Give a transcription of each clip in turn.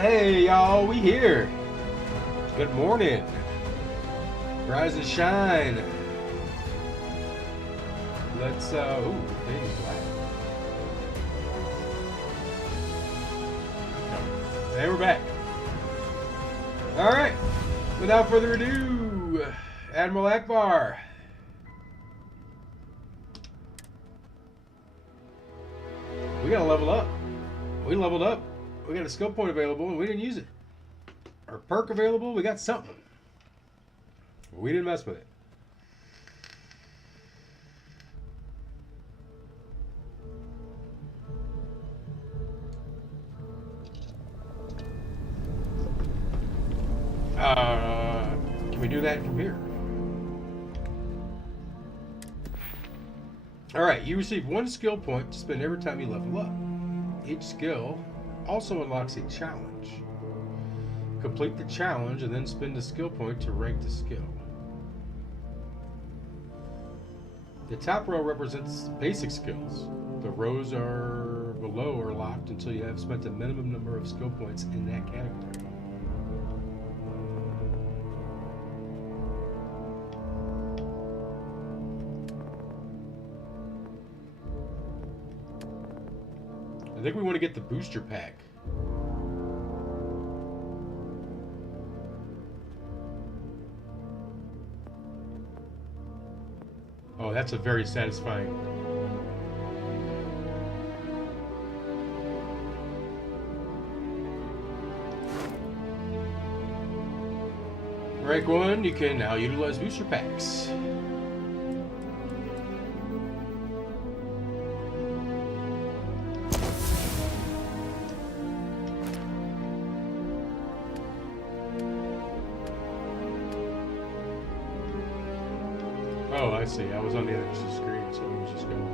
Hey y'all, we here. Good morning. Rise and shine. Let's ooh, baby black. Hey, we're back. Alright. Without further ado, Admiral Akbar. We gotta level up. We leveled up. We got a skill point available and we didn't use it. Our perk available, we got something. We didn't mess with it. Can we do that from here? Alright, you receive 1 skill point to spend every time you level up. Each skill also unlocks a challenge. Complete the challenge and then spend a skill point to rank the skill. The top row represents basic skills. The rows are below are locked until you have spent a minimum number of skill points in that category. I think we want to get the booster pack. Oh, that's a very satisfying. Rank 1, you can now utilize booster packs. Oh, I see. I was on the other side of the screen, so it was just going.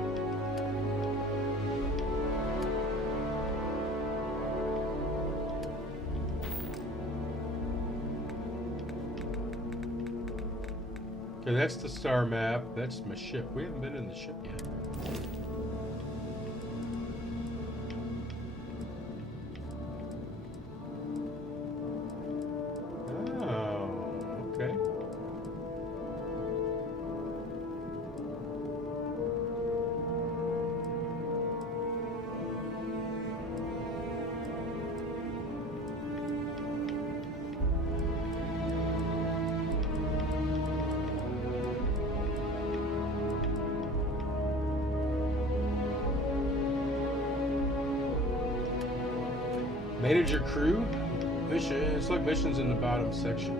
Okay, that's the star map. That's my ship. We haven't been in the ship yet. Oh, okay. Manage your crew. Mission. Select missions in the bottom section.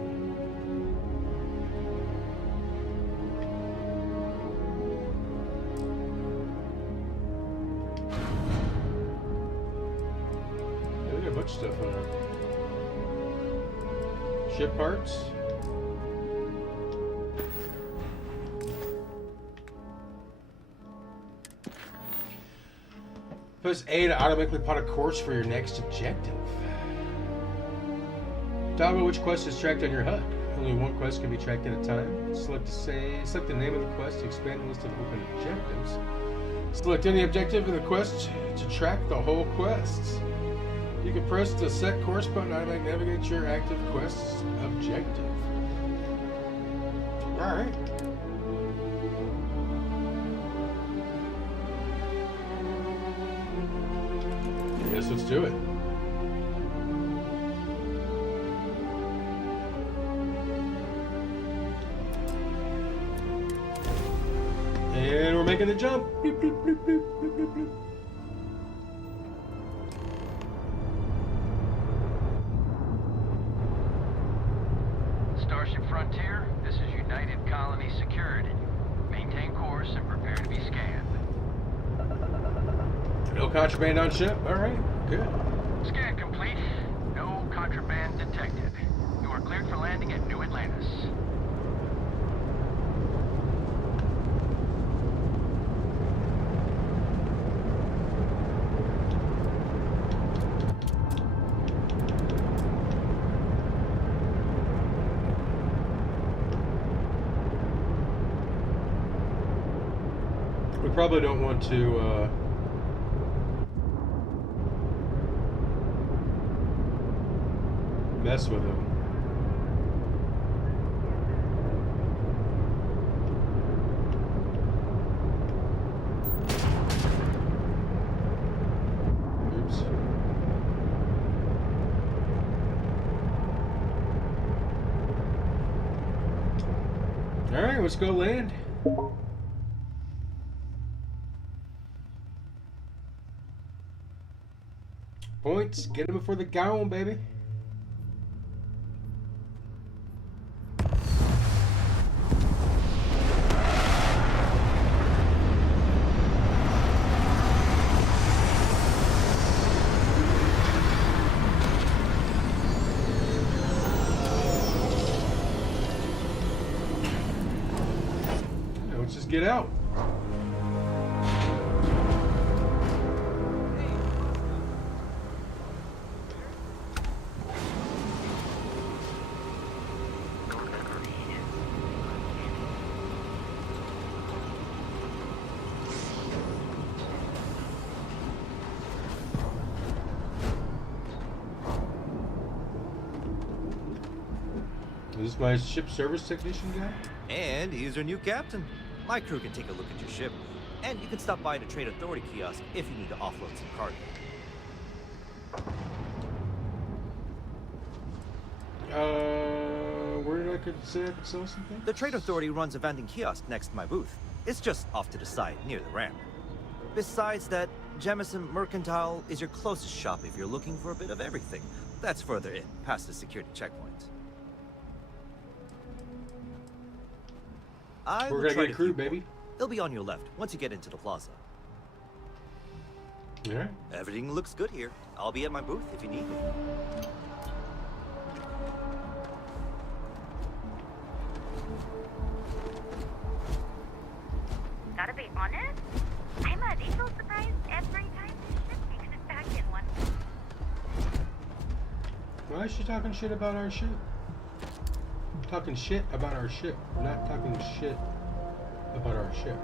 Yeah, we got a bunch of stuff on there. Ship parts. Press A to automatically plot a course for your next objective. Toggle which quest is tracked on your HUD. Only one quest can be tracked at a time. Select the name of the quest to expand the list of open objectives. Select any objective in the quest to track the whole quest. You can press the set course button to automatically navigate your active quest's objective. Alright. Yes, let's do it. And we're making the jump. Bloop, bloop, bloop, bloop, bloop, bloop, bloop. Starship Frontier, this is United Colony Secured. Maintain course and prepare to be scanned. No contraband on ship? Alright, good. Scan complete. No contraband detected. You are cleared for landing at New Atlantis. We probably don't want to mess with him. Oops. All right, let's go land. Points. Get him before the gown, baby. Yeah, let's just get out. Is this my ship service technician guy? And he's your new captain. My crew can take a look at your ship, and you can stop by the Trade Authority kiosk if you need to offload some cargo. Where did I say I could sell something? The Trade Authority runs a vending kiosk next to my booth. It's just off to the side, near the ramp. Besides that, Jemison Mercantile is your closest shop if you're looking for a bit of everything. That's further in, past the security checkpoint. We're gonna get a crew, baby. They'll be on your left once you get into the plaza. Yeah. Everything looks good here. I'll be at my booth if you need me. Gotta be honest, I'm a little surprised every time the ship makes it back in one. Why is she talking shit about our ship? Talking shit about our ship, not talking shit about our ship.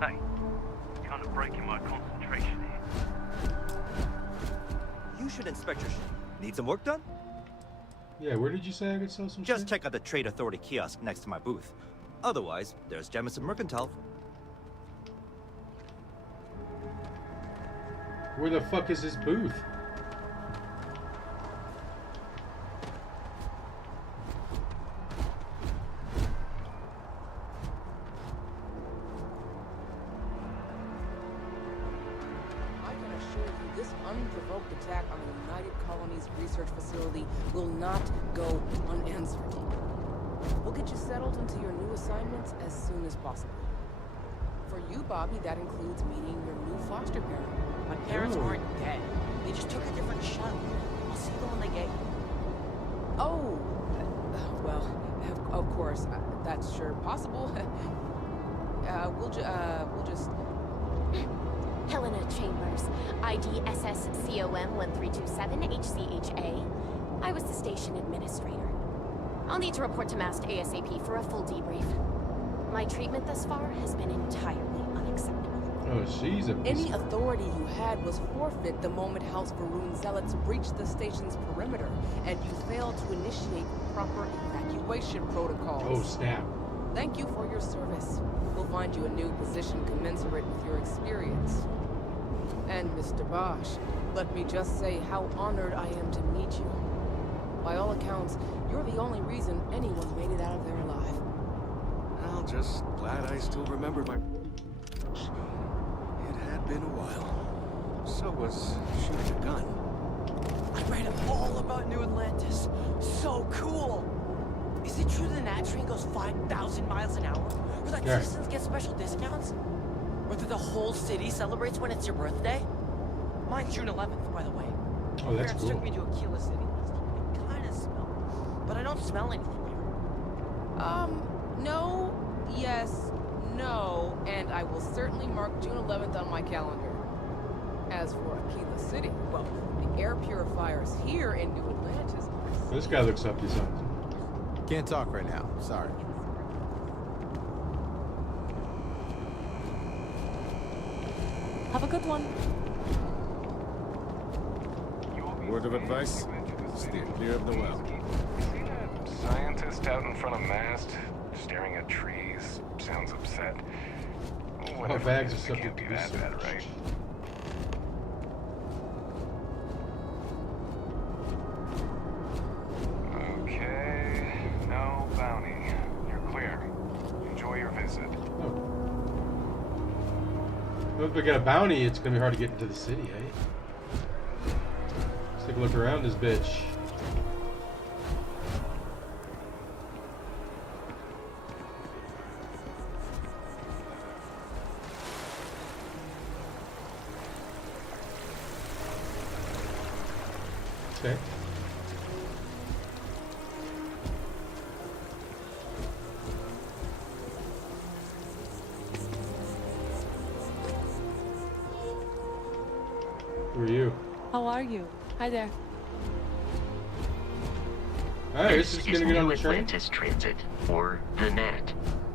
Hey, kind of breaking my concentration here. You should inspect your ship. Need some work done? Yeah, where did you say I could sell some Just shit? check out the Trade Authority kiosk next to my booth. Otherwise, there's Jemison Mercantile. Where the fuck is this booth? I can assure you this unprovoked attack on the United Colonies Research Facility will not go unanswered. We'll get you settled into your new assignments as soon as possible. For you, Bobby, that includes meeting your new foster parent. My parents Oh. aren't dead. They just took a different shuttle. I'll see the one they gave. Oh, well, of course, that's sure possible. We'll just... Helena Chambers, ID SSCOM 1327 HCHA. I was the station administrator. I'll need to report to Mast ASAP for a full debrief. My treatment thus far has been entirely unacceptable. Oh, she's a piece Any of... authority you had was forfeit the moment House Varun zealots breached the station's perimeter, and you failed to initiate proper evacuation protocols. Oh, snap. Thank you for your service. We'll find you a new position commensurate with your experience. And Mr. Bosch, let me just say how honored I am to meet you. By all accounts, you're the only reason anyone made it out of there alive. Well, just glad I still remembered my... It had been a while. So was shooting a gun. I read all about New Atlantis. So cool. Is it true the Nat train goes 5,000 miles an hour? Or that Yeah. citizens get special discounts? Or that the whole city celebrates when it's your birthday? Mine's June 11th, by the way. Oh, that's Parents cool. took me to Aquila City last week. I kind of smell, but I don't smell anything here. No, yes, no, and I will certainly mark June 11th on my calendar. As for Aquila City, well, the air purifiers here in New Atlantis... This guy looks up to something. Can't talk right now. Sorry. Have a good one. Word of advice? Steer clear of the well. See that scientist out in front of mast, staring at trees? Sounds upset. Whatever bags it are is, it subject can't to be that bad, research. right? Okay, no bounty. You're clear. Enjoy your visit. Oh. Well, if we get a bounty, it's gonna be hard to get into the city, eh? Let's take a look around this bitch. Okay. Who are you? How are you? Hi there. Alright, this is This is gonna get on New the train. Atlantis Transit, or the NAT.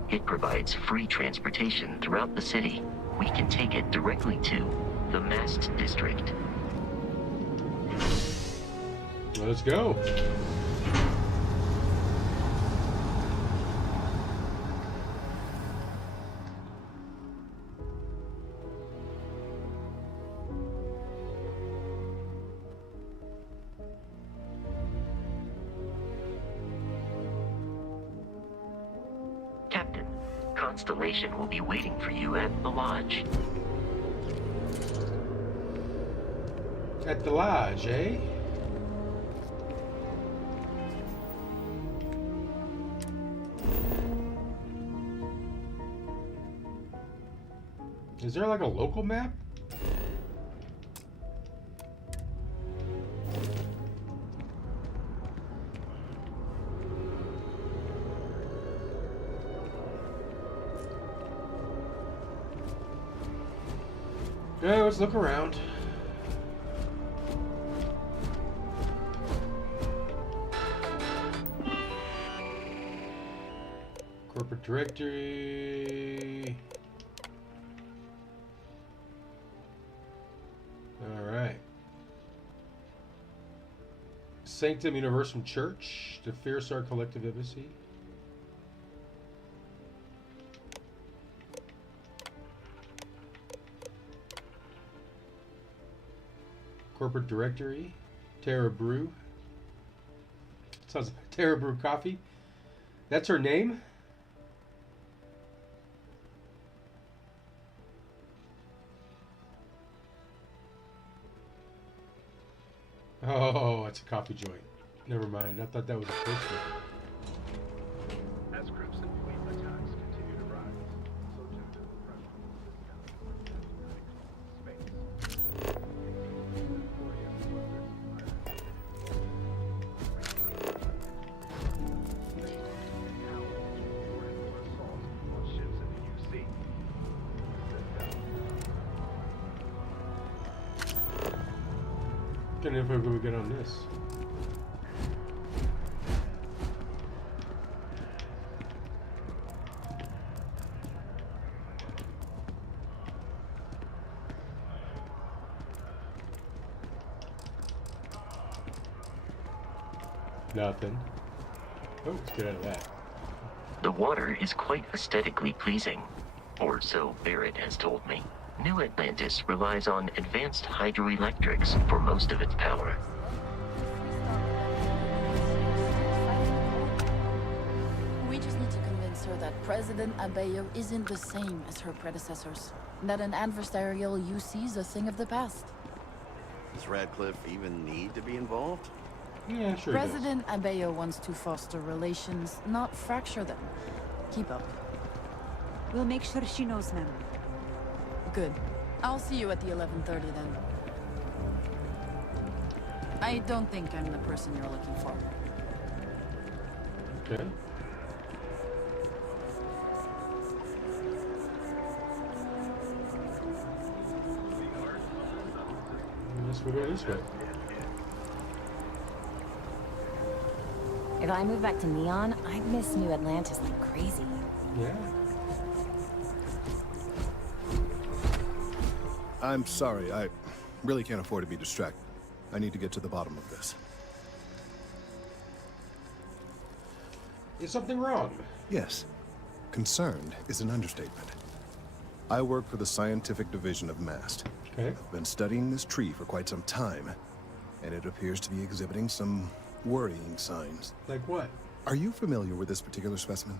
It provides free transportation throughout the city. We can take it directly to the Mast District. Let's go. Captain, Constellation will be waiting for you at the lodge. At the lodge, eh? Is there like a local map? Yeah, let's look around. Corporate directory. All right. Sanctum Universum Church, the Fiersar Collective Embassy. Corporate directory, Terra Brew. Sounds like Terra Brew Coffee. That's her name? Oh, it's a coffee joint. Never mind. I thought that was a poster. As groups and fleet attacks continue to rise, so too does the pressure on the What kind of info can we get on this? Nothing. Oh, let's get out of that. The water is quite aesthetically pleasing, or so Barrett has told me. New Atlantis relies on advanced hydroelectrics for most of its power. We just need to convince her that President Abeyo isn't the same as her predecessors. That an adversarial UC is a thing of the past. Does Radcliffe even need to be involved? Yeah, sure. President Abeyo wants to foster relations, not fracture them. Keep up. We'll make sure she knows, ma'am. Good. I'll see you at the 11:30 then. I don't think I'm the person you're looking for. Okay. Let's go this way. If I move back to Neon, I'd miss New Atlantis like crazy. Yeah. I'm sorry, I really can't afford to be distracted. I need to get to the bottom of this. Is something wrong? Yes. Concerned is an understatement. I work for the scientific division of MAST. Okay. I've been studying this tree for quite some time, and it appears to be exhibiting some worrying signs. Like what? Are you familiar with this particular specimen?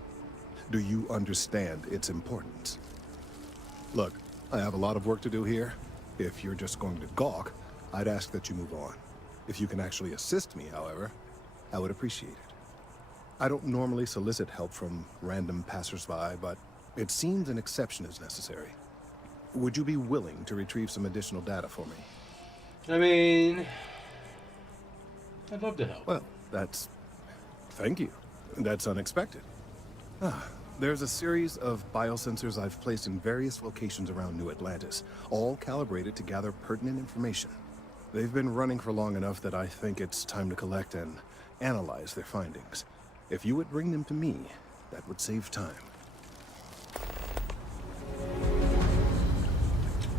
Do you understand its importance? Look, I have a lot of work to do here. If you're just going to gawk, I'd ask that you move on. If you can actually assist me, however, I would appreciate it. I don't normally solicit help from random passersby, but it seems an exception is necessary. Would you be willing to retrieve some additional data for me? I mean, I'd love to help. Well, thank you. That's unexpected. There's a series of biosensors I've placed in various locations around New Atlantis, all calibrated to gather pertinent information. They've been running for long enough that I think it's time to collect and analyze their findings. If you would bring them to me, that would save time.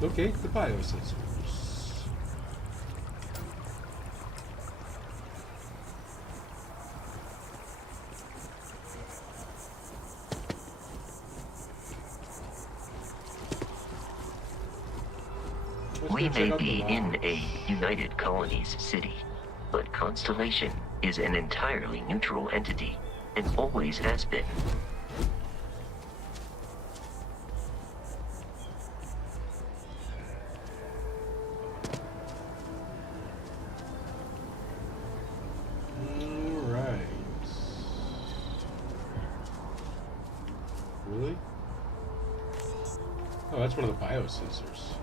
Okay, the biosensors. We may be in a United Colonies city, but Constellation is an entirely neutral entity, and always has been. Alright. Really? Oh, that's one of the biosensors.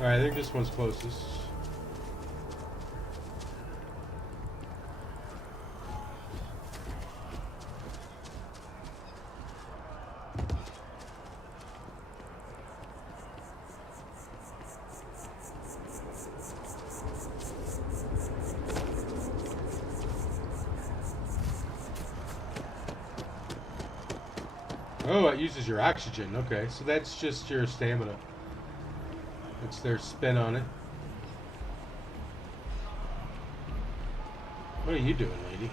Alright, I think this one's closest. Oh, it uses your oxygen. Okay, so that's just your stamina. It's their spin on it. What are you doing, lady?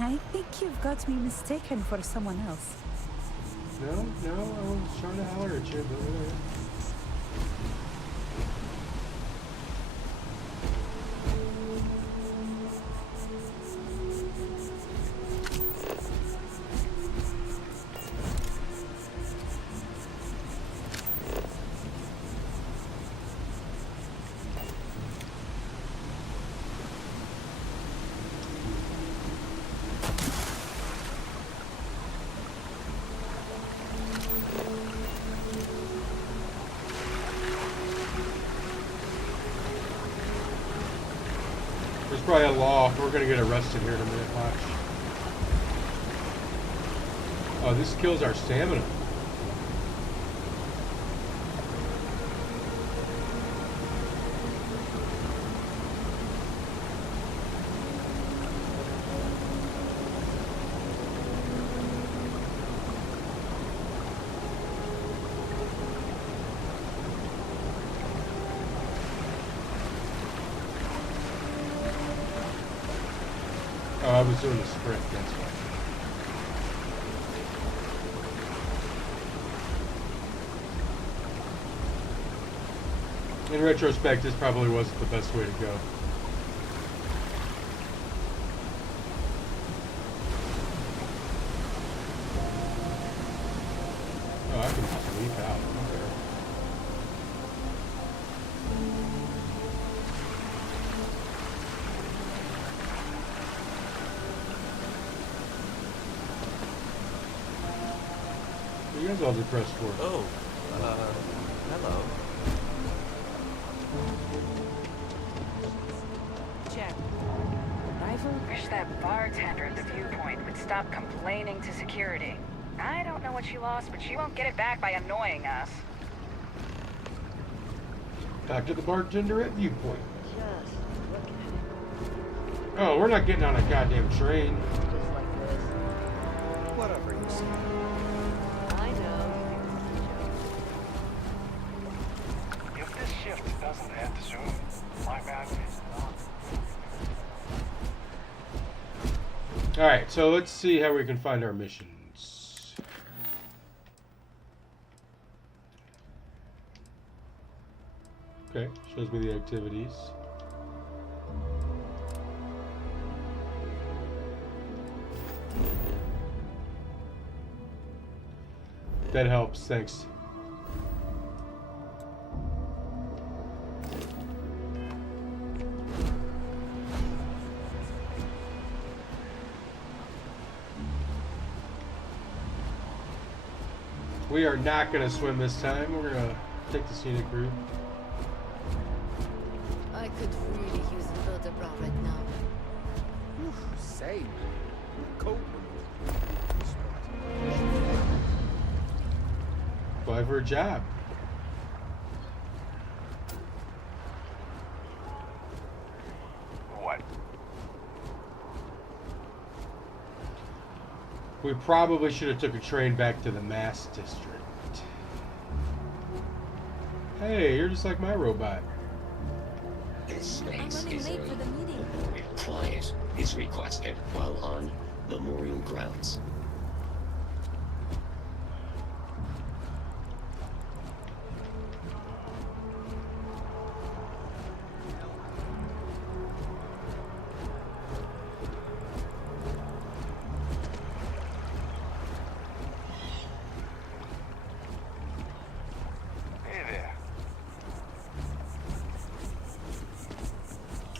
I think you've got me mistaken for someone else. No, I was trying to holler at you, but there's probably a law. We're gonna get arrested here in a minute. Watch. Oh, this kills our stamina. Oh, I was doing a sprint, that's why. In retrospect, this probably wasn't the best way to go. Oh, I can just leap out. Okay. What are you guys all depressed for? Oh, hello. Check. Wish that bartender at the viewpoint would stop complaining to security. I don't know what she lost, but she won't get it back by annoying us. Talk to the bartender at viewpoint. Oh, we're not getting on a goddamn train. Whatever you say. I know. If this shift doesn't end soon, my bad. Alright, so let's see how we can find our missions. Okay, shows me the activities. That helps, thanks. We are not going to swim this time. We're going to take the scenic route. I could really use a vertebra right now. Same. Cold. Apply for a job. What? We probably should have took a train back to the Mass District. Hey, you're just like my robot. This space is only if quiet is requested while on memorial grounds.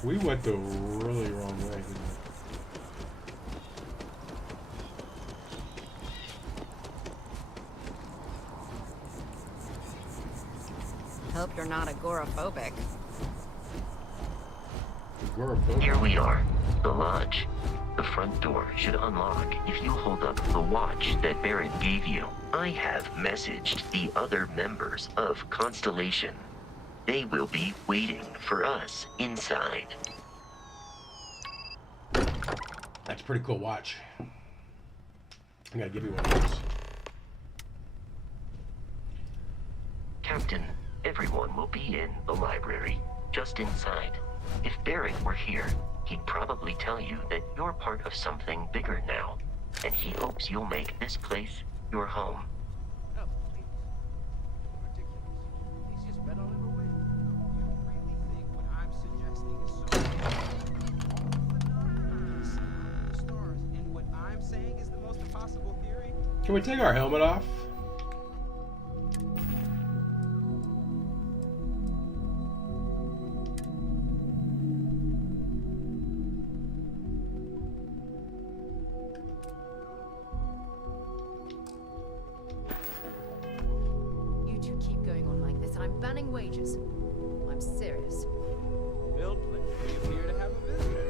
We went the really wrong way. Didn't we? Hope you're not agoraphobic. Agoraphobic? Here we are, the lodge. The front door should unlock if you hold up the watch that Barrett gave you. I have messaged the other members of Constellation. They will be waiting for us inside. That's a pretty cool watch. I gotta give you one of those. Captain, everyone will be in the library, just inside. If Barrett were here, he'd probably tell you that you're part of something bigger now, and he hopes you'll make this place your home. Can we take our helmet off? You two keep going on like this, and I'm banning wages. I'm serious. Bill, we're here to have a visitor.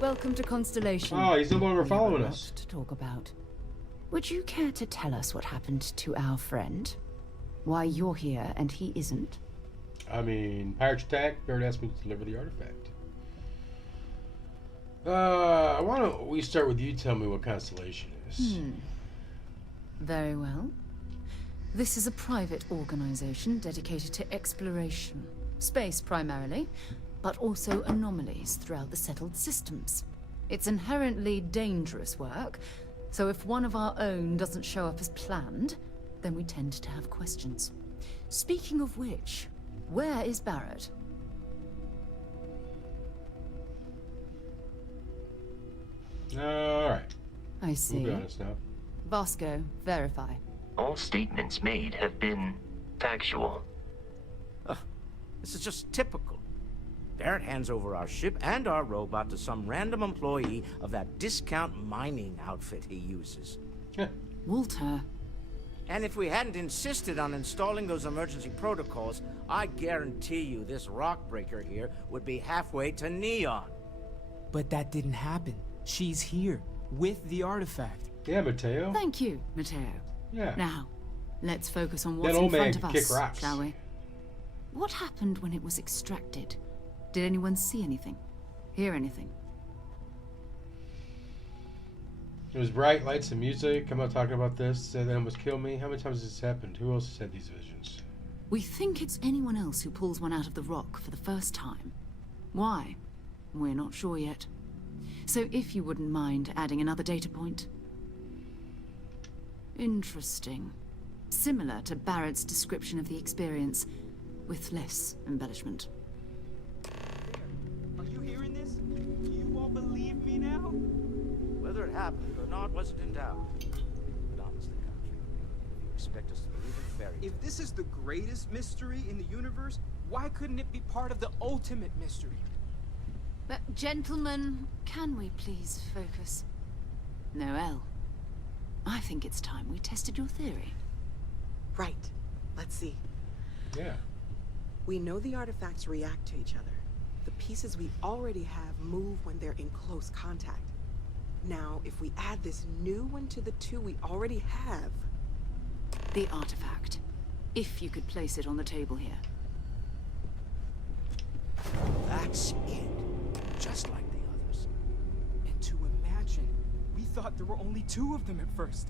Welcome to Constellation. Oh, he's no longer following We have a us. lot to talk about. Would you care to tell us what happened to our friend? Why you're here and he isn't? I mean, pirates attack. Barrett asked me to deliver the artifact. Why don't we start with you? Tell me what Constellation is. Very well. This is a private organization dedicated to exploration. Space primarily, but also anomalies throughout the settled systems. It's inherently dangerous work, so if one of our own doesn't show up as planned, then we tend to have questions. Speaking of which, where is Barrett? All right. I see. We'll be honest now. Vasco, verify. All statements made have been factual. This is just typical. Barrett hands over our ship and our robot to some random employee of that discount mining outfit he uses. Walter. And if we hadn't insisted on installing those emergency protocols, I guarantee you this rock breaker here would be halfway to Neon. But that didn't happen. She's here, with the artifact. Yeah, Mateo. Thank you, Mateo. Yeah. Now, let's focus on what's That in old man front of can kick us, rocks. shall we? What happened when it was extracted? Did anyone see anything? Hear anything? It was bright lights and music. I'm not talking about this. And then almost killed me. How many times has this happened? Who else has had these visions? We think it's anyone else who pulls one out of the rock for the first time. Why? We're not sure yet. So if you wouldn't mind adding another data point. Interesting. Similar to Barrett's description of the experience, with less embellishment. Are you hearing this? Do you all believe me now? Whether it happened or not wasn't in doubt. But honestly, Country, you expect us to believe in fairy tales? If this is the greatest mystery in the universe, why couldn't it be part of the ultimate mystery? But gentlemen, can we please focus? Noelle, I think it's time we tested your theory. Right. Let's see. Yeah. We know the artifacts react to each other. The pieces we already have move when they're in close contact. Now, if we add this new one to the two we already have... The artifact. If you could place it on the table here. That's it. Just like the others. And to imagine, we thought there were only 2 of them at first.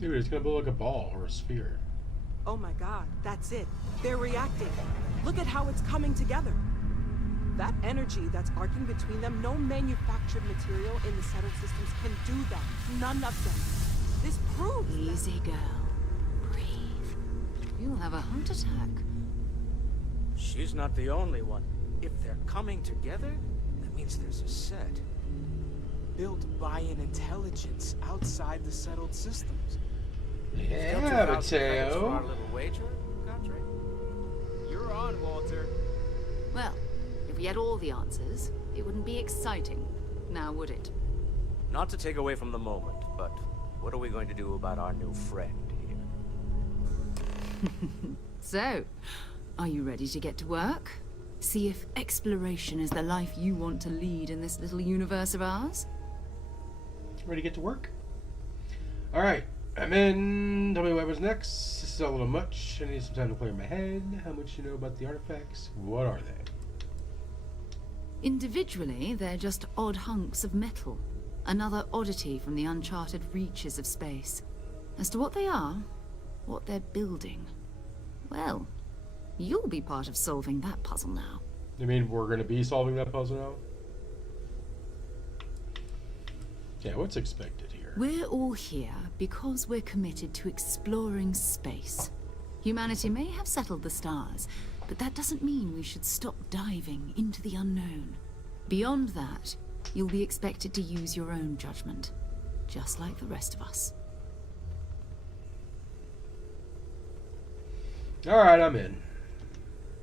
Dude, it's gonna look like a ball or a sphere. Oh my god, that's it. They're reacting. Look at how it's coming together. That energy that's arcing between them, no manufactured material in the settled systems can do that. None of them. This proves Easy, girl. Breathe. You'll have a heart attack. She's not the only one. If they're coming together, that means there's a set. Built by an intelligence outside the settled systems. Yeah, For our Mateo. little wager, Country? You're on, Walter. Well, if we had all the answers, it wouldn't be exciting, now would it? Not to take away from the moment, but what are we going to do about our new friend here? So, are you ready to get to work? See if exploration is the life you want to lead in this little universe of ours? Ready to get to work? Alright, I'm in. Tell me what was next. This is a little much. I need some time to clear my head. How much you know about the artifacts? What are they? Individually, they're just odd hunks of metal. Another oddity from the uncharted reaches of space. As to what they are, what they're building, well, you'll be part of solving that puzzle now. You mean we're going to be solving that puzzle now? Yeah, what's expected here? We're all here because we're committed to exploring space. Humanity may have settled the stars, but that doesn't mean we should stop diving into the unknown. Beyond that, you'll be expected to use your own judgment, just like the rest of us. Alright, I'm in.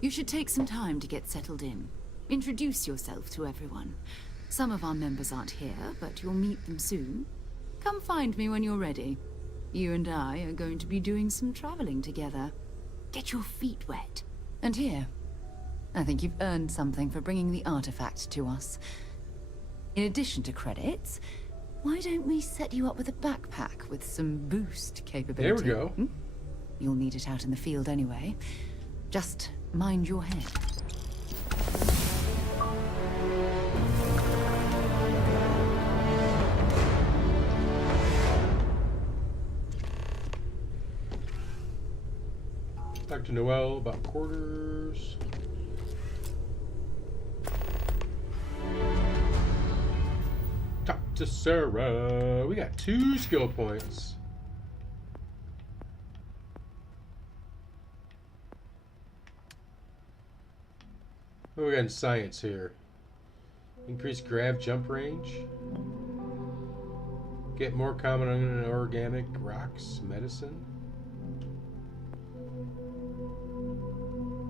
You should take some time to get settled in. Introduce yourself to everyone. Some of our members aren't here, but you'll meet them soon. Come find me when you're ready. You and I are going to be doing some traveling together. Get your feet wet. And here, I think you've earned something for bringing the artifact to us. In addition to credits, why don't we set you up with a backpack with some boost capability? There we go. You'll need it out in the field anyway. Just mind your head. Talk to Noelle about quarters. Talk to Sarah. We got 2 skill points. What do we got in science here? Increase grav jump range. Get more common organic rocks. Medicine.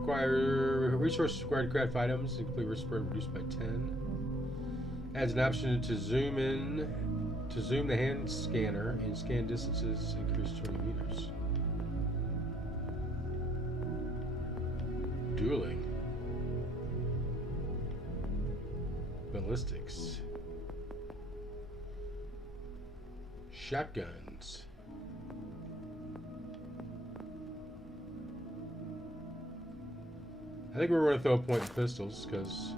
Acquire resources required to craft items. Complete risk spread reduced by 10. Adds an option to zoom in. To zoom the hand scanner and scan distances increase 20 meters. Dueling. Ballistics. Shotguns. I think we're going to throw point in pistols, because...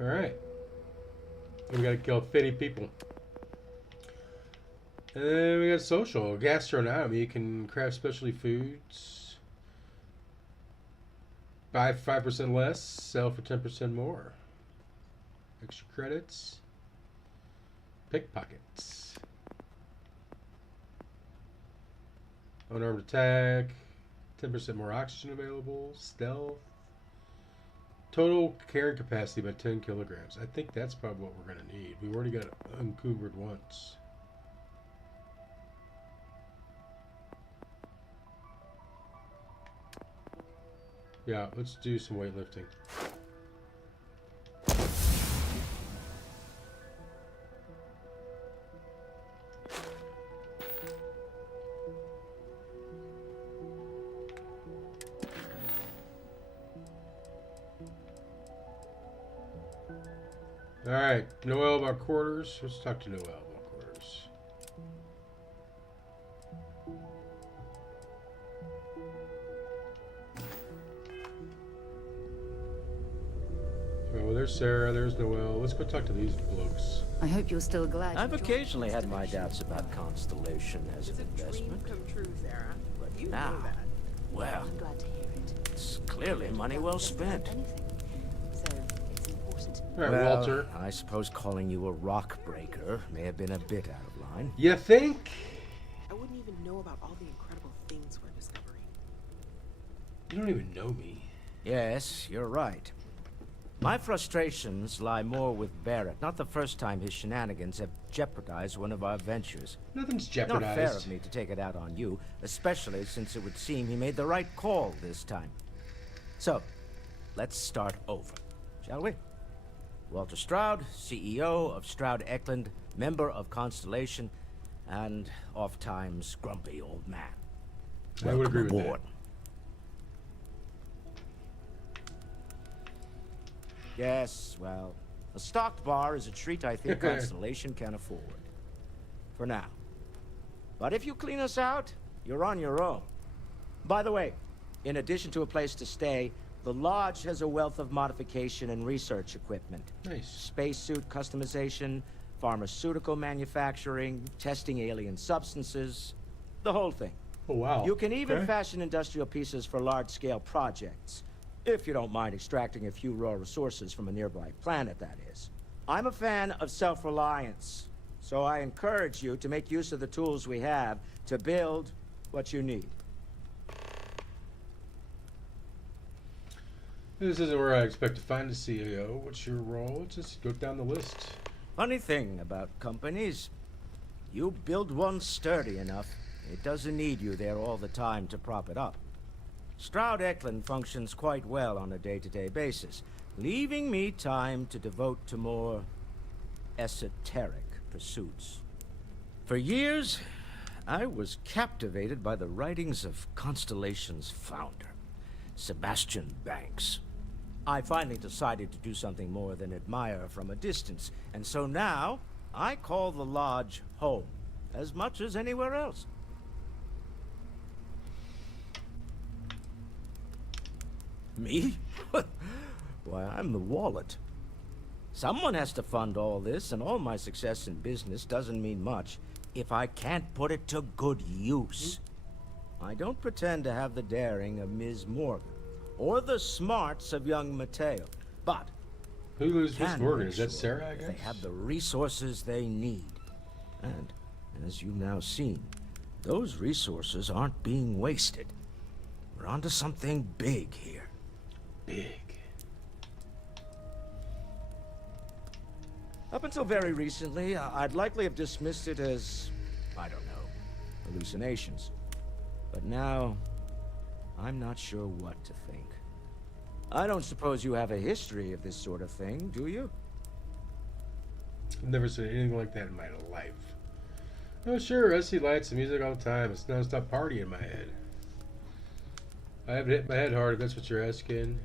Alright. We gotta kill 50 people. And then we got social. Gastronomy. You can craft specialty foods. Buy 5% less. Sell for 10% more. Extra credits. Pickpockets. Unarmed attack. 10% more oxygen available. Stealth. Total carrying capacity by 10 kilograms. I think that's probably what we're going to need. We've already got it encumbered once. Yeah, let's do some weightlifting. All right, Noel about quarters. Let's talk to Noel about quarters. Oh, there's Sarah. There's Noel. Let's go talk to these blokes. I hope you're still glad. I've occasionally had my doubts about Constellation as an investment. Dream come true, Sarah. But you Now, know that. well, I'm glad to hear it. it's clearly money well spent. So it's important to All right, Well, Walter. I suppose calling you a rock breaker may have been a bit out of line. You think? I wouldn't even know about all the incredible things we're discovering. You don't even know me. Yes, you're right. My frustrations lie more with Barrett. Not the first time his shenanigans have jeopardized one of our ventures. Nothing's Not fair jeopardized. of me to take it out on you, especially since it would seem he made the right call this time. So, let's start over, shall we? Walter Stroud, CEO of Stroud Eklund, member of Constellation, and oft-times grumpy old man. I would agree with that. aboard. Yes, well, a stocked bar is a treat I think Constellation can afford. For now. But if you clean us out, you're on your own. By the way, in addition to a place to stay, the Lodge has a wealth of modification and research equipment. Nice. Spacesuit customization, pharmaceutical manufacturing, testing alien substances, the whole thing. Oh, wow. You can even Okay. fashion industrial pieces for large-scale projects. If you don't mind extracting a few raw resources from a nearby planet, that is. I'm a fan of self-reliance, so I encourage you to make use of the tools we have to build what you need. This isn't where I expect to find a CEO. What's your role? Just go down the list. Funny thing about companies, you build one sturdy enough, it doesn't need you there all the time to prop it up. Stroud Eklund functions quite well on a day-to-day basis, leaving me time to devote to more esoteric pursuits. For years, I was captivated by the writings of Constellation's founder, Sebastian Banks. I finally decided to do something more than admire from a distance, and so now I call the Lodge home, as much as anywhere else. Me? Why, I'm the wallet. Someone has to fund all this, and all my success in business doesn't mean much if I can't put it to good use. I don't pretend to have the daring of Ms. Morgan, or the smarts of young Mateo, but Who is Miss can Morgan? make Is that sure Sarah, I guess? They have the resources they need. And, as you've now seen, those resources aren't being wasted. We're onto something big here. Big. Up until very recently, I'd likely have dismissed it as, I don't know, hallucinations. But now, I'm not sure what to think. I don't suppose you have a history of this sort of thing, do you? I've never seen anything like that in my life. Oh, sure, I see lights and music all the time. It's non-stop party in my head. I haven't hit my head hard, if that's what you're asking.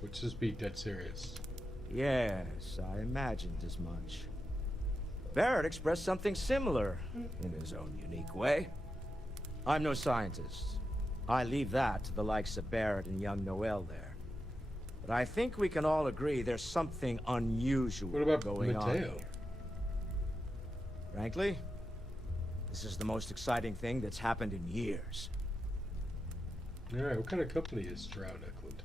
Which is be dead serious. Yes, I imagined as much. Barrett expressed something similar, in his own unique way. I'm no scientist. I leave that to the likes of Barrett and young Noel there. But I think we can all agree there's something unusual going on here. Frankly, this is the most exciting thing that's happened in years. Alright, what kind of company is Stroud Eklund?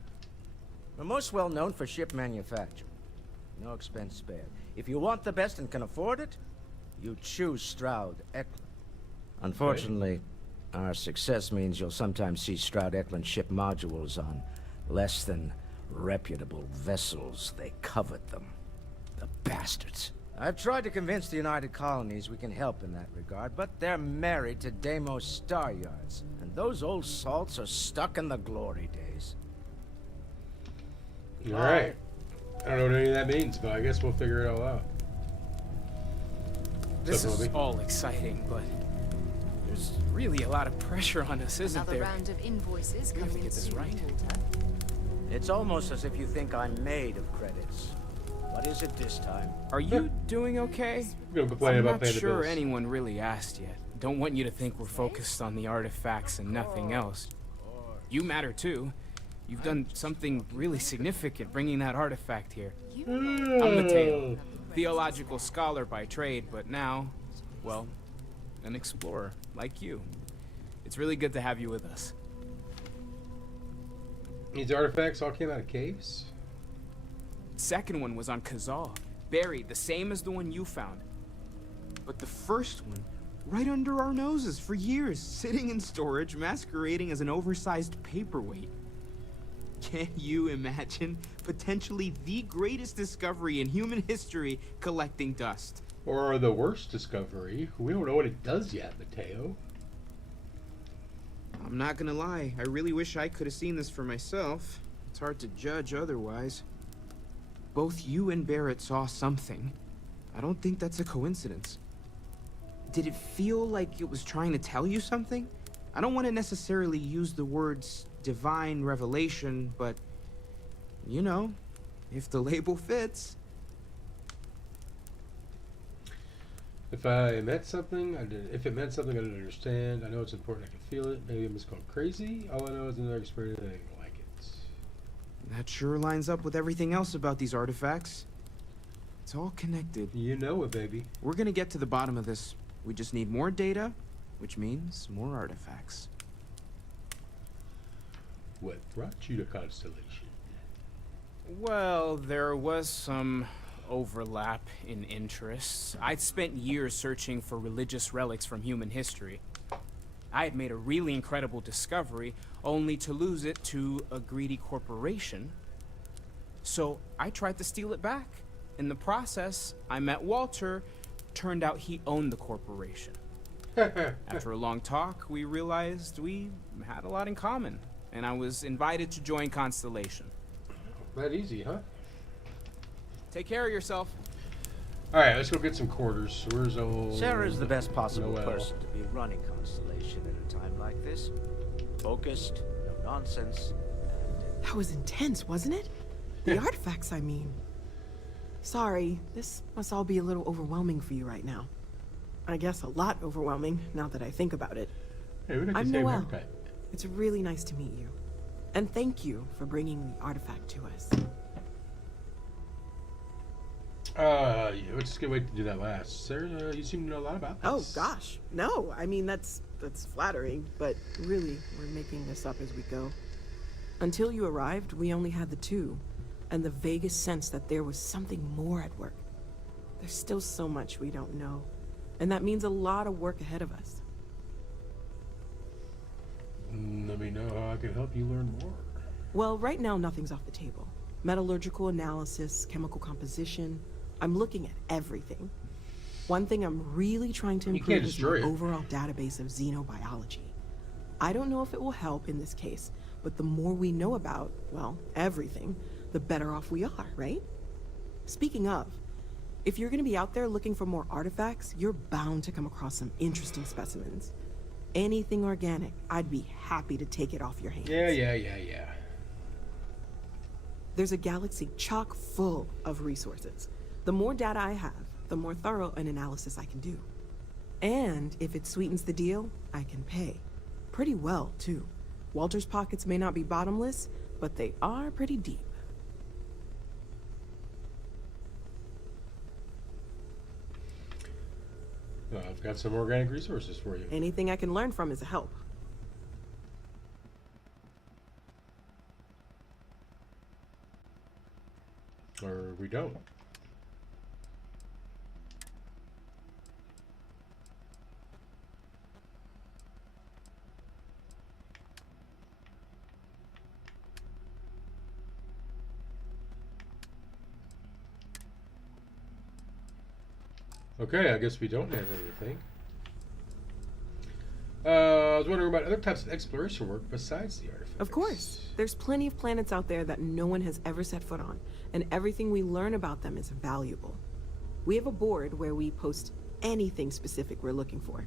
We're most well known for ship manufacturing. No expense spared. If you want the best and can afford it, you choose Stroud Eklund. Unfortunately, our success means you'll sometimes see Stroud Eklund ship modules on less than reputable vessels. They covet them. The bastards. I've tried to convince the United Colonies we can help in that regard, but they're married to Deimos Star Yards, and those old salts are stuck in the glory days. Alright. I don't know what any of that means, but I guess we'll figure it all out. This is all exciting, but there's really a lot of pressure on us, isn't Another there? round of invoices We have to coming get this soon, right. Walter. It's almost as if you think I'm made of credits. What is it this time? Are you doing okay? We're gonna complain I'm about not paying the sure bills. anyone really asked yet. Don't want you to think we're focused on the artifacts and nothing else. You matter too. You've done something really significant bringing that artifact here. I'm Mateo, theological scholar by trade, but now, well, an explorer like you. It's really good to have you with us. These artifacts all came out of caves? Second one was on Kazal, buried the same as the one you found. But the first one, right under our noses for years, sitting in storage, masquerading as an oversized paperweight. Can you imagine potentially the greatest discovery in human history collecting dust? Or the worst discovery? We don't know what it does yet, Mateo. I'm not gonna lie, I really wish I could have seen this for myself. It's hard to judge otherwise. Both you and Barrett saw something. I don't think that's a coincidence. Did it feel like it was trying to tell you something? I don't want to necessarily use the words divine revelation, but, you know, if the label fits. If I meant something, I did. If it meant something I didn't understand, I know it's important. I can feel it. Maybe I'm just going crazy. All I know is I've never experienced anything like it. That sure lines up with everything else about these artifacts. It's all connected. You know it, baby. We're gonna get to the bottom of this. We just need more data, which means more artifacts. What brought you to Constellation? Well, there was some overlap in interests. I'd spent years searching for religious relics from human history. I had made a really incredible discovery, only to lose it to a greedy corporation. So I tried to steal it back. In the process, I met Walter. Turned out he owned the corporation. After a long talk, we realized we had a lot in common, and I was invited to join Constellation. That easy, huh? Take care of yourself. Alright, let's go get some quarters. Where's old... Sarah's the best possible Noel? person to be running Constellation at a time like this. Focused, no nonsense. That was intense, wasn't it? The artifacts, I mean. Sorry, this must all be a little overwhelming for you right now. I guess a lot overwhelming, now that I think about it. Hey, we got I'm the same Noel. haircut. It's really nice to meet you. And thank you for bringing the artifact to us. Yeah, let's just get wait to do that last. Sarah, you seem to know a lot about this. Oh, gosh. No, I mean, that's flattering, but really, we're making this up as we go. Until you arrived, we only had the two, and the vaguest sense that there was something more at work. There's still so much we don't know, and that means a lot of work ahead of us. Let me know how I can help you learn more. Well, right now, nothing's off the table. Metallurgical analysis, chemical composition. I'm looking at everything. One thing I'm really trying to improve is my overall database of xenobiology. I don't know if it will help in this case, but the more we know about, well, everything, the better off we are, right? Speaking of, if you're gonna be out there looking for more artifacts, you're bound to come across some interesting specimens. anything organic, I'd be happy to take it off your hands. Yeah. There's a galaxy chock full of resources. The more data I have, the more thorough an analysis I can do. And if it sweetens the deal, I can pay. Pretty well, too. Walter's pockets may not be bottomless, but they are pretty deep. Well, I've got some organic resources for you. Anything I can learn from is a help. Or we don't. Okay, I guess we don't have anything. I was wondering about other types of exploration work besides the artifacts. Of course. There's plenty of planets out there that no one has ever set foot on, and everything we learn about them is valuable. We have a board where we post anything specific we're looking for.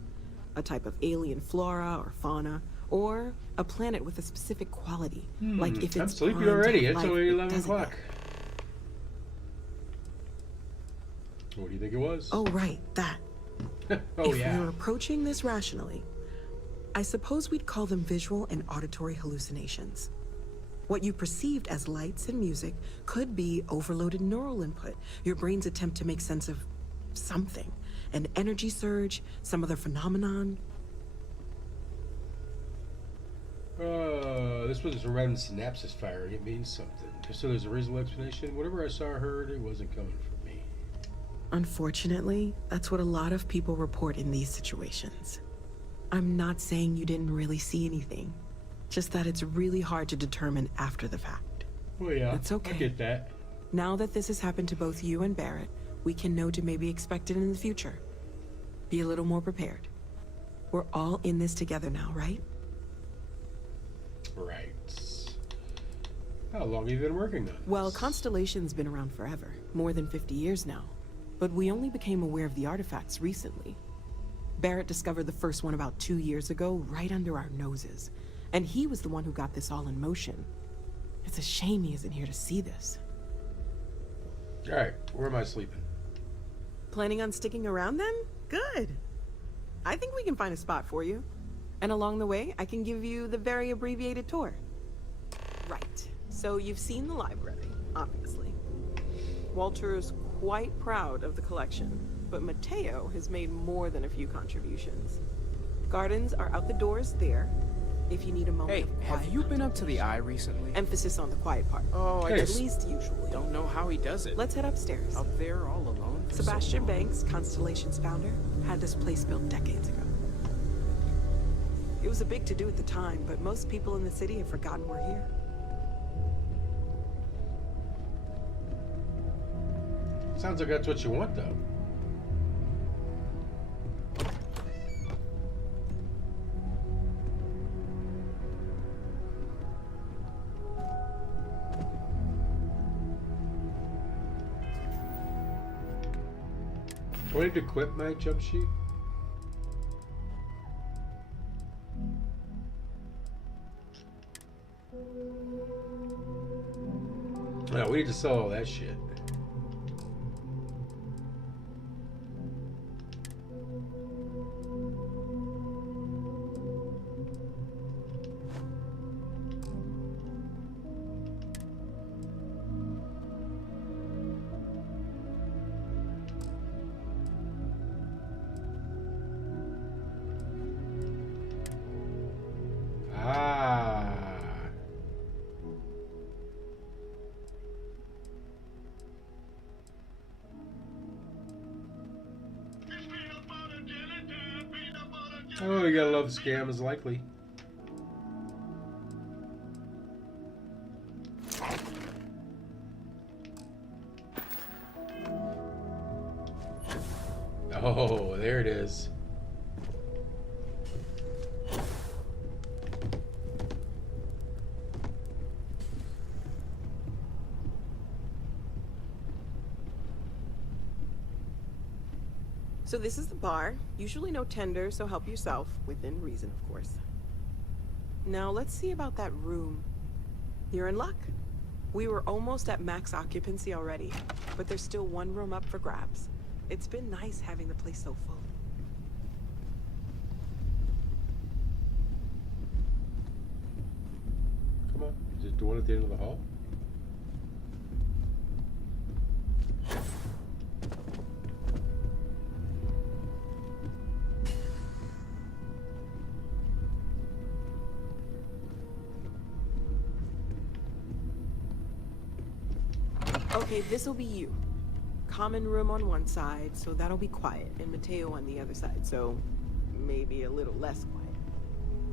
A type of alien flora or fauna, or a planet with a specific quality. Like if it's I'm sleepy primed to already. have It's life, only but 11 doesn't o'clock. yet. What do you think it was? Oh, right, that. Oh, if yeah. we were approaching this rationally, I suppose we'd call them visual and auditory hallucinations. What you perceived as lights and music could be overloaded neural input, your brain's attempt to make sense of something. An energy surge, some other phenomenon. This was a random synapses firing. It means something. So there's a reasonable explanation. Whatever I saw or heard, it wasn't coming from me. Unfortunately, that's what a lot of people report in these situations. I'm not saying you didn't really see anything, just that it's really hard to determine after the fact. Well, yeah, That's okay. I get that. Now that this has happened to both you and Barrett, we can know to maybe expect it in the future. Be a little more prepared. We're all in this together now, right? Right. How long have you been working on this? Well, Constellation's been around forever, more than 50 years now. But we only became aware of the artifacts recently. Barrett discovered the first one about 2 years ago, right under our noses. And he was the one who got this all in motion. It's a shame he isn't here to see this. Alright, where am I sleeping? Planning on sticking around then? Good. I think we can find a spot for you. And along the way, I can give you the very abbreviated tour. Right. So you've seen the library, obviously. Walter is quite proud of the collection, but Mateo has made more than a few contributions. Gardens are out the doors there, if you need a moment of quiet. Have you been up to the Eye recently? Emphasis on the quiet part. Oh, I At just least usually. don't know how he does it. Let's head upstairs. Up there all alone? for so Sebastian long. Banks, Constellation's founder, had this place built decades ago. It was a big to-do at the time, but most people in the city have forgotten we're here. Sounds like that's what you want, though. Do I need to equip my jump sheet? No, we need to sell all that shit. Oh, you gotta love the scam is likely. Oh, there it is. So this is the bar. Usually no tender, so help yourself. Within reason, of course. Now let's see about that room. You're in luck. We were almost at max occupancy already, but there's still one room up for grabs. It's been nice having the place so full. Come on. Is it the one at the end of the hall? Okay, this'll be you. Common room on one side, so that'll be quiet, and Mateo on the other side, so maybe a little less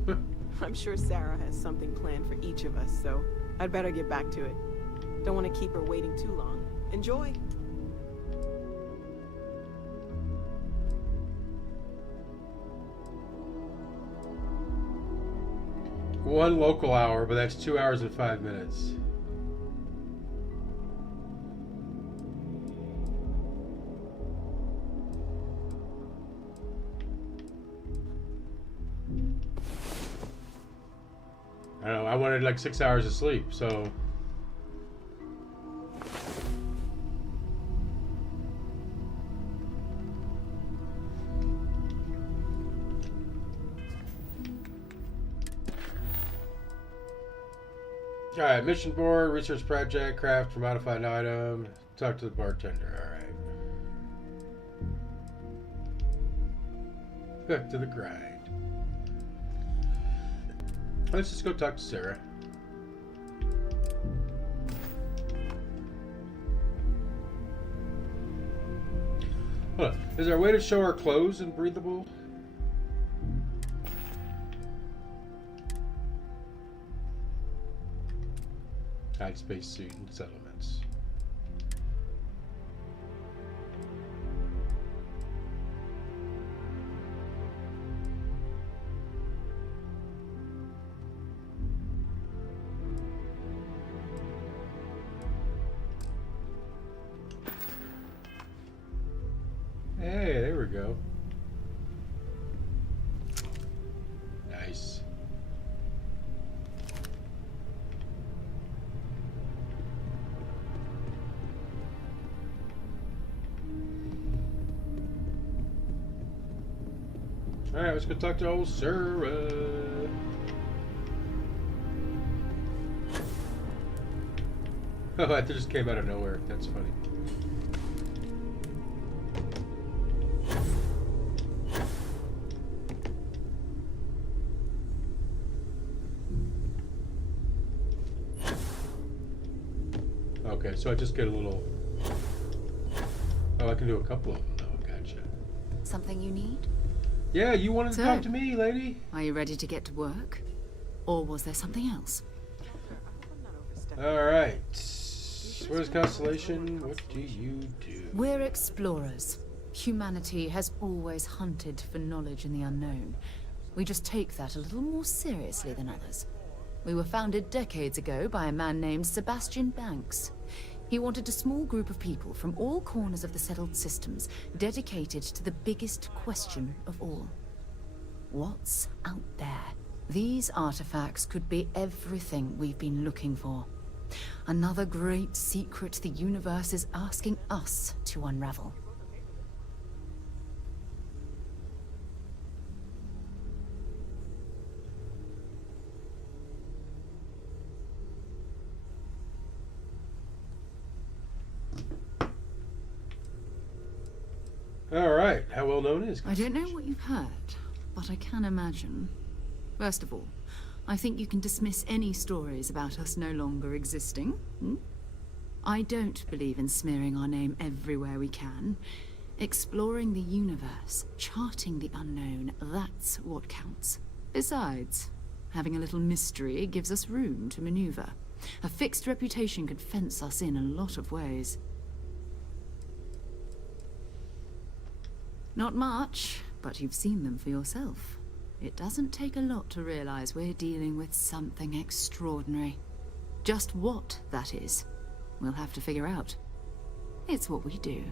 quiet. I'm sure Sarah has something planned for each of us, so I'd better get back to it. Don't want to keep her waiting too long. Enjoy! One local hour, but that's 2 hours and 5 minutes. I don't know, I wanted like 6 hours of sleep, so... Alright, mission board, research project, craft or modify an item, talk to the bartender, alright. Back to the grind. Let's just go talk to Sarah. Hold on. Is there a way to show our clothes in breathable? High space suit and settlements. Hey, there we go. Nice. Alright, let's go talk to old Sarah. Oh, that just came out of nowhere. That's funny. Okay, so I just get a little... Oh, I can do a couple of them though. Gotcha. Something you need? Yeah, you wanted to talk to me, lady. Are you ready to get to work? Or was there something else? Alright. What is Constellation? What do you do? We're explorers. Humanity has always hunted for knowledge in the unknown. We just take that a little more seriously than others. We were founded decades ago by a man named Sebastian Banks. He wanted a small group of people from all corners of the settled systems dedicated to the biggest question of all. What's out there? These artifacts could be everything we've been looking for. Another great secret the universe is asking us to unravel. Alright, how well known is I don't know what you've heard, but I can imagine. First of all, I think you can dismiss any stories about us no longer existing. I don't believe in smearing our name everywhere we can. Exploring the universe, charting the unknown, that's what counts. Besides, having a little mystery gives us room to maneuver. A fixed reputation could fence us in a lot of ways. Not much, but you've seen them for yourself. It doesn't take a lot to realize we're dealing with something extraordinary. Just what that is, we'll have to figure out. It's what we do.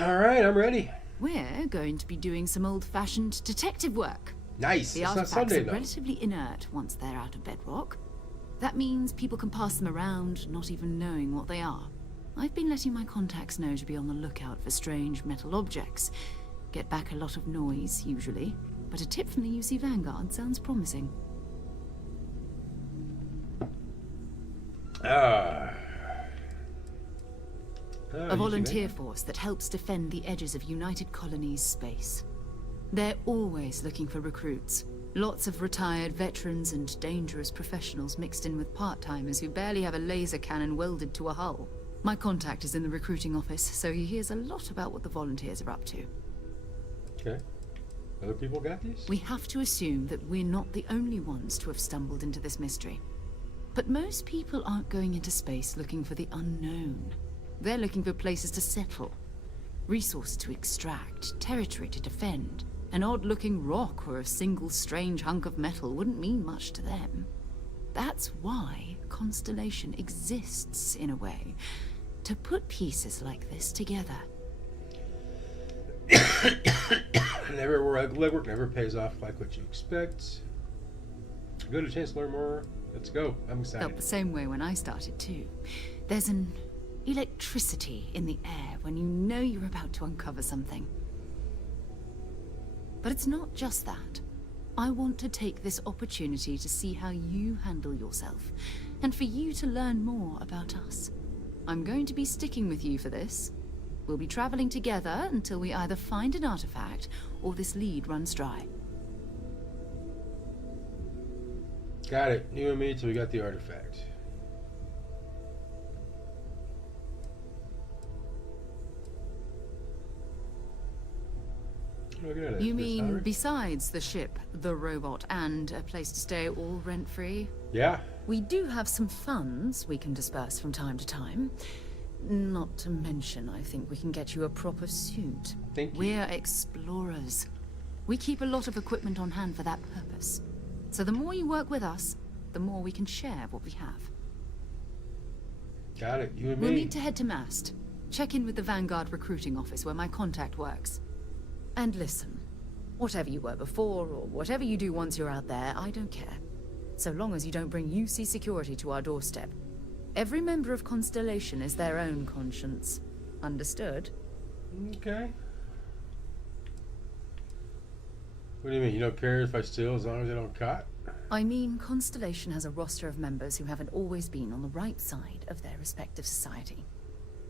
All right, I'm ready. We're going to be doing some old-fashioned detective work. Nice. The It's not artifacts Sunday, are though. relatively inert once they're out of bedrock. That means people can pass them around, not even knowing what they are. I've been letting my contacts know to be on the lookout for strange metal objects. Get back a lot of noise, usually, but a tip from the UC Vanguard sounds promising. A volunteer force that helps defend the edges of United Colonies space. They're always looking for recruits. Lots of retired veterans and dangerous professionals mixed in with part-timers who barely have a laser cannon welded to a hull. My contact is in the recruiting office, so he hears a lot about what the volunteers are up to. Okay. Other people got these? We have to assume that we're not the only ones to have stumbled into this mystery. But most people aren't going into space looking for the unknown. They're looking for places to settle, resources to extract, territory to defend. An odd-looking rock or a single strange hunk of metal wouldn't mean much to them. That's why Constellation exists, in a way. To put pieces like this together. Legwork never pays off like what you expect. Good, a chance to learn more. Let's go. I'm excited. Felt the same way when I started too. There's an electricity in the air when you know you're about to uncover something. But it's not just that. I want to take this opportunity to see how you handle yourself, and for you to learn more about us. I'm going to be sticking with you for this. We'll be traveling together until we either find an artifact or this lead runs dry. Got it. You and me till we got the artifact. You mean besides the ship, the robot, and a place to stay all rent-free? Yeah. We do have some funds we can disperse from time to time. Not to mention, I think we can get you a proper suit. Thank you. We're explorers. We keep a lot of equipment on hand for that purpose. So the more you work with us, the more we can share what we have. Got it. You and me. We'll need to head to Mast. Check in with the Vanguard recruiting office where my contact works. And listen, whatever you were before, or whatever you do once you're out there, I don't care. So long as you don't bring UC security to our doorstep. Every member of Constellation is their own conscience. Understood? Okay. What do you mean? You don't care if I steal as long as I don't caught? I mean, Constellation has a roster of members who haven't always been on the right side of their respective society.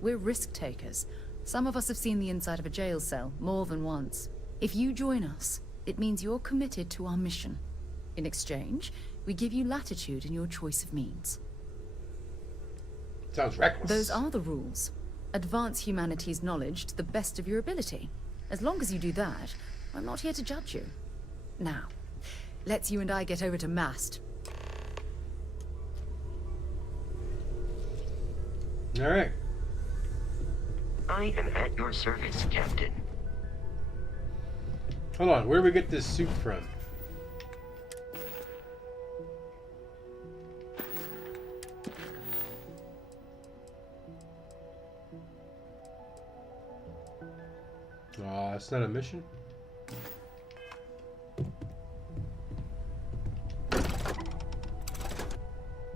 We're risk takers. Some of us have seen the inside of a jail cell more than once. If you join us, it means you're committed to our mission. In exchange, we give you latitude in your choice of means. Sounds reckless. Those are the rules. Advance humanity's knowledge to the best of your ability. As long as you do that, I'm not here to judge you. Now, let's you and I get over to Mast. All right. I am at your service, Captain. Hold on, where do we get this suit from? It's not a mission.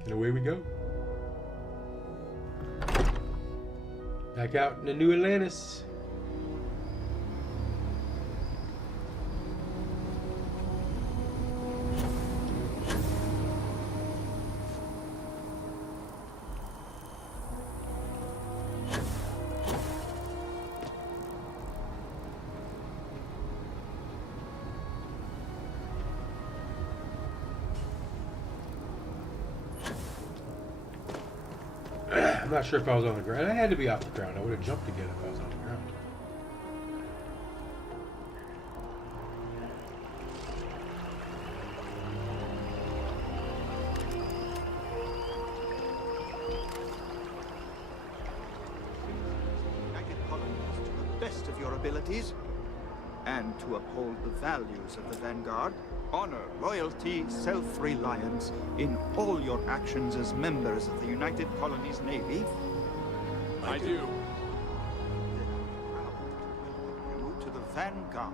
And away we go. Back out in the New Atlantis. I'm not sure if I was on the ground. I had to be off the ground. I would have jumped again if I was on the ground. United Colonies to the best of your abilities, and to uphold the values of the Vanguard, honor, loyalty, self-reliance in all your actions as members of the United Colonies Navy. I do. Vanguard.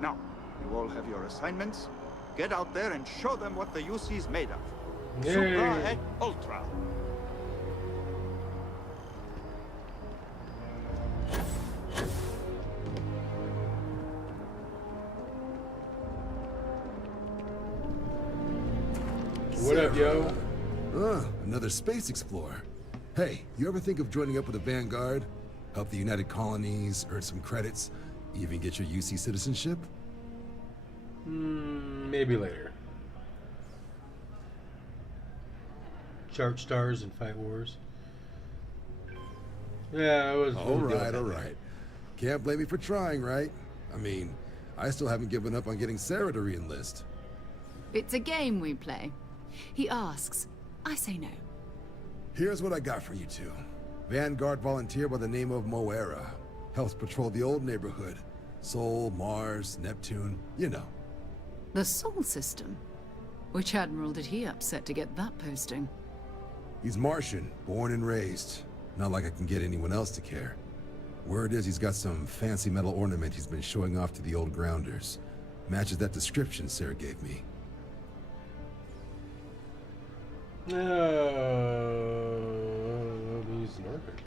Now, you all have your assignments. Get out there and show them what the UC's made of. Yay. Supra et Ultra. What up, yo? Another space explorer. Hey, you ever think of joining up with the Vanguard? Help the United Colonies, earn some credits, even get your UC citizenship? Maybe later. Chart stars and fight wars. Yeah, I was. All right. Can't blame me for trying, right? I mean, I still haven't given up on getting Sarah to re-enlist. It's a game we play. He asks, I say no. Here's what I got for you two. Vanguard volunteer by the name of Moera. Helps patrol the old neighborhood. Sol, Mars, Neptune, you know. The Sol system? Which admiral did he upset to get that posting? He's Martian, born and raised. Not like I can get anyone else to care. Word is he's got some fancy metal ornament he's been showing off to the old grounders. Matches that description Sarah gave me. The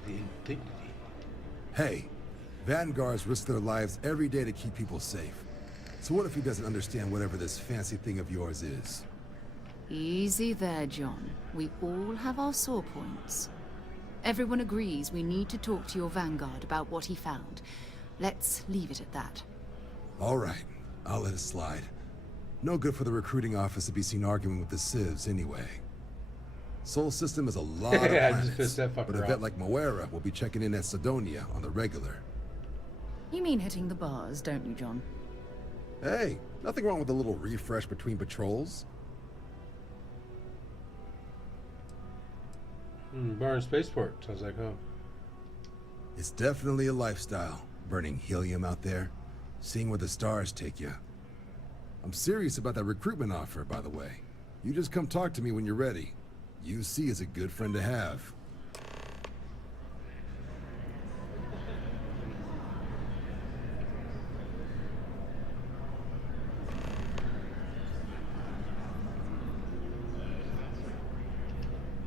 indignity. Hey, Vanguards risk their lives every day to keep people safe. So what if he doesn't understand whatever this fancy thing of yours is? Easy there, John. We all have our sore points. Everyone agrees we need to talk to your Vanguard about what he found. Let's leave it at that. All right, I'll let it slide. No good for the recruiting office to be seen arguing with the civs anyway. Sol system is a lot of planets, but a vet like Moera will be checking in at Sidonia on the regular. You mean hitting the bars, don't you, John? Hey, nothing wrong with a little refresh between patrols. Bar and spaceport, sounds like home. It's definitely a lifestyle, burning helium out there, seeing where the stars take you. I'm serious about that recruitment offer, by the way. You just come talk to me when you're ready. UC is a good friend to have.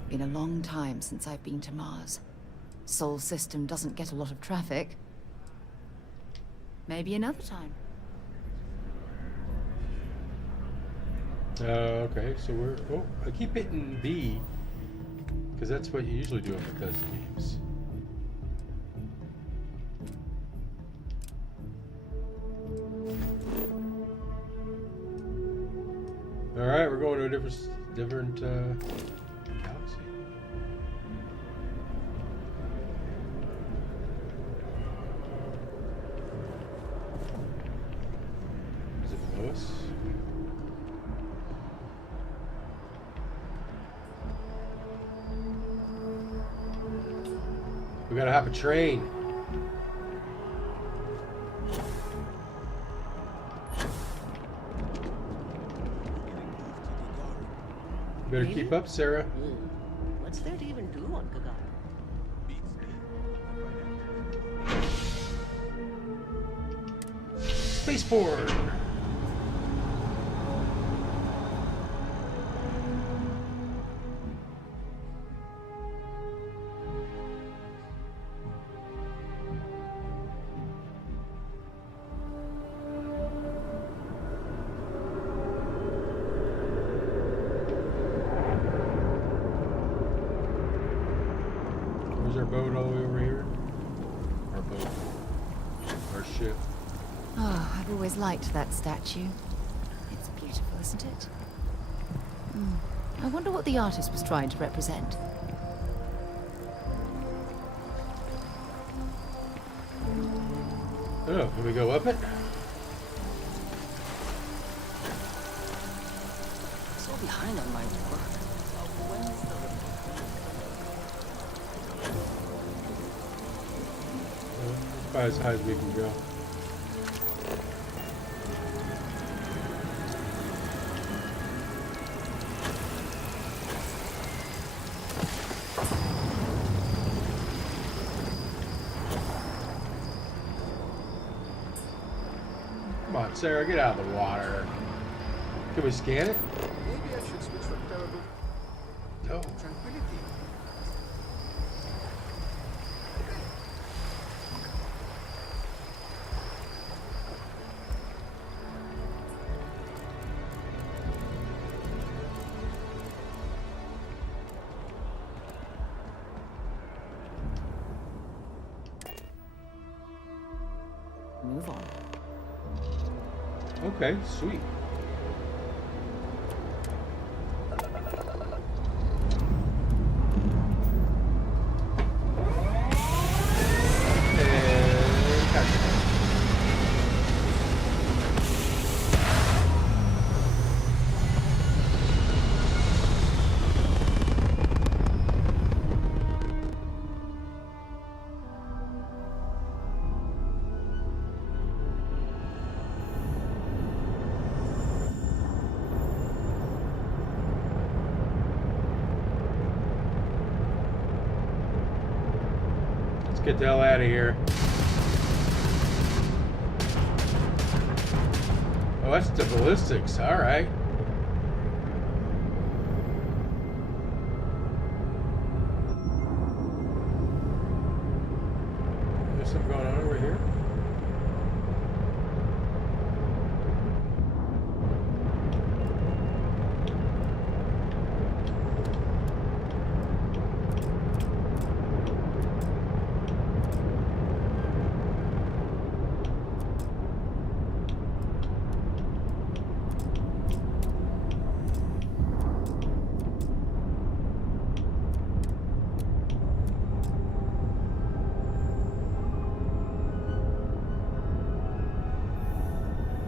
Been a long time since I've been to Mars. Sol system doesn't get a lot of traffic. Maybe another time. Okay, so we're... Oh, I keep hitting B, because that's what you usually do in Bethesda games. Alright, we're going to a different galaxy. Is it below us? We gotta hop a train. Better keep up, Sarah. What's there to even do on Gagara? Spaceport. Our boat all the way over here. Our boat. Our ship. Oh, I've always liked that statue. It's beautiful, isn't it? I wonder what the artist was trying to represent. Oh, can we go up it? So behind on my work. When's the About as high as we can go. Come on, Sarah, get out of the water. Can we scan it? Maybe I should switch from terrible No. to tranquility. Move on. Okay, sweet. And catch it. Get the hell out of here. Oh, that's the ballistics. All right. There's something going on over here.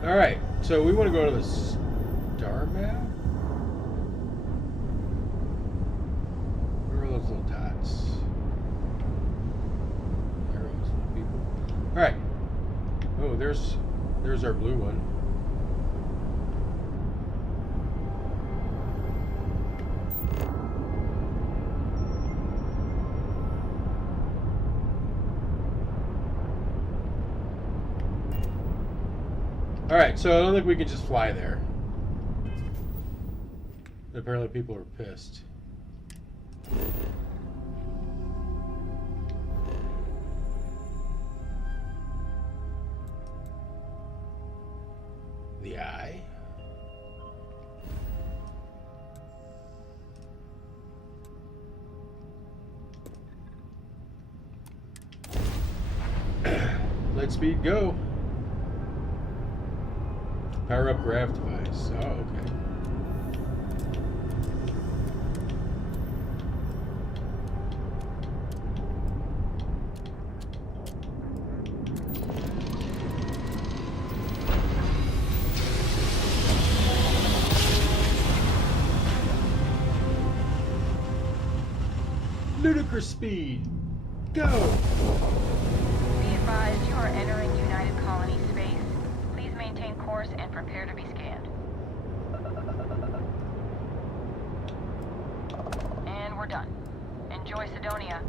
All right, so we want to go to the star map. Where are those little dots? Arrows, little people. All right. Oh, there's our blue one. Alright, so I don't think we can just fly there. Apparently people are pissed. The eye? Light speed, go! Power up grav device. Oh, okay. Ludicrous speed. Go! Be advised you are entering United Colony space. Please maintain course and prepare to be scanned. And we're done. Enjoy Sidonia.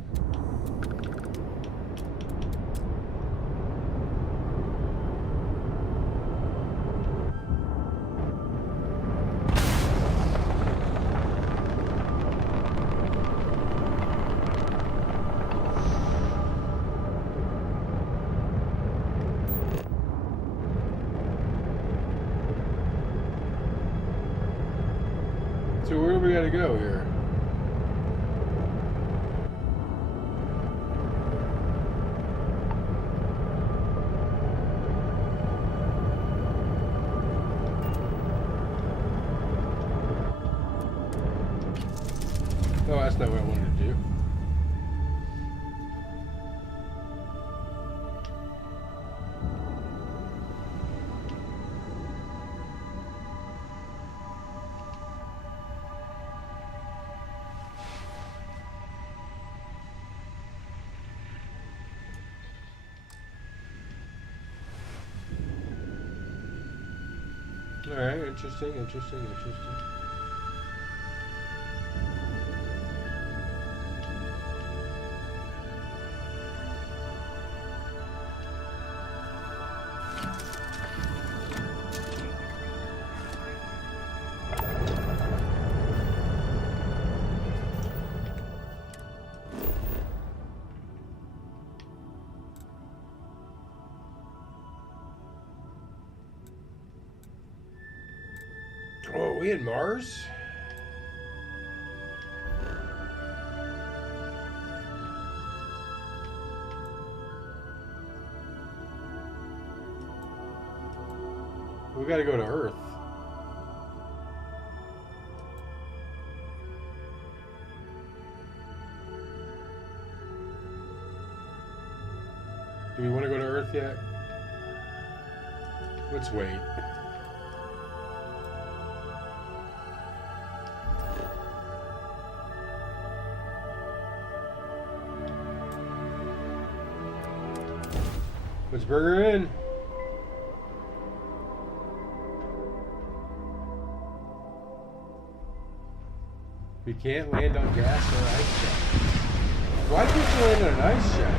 So where do we gotta go here? Oh, that's not what I wanted to do. Alright, interesting. Oh, we had Mars? We gotta go to Earth. Do we want to go to Earth yet? Let's wait. Let's bring her in. We can't land on gas or ice shack. Why can't you land on an ice shack?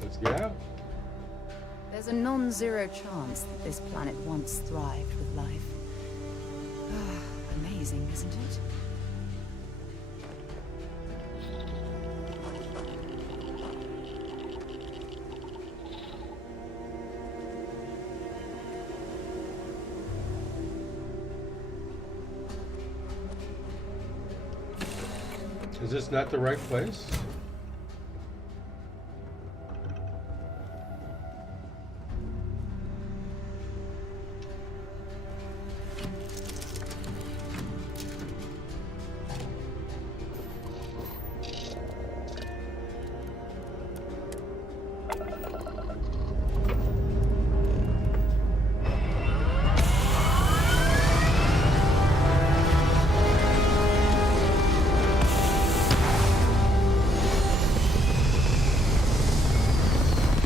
Let's get out. There's a non-zero chance that this planet once thrived with life. Amazing, isn't it? Is this not the right place?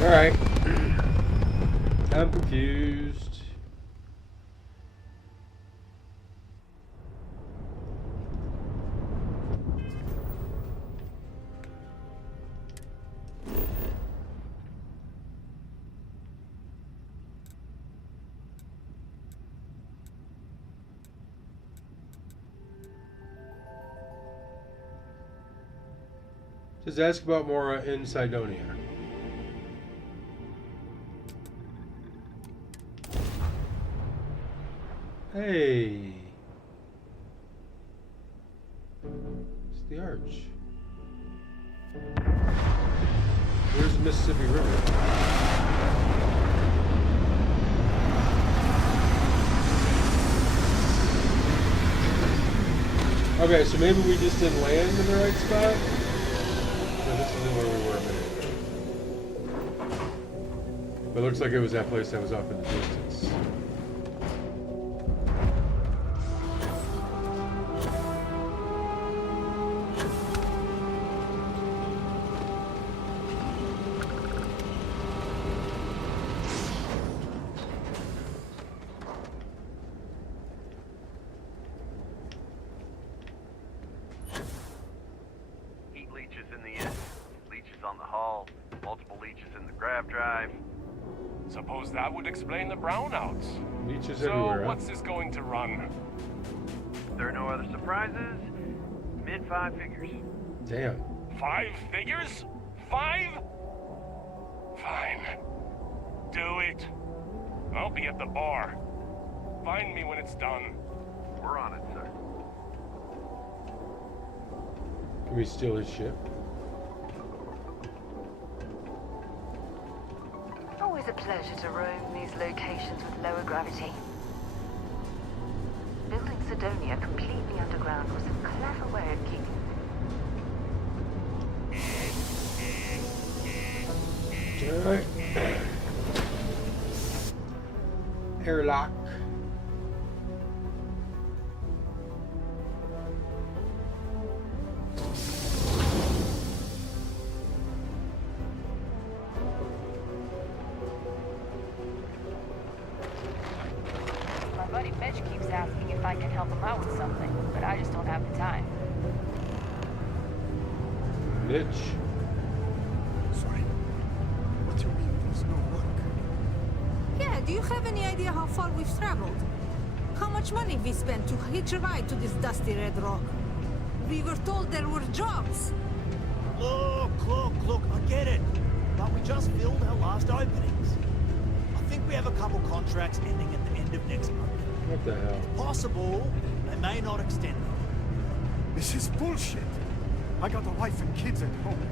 Alright. I'm confused. Just ask about Mora in Cydonia. Hey, it's the arch. Where's the Mississippi River? Okay, so maybe we just didn't land in the right spot? No, this isn't where we were a minute ago. But it looks like it was that place that was off in the distance. Suppose that would explain the brownouts. Leeches so everywhere, what's this going to run? If there are no other surprises, mid-5 figures. Damn. 5 figures? 5? Fine. Do it. I'll be at the bar. Find me when it's done. We're on it, sir. Can we steal his ship? Always a pleasure to roam these locations with lower gravity. Building Cydonia completely underground was a clever way of keeping. Alright. Airlock. My buddy Mitch keeps asking if I can help him out with something, but I just don't have the time. Mitch. Sorry. What's your name? There's no work. Yeah, do you have any idea how far we've traveled? How much money we spent to hitch a ride to this dusty red rock? We were told there were jobs. Look, I get it. But we just filled our last openings. I think we have a couple contracts ending at the end of next month. What the hell? It's possible they may not extend them. This is bullshit. I got a wife and kids at home.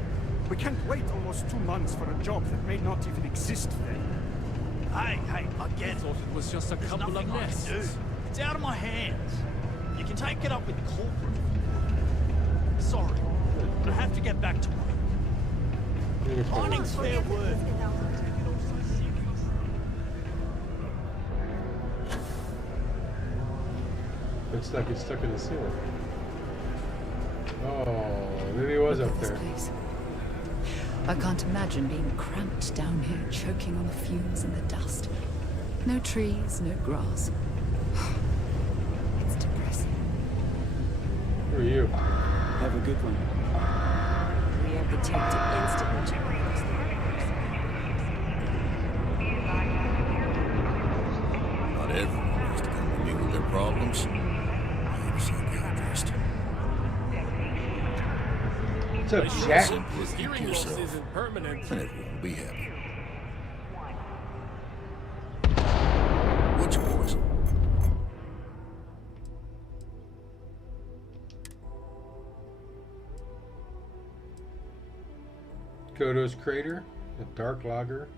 We can't wait almost 2 months for a job that may not even exist then. Hey, I get it. Thought it was just a There's couple of nothing I can do. nests. It's out of my hands. You can take it up with corporate if you want. Sorry, I have to get back to work. Finding's fair word. Looks like it's stuck in the ceiling. Oh, maybe it was Look up at this there. place. I can't imagine being cramped down here, choking on the fumes and the dust. No trees, no grass. It's depressing. Who are you? Have a good one. We have the tech to instantly generate us. Not everyone has to come to me with their problems. I'm a psychiatrist. What's up, It's Jack? simple as keep to yourself, and everyone will be happy. What's your poison? Kodo's Crater, a dark lager.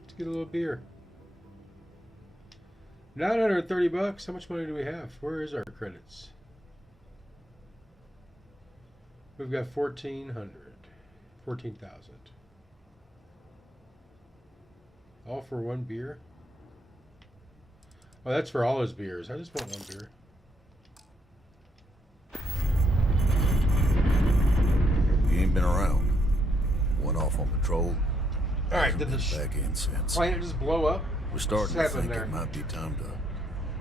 Let's get a little beer. $930. How much money do we have? Where is our credits? We've got 14,000. All for one beer. Oh, that's for all his beers. I just want one beer. You ain't been around. Went off on patrol. All right, did the back in since. planet just blow up? We're starting to What's happened think there? it might be time to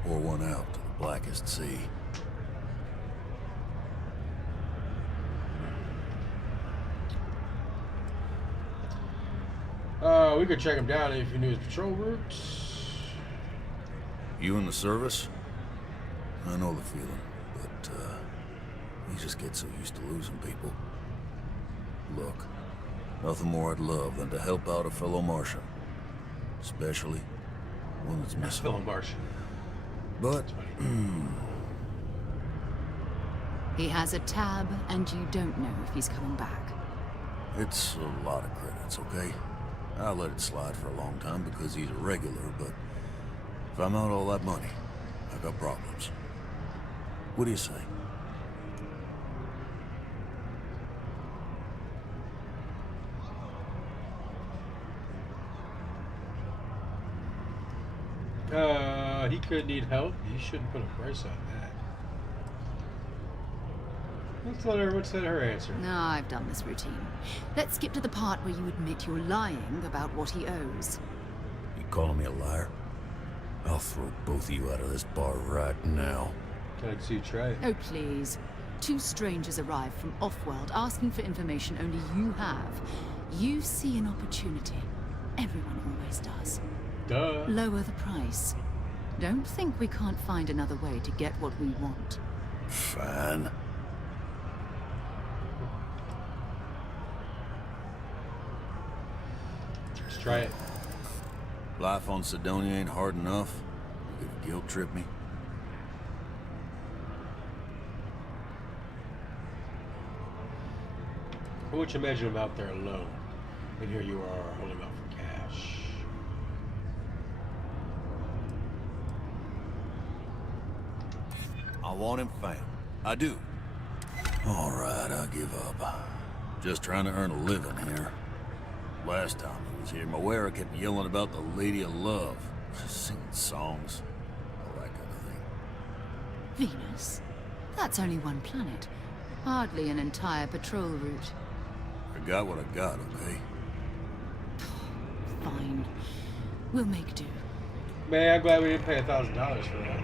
pour one out to the blackest sea. We could check him down if you knew his patrol routes. You in the service? I know the feeling, but you just get so used to losing people. Look, nothing more I'd love than to help out a fellow Martian. Especially one that's missing. Fellow Martian. But He has a tab, and you don't know if he's coming back. it's a lot of credits, okay? I let it slide for a long time because he's a regular, but if I'm out all that money, I got problems. What do you say? He could need help. You shouldn't put a price on that. Let's let her answer. No, I've done this routine. Let's skip to the part where you admit you're lying about what he owes. You calling me a liar? I'll throw both of you out of this bar right now. Can I see you try it? Oh, please. 2 strangers arrive from off-world asking for information only you have. You see an opportunity. Everyone always does. Duh. Lower the price. Don't think we can't find another way to get what we want. Fine. Let's try it. Life on Sidonia ain't hard enough. You could guilt trip me. I want you to imagine him out there alone. And here you are holding out for cash. I want him found. I do. All right, I give up. Just trying to earn a living here. Last time he was here, Moira kept yelling about the Lady of Love. Singing songs. All that kind of thing. Venus? That's only one planet. Hardly an entire patrol route. I got what I got, okay? Fine. We'll make do. Man, I'm glad we didn't pay $1,000 for that.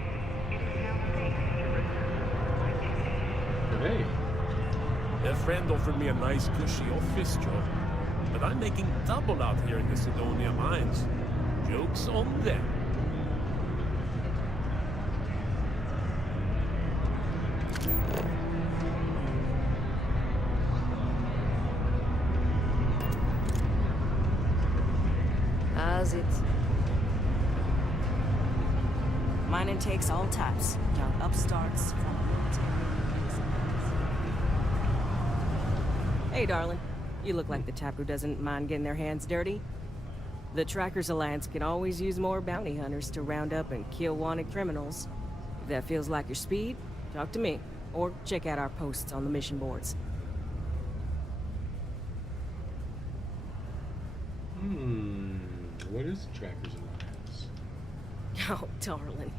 Hey. Their friend offered me a nice cushy office job. but I'm making double out here in the Sidonia mines. Joke's on them. How's it? Mining takes all types. Young upstarts from military. Hey, darling. You look like the type who doesn't mind getting their hands dirty. The Trackers Alliance can always use more bounty hunters to round up and kill wanted criminals. If that feels like your speed, talk to me. Or check out our posts on the mission boards. What is the Trackers Alliance? Oh, darling.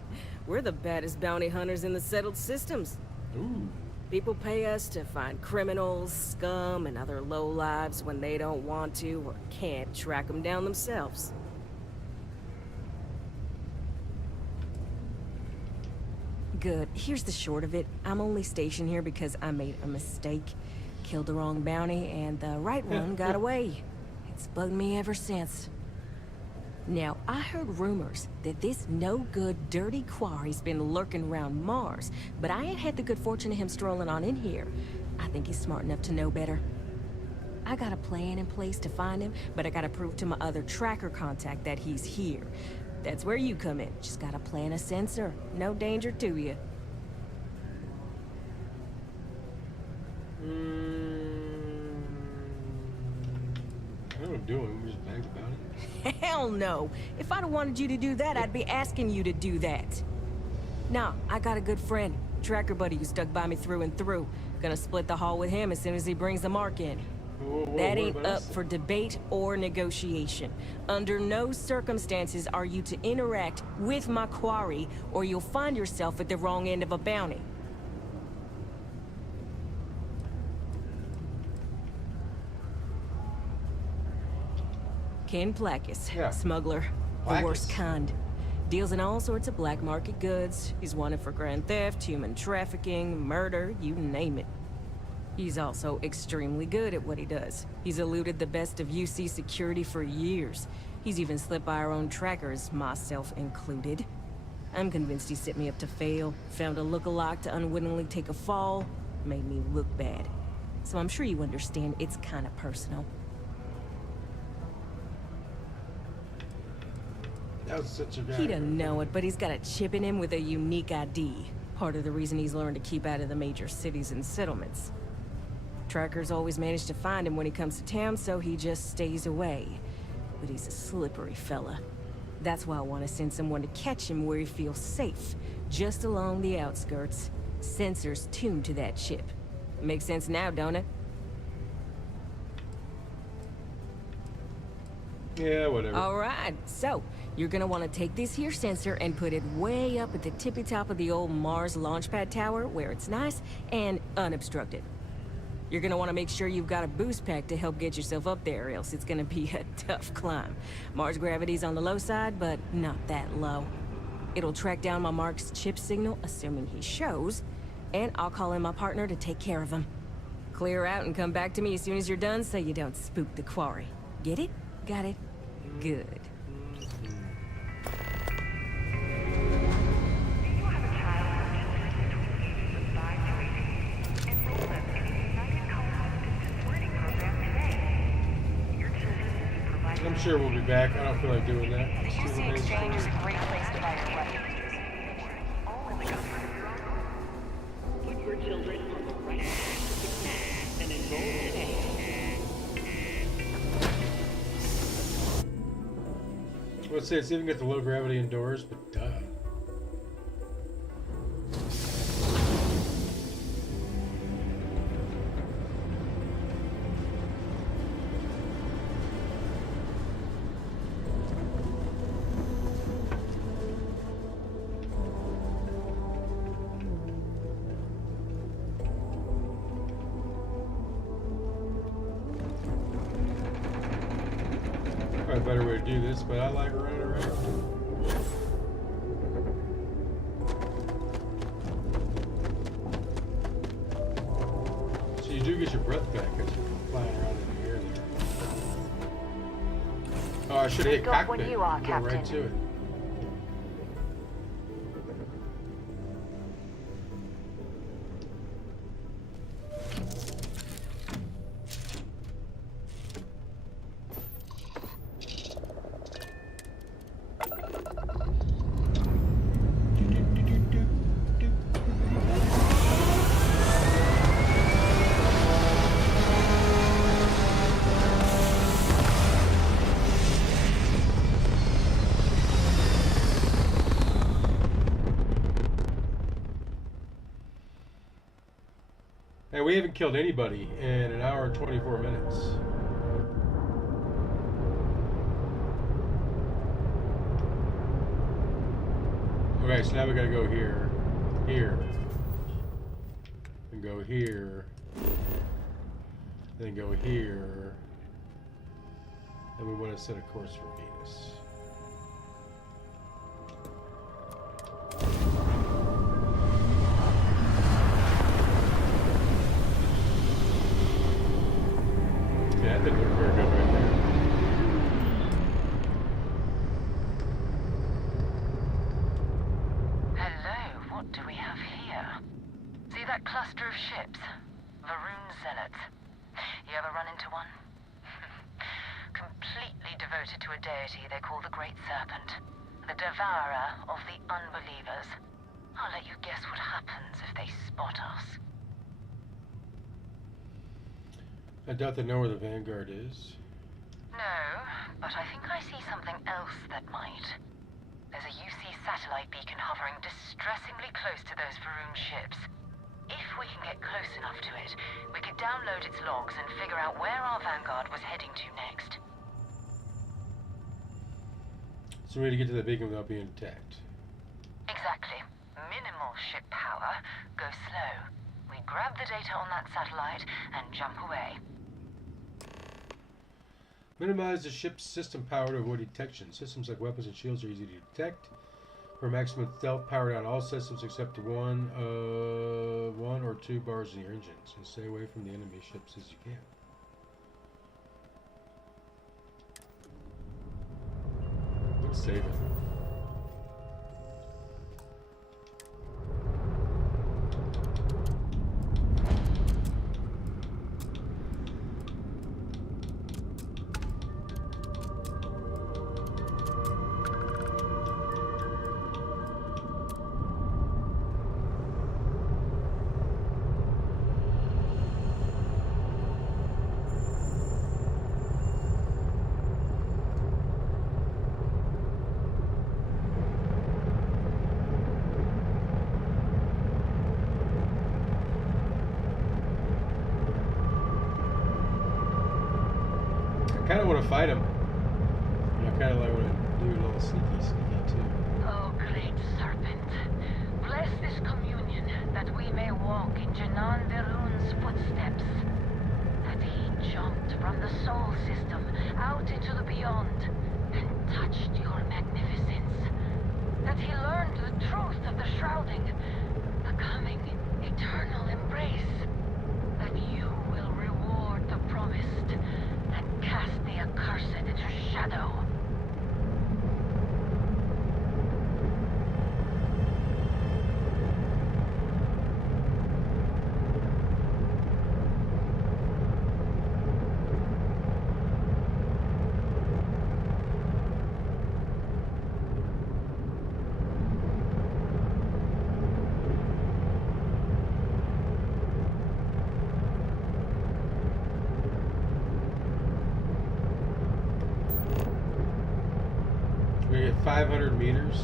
We're the baddest bounty hunters in the settled systems. Ooh. People pay us to find criminals, scum, and other lowlives when they don't want to or can't track them down themselves. Good. Here's the short of it. I'm only stationed here because I made a mistake. Killed the wrong bounty, and the right one got away. It's bugged me ever since. Now, I heard rumors that this no-good, dirty quarry's been lurking around Mars, but I ain't had the good fortune of him strolling on in here. I think he's smart enough to know better. I got a plan in place to find him, but I gotta prove to my other tracker contact that he's here. That's where you come in. Just gotta plant a sensor. No danger to you. I know what I'm doing. We just bagged about it. Hell no! If I'd have wanted you to do that, I'd be asking you to do that. Nah, I got a good friend, tracker buddy who stuck by me through and through. Gonna split the haul with him as soon as he brings the mark in. That ain't up for debate or negotiation. Under no circumstances are you to interact with my quarry, or you'll find yourself at the wrong end of a bounty. Ken Placus, smuggler, the worst kind. Deals in all sorts of black market goods. He's wanted for grand theft, human trafficking, murder, you name it. He's also extremely good at what he does. He's eluded the best of UC security for years. He's even slipped by our own trackers, myself included. I'm convinced he set me up to fail, found a look-alike to unwittingly take a fall, made me look bad. So I'm sure you understand it's kind of personal. That was such a guy. He doesn't know it, but he's got a chip in him with a unique ID. Part of the reason he's learned to keep out of the major cities and settlements. Trackers always manage to find him when he comes to town, so he just stays away. But he's a slippery fella. That's why I want to send someone to catch him where he feels safe, just along the outskirts. Sensors tuned to that chip. Makes sense now, don't it? Yeah, whatever. All right, so you're gonna want to take this here sensor and put it way up at the tippy top of the old Mars launchpad tower where it's nice and unobstructed. You're gonna want to make sure you've got a boost pack to help get yourself up there, else it's gonna be a tough climb. Mars gravity's on the low side, but not that low. It'll track down my Mark's chip signal, assuming he shows, and I'll call in my partner to take care of him. Clear out and come back to me as soon as you're done so you don't spook the quarry. Get it? Got it? Good. I'm sure we'll be back. I don't feel like doing that. UC Exchange is a great place to buy your weapons. Put your children on the right path and enroll today. Let's say it's even got the low gravity indoors, but duh. Probably a better way to do this, but I like running around. So you do get your breath back as you're flying around in the air there. Oh, I should have hit Lift off cockpit. when you are, Go Captain. right to it. And we haven't killed anybody in an hour and 24 minutes. Okay, so now we gotta go here, here, and go here, then go here, and we want to set a course for Venus. Yeah, that didn't look very good right there. Hello, what do we have here? See that cluster of ships? Varun Zealots. You ever run into one? Completely devoted to a deity they call the Great Serpent. The devourer of the unbelievers. I'll let you guess what happens if they spot us. I doubt they know where the Vanguard is. No, but I think I see something else that might. There's a UC satellite beacon hovering distressingly close to those Varun ships. If we can get close enough to it, we could download its logs and figure out where our Vanguard was heading to next. So we need to get to the beacon without being attacked. Exactly. Minimal ship power. Go slow. We grab the data on that satellite and jump away. Minimize the ship's system power to avoid detection. Systems like weapons and shields are easy to detect. For maximum stealth, power down all systems except one or two bars in your engines, and stay away from the enemy ships as you can. Let's save it. I kind of want to fight him. And I kind of like want to do a little sneaky too. Oh, great serpent, bless this communion that we may walk in Janan Verun's footsteps. That he jumped from the soul system out into the beyond and touched your magnificence. That he learned the truth of the shrouding, the coming eternal embrace. That you will reward the promised and cast the accursed into shadow. We get 500 meters.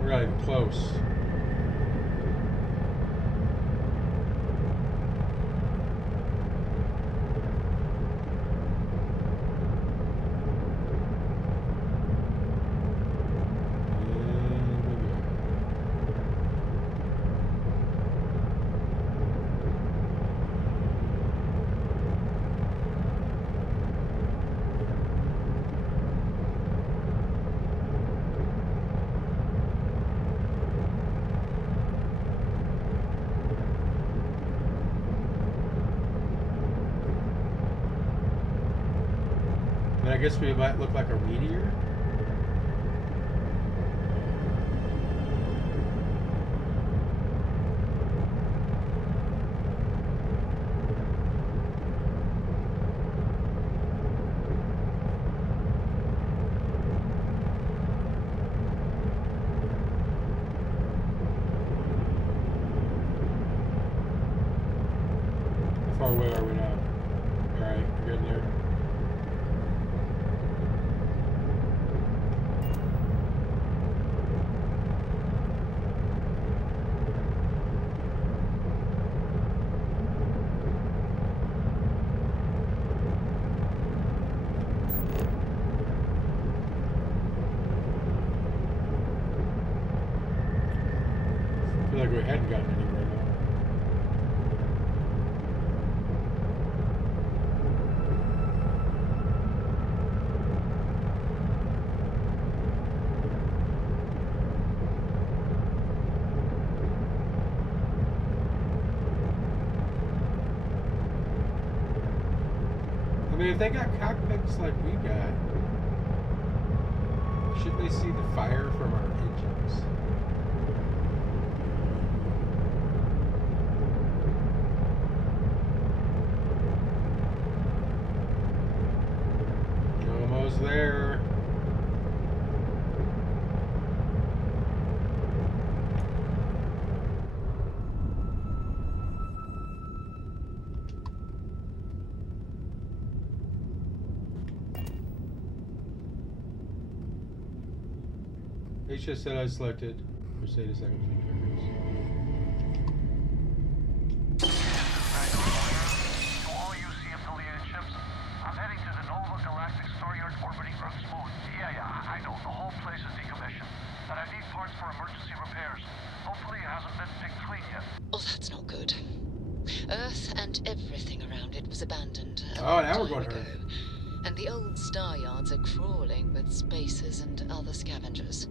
We're not even close. I guess we might look like a meteor. How far away are we now? Alright, we're getting there. I feel like we hadn't gotten anywhere though. I mean, if they got cockpits like we got, should they see the fire from our engines? Almost there. H just said I selected Mercedes second fingers. To all UC affiliated ships, I'm heading to the Nova Galactic Star Yard orbiting Earth's moon. Yeah, I know. The whole place is decommissioned. But I need parts for emergency repairs. Hopefully it hasn't been picked clean yet. Oh, that's not good. Earth and everything around it was abandoned. Oh, now we're going to Earth. And the old star yards are crawling with spacers and other scavengers.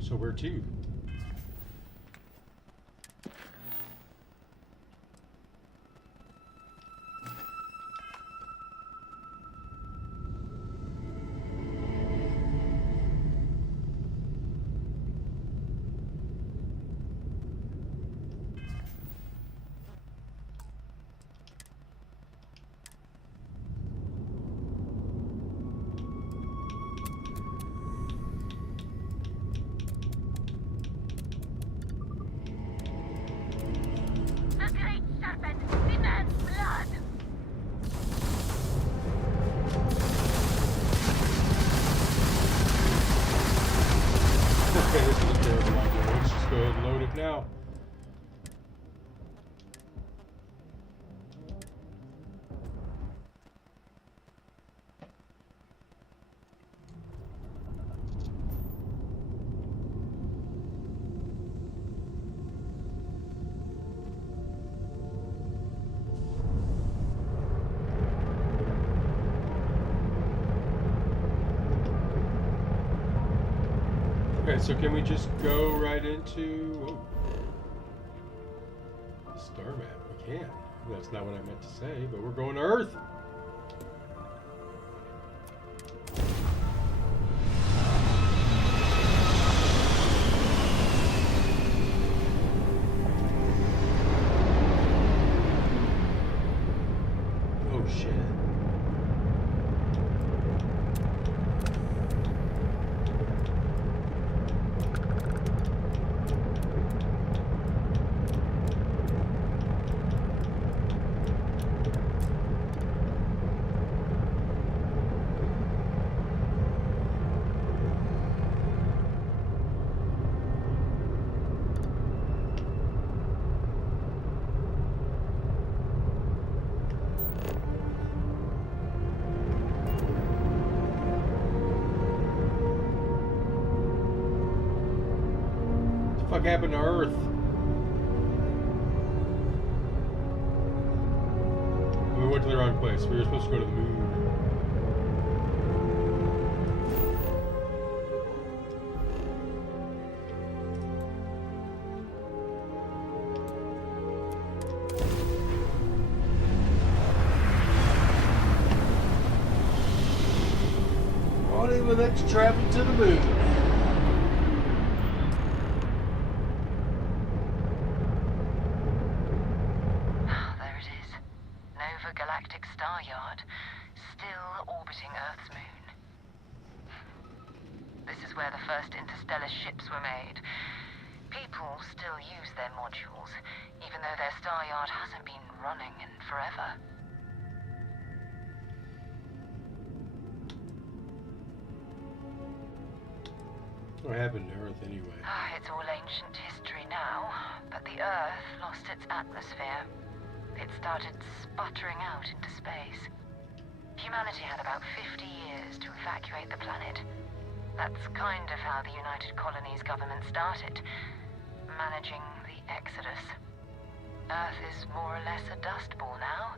So where to? The great serpent demands blood! Okay, this is a terrible idea. Let's just go ahead and load it now. Okay, so can we just go right into the star map? We can. That's not what I meant to say, but we're going to Earth. Oh shit. What the fuck happened to Earth? We went to the wrong place. We were supposed to go to the moon. the next travel to the moon. There it is. Nova Galactic Star Yard, still orbiting Earth's moon. This is where the first interstellar ships were made. People still use their modules, even though their star yard hasn't been running in forever. What happened to Earth anyway? It's all ancient history now, but the Earth lost its atmosphere. It started sputtering out into space. Humanity had about 50 years to evacuate the planet. That's kind of how the United Colonies government started, managing the exodus. Earth is more or less a dust ball now.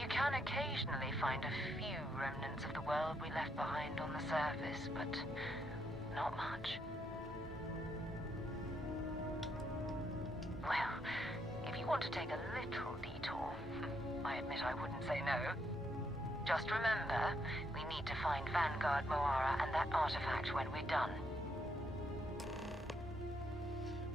You can occasionally find a few remnants of the world we left behind on the surface, but not much. Well, if you want to take a little detour, I admit I wouldn't say no. Just remember, we need to find Vanguard Moara and that artifact when we're done.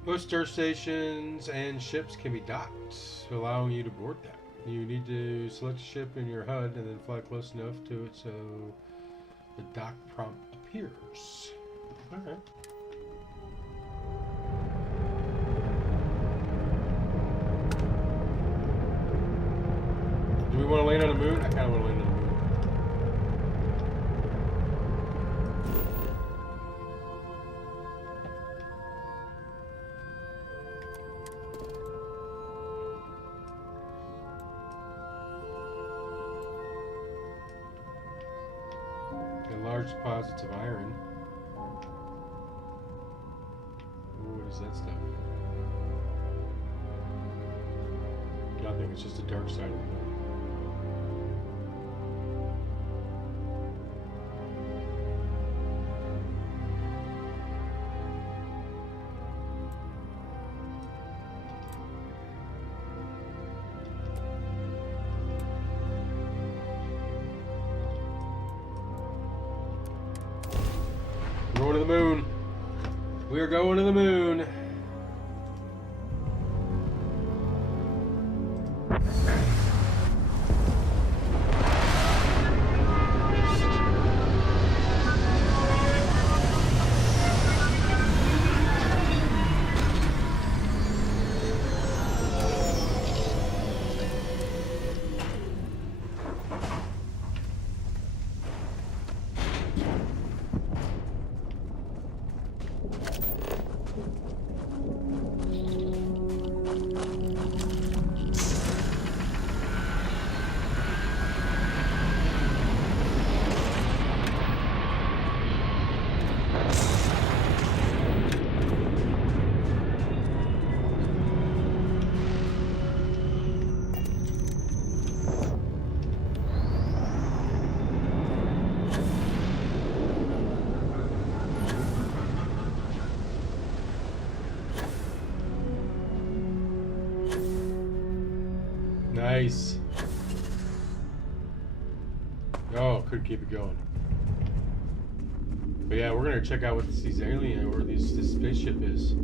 Most star stations and ships can be docked, allowing you to board them. You need to select a ship in your HUD and then fly close enough to it so the dock prompt appears. Okay. Do we want to land on the moon? I kind of want to land on the moon. Large deposits of iron. Ooh, what is that stuff? Nothing, it's just the dark side of the moon. Going to the moon. We are going to the moon. Nice. Oh, could keep it going. But yeah, we're gonna check out what these alien or this spaceship is.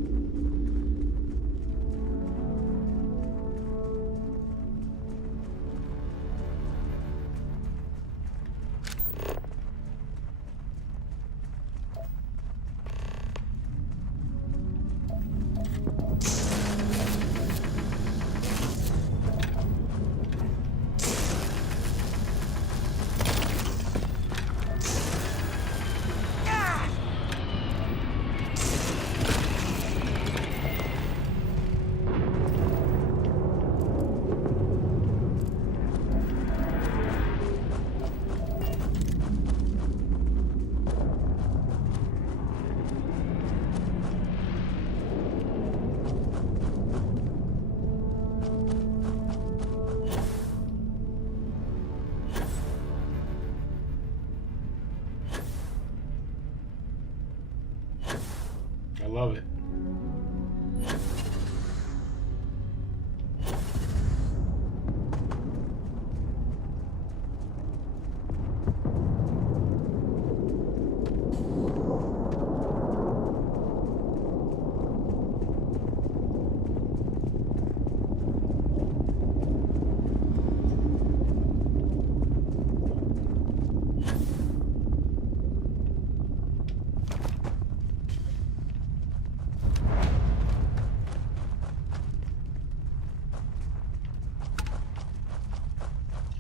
I love it.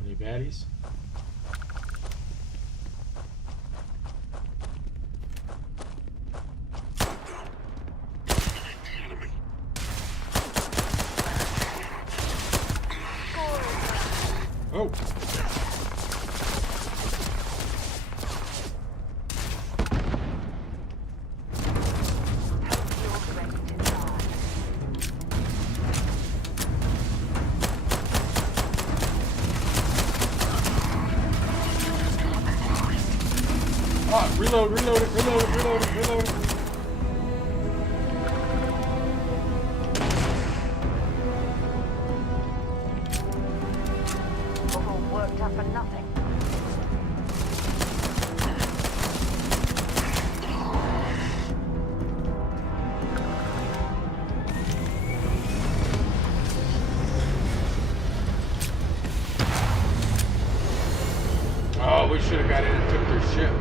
Any baddies? Oh! Ah, reload it. All worked up for nothing. Oh, we should have got in and took their ship.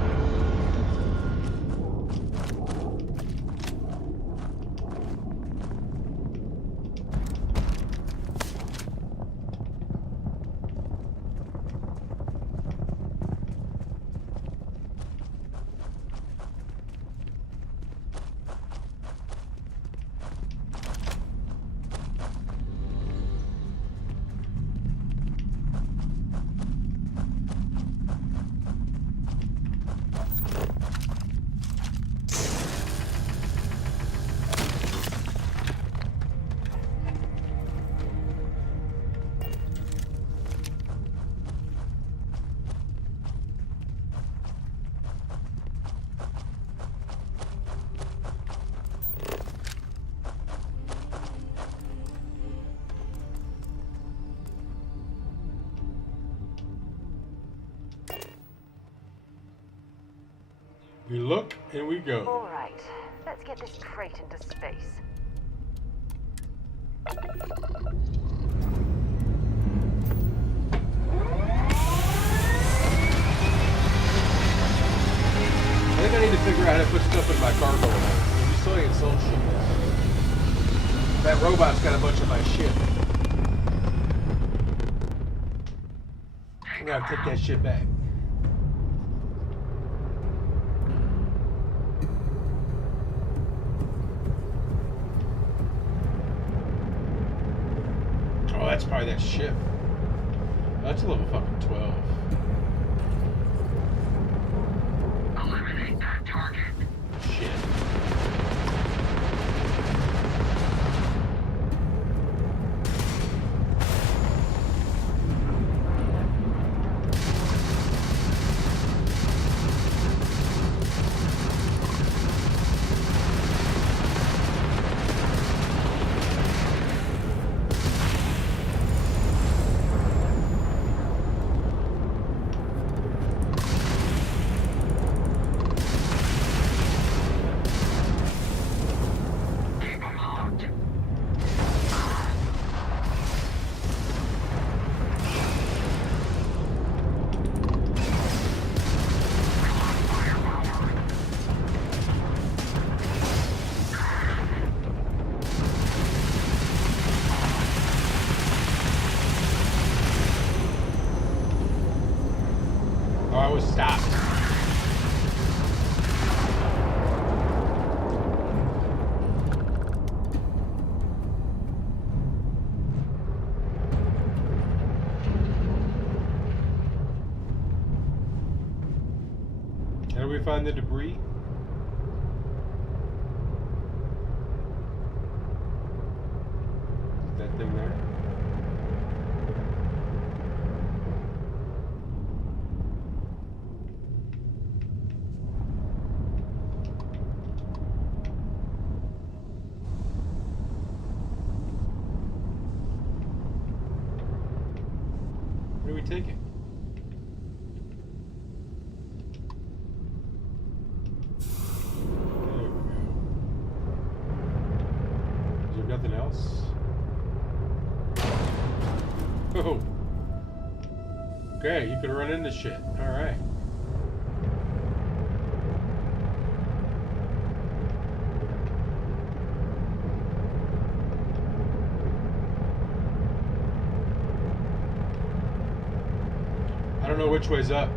We look and we go. All right, let's get this crate into space. I think I need to figure out how to put stuff in my cargo hold. You still ain't sold shit now. That robot's got a bunch of my shit. I gotta take that shit back. Oh, that's probably that ship. That's a level fucking 12. Eliminate that target. Shit. Oh, I was stopped. How do we find the debris? That thing there? Where do we take it? There we go. Is there nothing else? Oh. Okay, you can run into shit. Alright. don't know which way's up.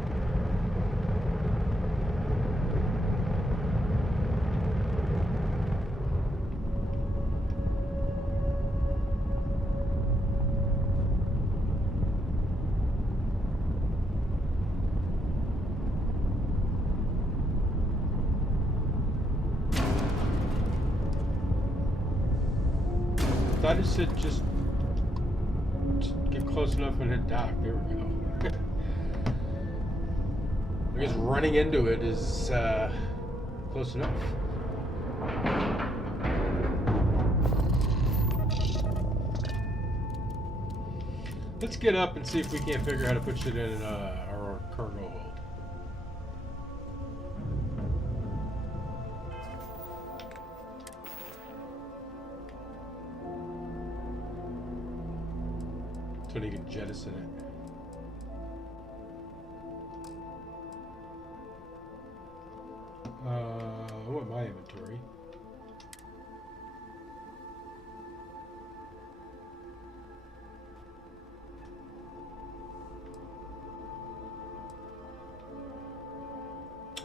I just said just get close enough and hit dock. There we go. I guess running into it is close enough. Let's get up and see if we can't figure out how to put shit in our cargo hold. So you can jettison it. I want my inventory.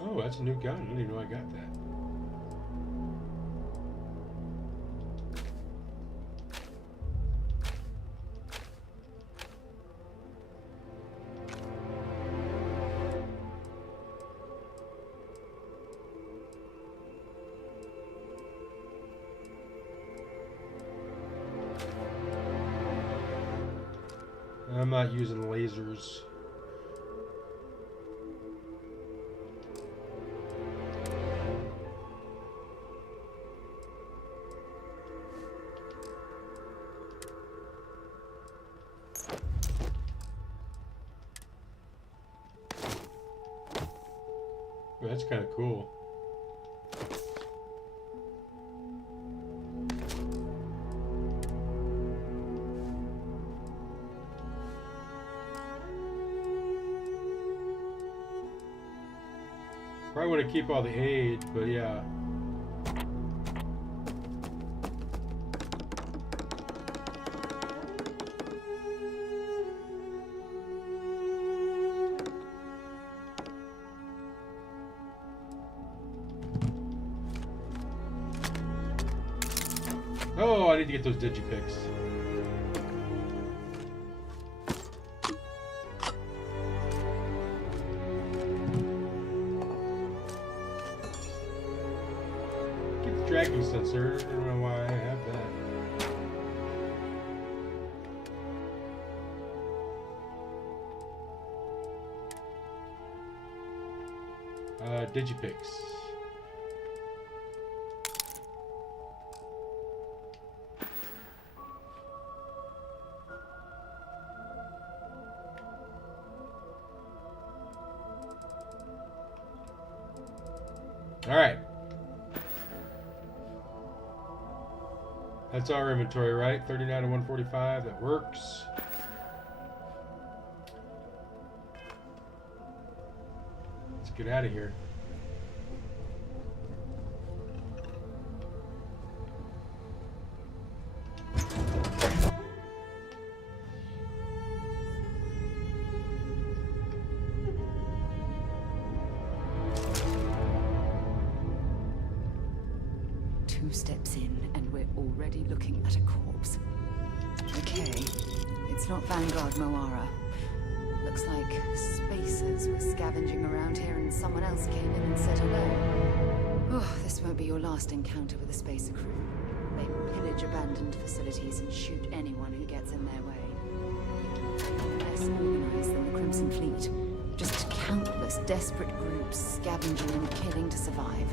Oh, that's a new gun. I didn't even know I got that. I'm not using lasers. Well, that's kind of cool. Probably want to keep all the aid, but yeah. Oh, I need to get those digipics. Tracking sensor. I don't know why I have that. Digipics. All right. That's our inventory, right? 39 to 145, that works. Let's get out of here. Two steps in, and we're already looking at a corpse. Okay, it's not Vanguard Moara. Looks like spacers were scavenging around here and someone else came in and said hello. Oh, this won't be your last encounter with a spacer crew. They pillage abandoned facilities and shoot anyone who gets in their way. Less organized than the Crimson Fleet. Just countless desperate groups scavenging and killing to survive.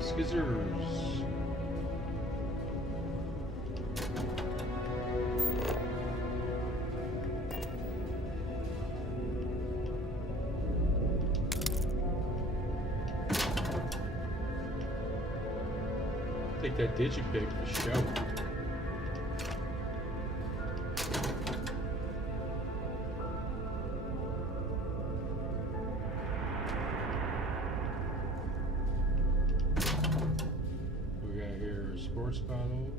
Skizzers. Take that digipig for show. Sports bottle.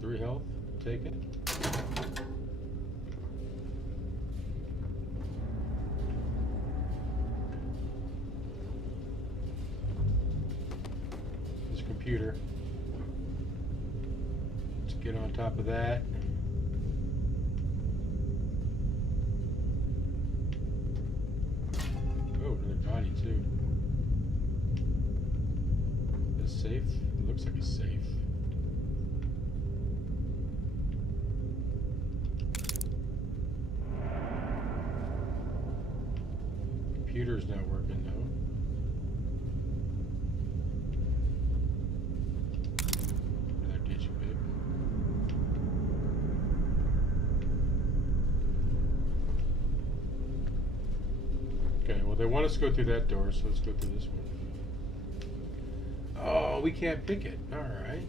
3 health. Take it. This computer. Let's get on top of that. Oh, another body too. This safe? It looks like a safe. Computer's not working though. Another ditch bit. Okay, well they want us to go through that door, so let's go through this one. Oh, we can't pick it. Alright.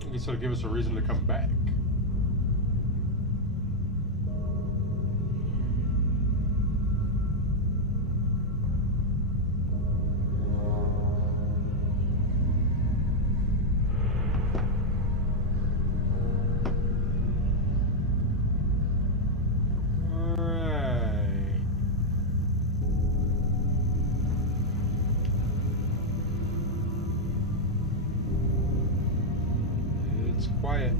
I guess it'll give us a reason to come back. Quiet.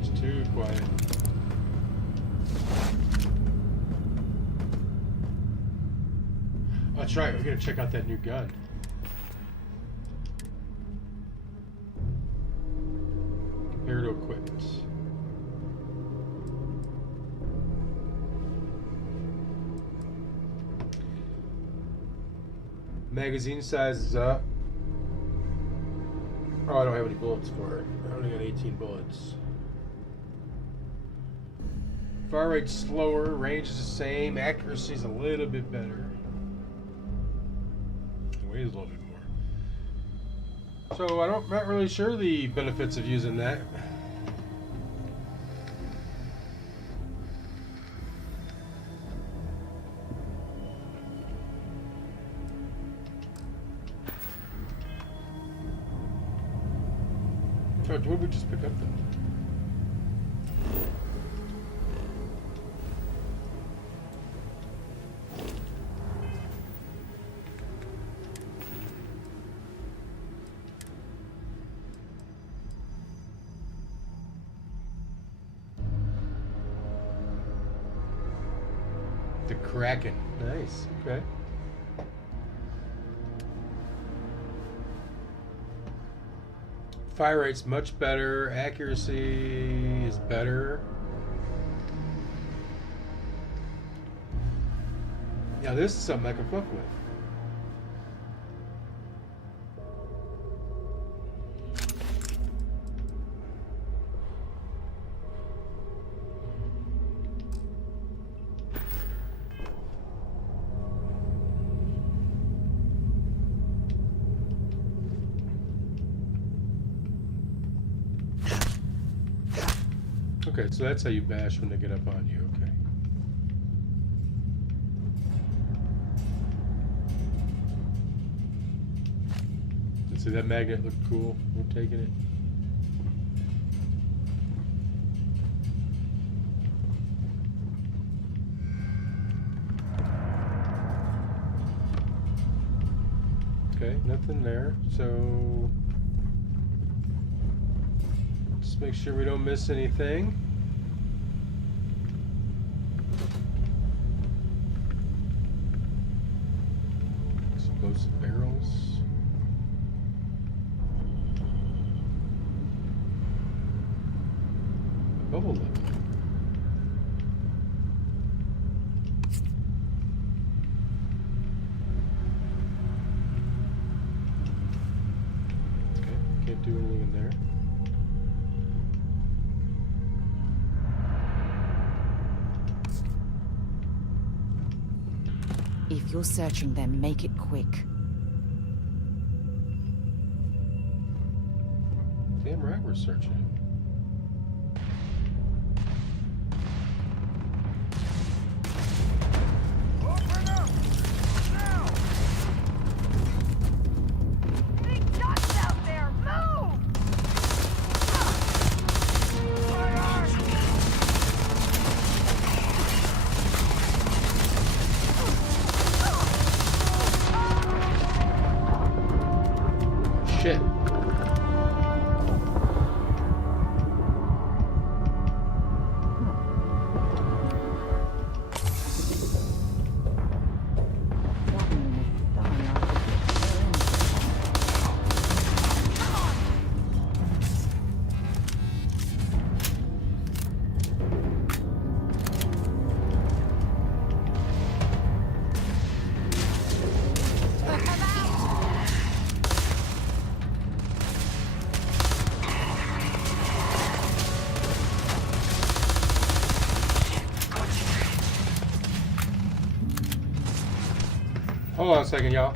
It's too quiet. Oh, that's right, we're gonna check out that new gun. Compare to equipped. Magazine size is up. Oh, I don't have any bullets for it. I only got 18 bullets. Fire rate's slower, range is the same, accuracy's a little bit better. Weight is a little bit more. So I'm not really sure the benefits of using that. Oh, what did we just pick up then? The Kraken. Nice. Okay. Fire rate's much better. Accuracy is better. Yeah, this is something I can fuck with. Okay, so that's how you bash when they get up on you, okay. Let's see, that magnet looked cool. We're taking it. Okay, nothing there, so just make sure we don't miss anything. Explosive barrels. Bubble level. Okay, can't do anything in there. If you're searching, then make it quick. Damn right we're searching. Open up! Now! Big ducks out there! Move! Shit. Hold on a second, y'all.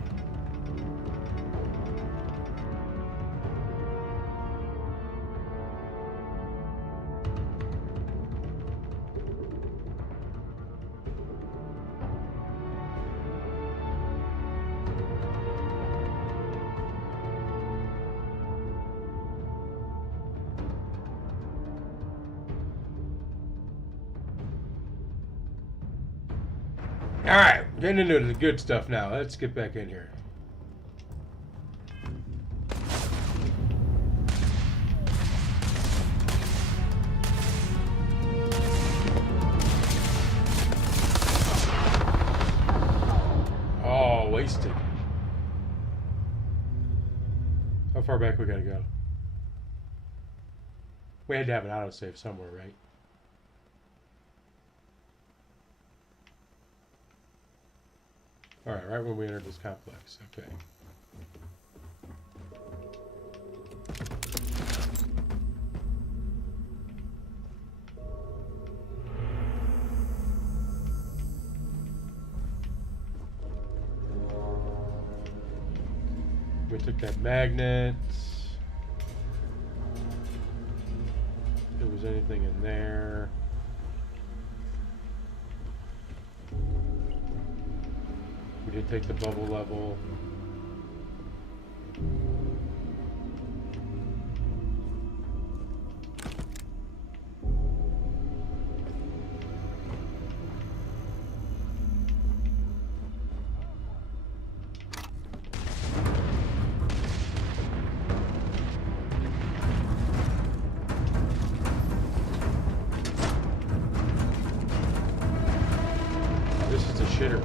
Alright, getting into the good stuff now. Let's get back in here. Oh, wasted. How far back we gotta go? We had to have an autosave somewhere, right? Alright, right when we entered this complex. Okay. We took that magnet. If there was anything in there. We did take the bubble level. This is a shitter.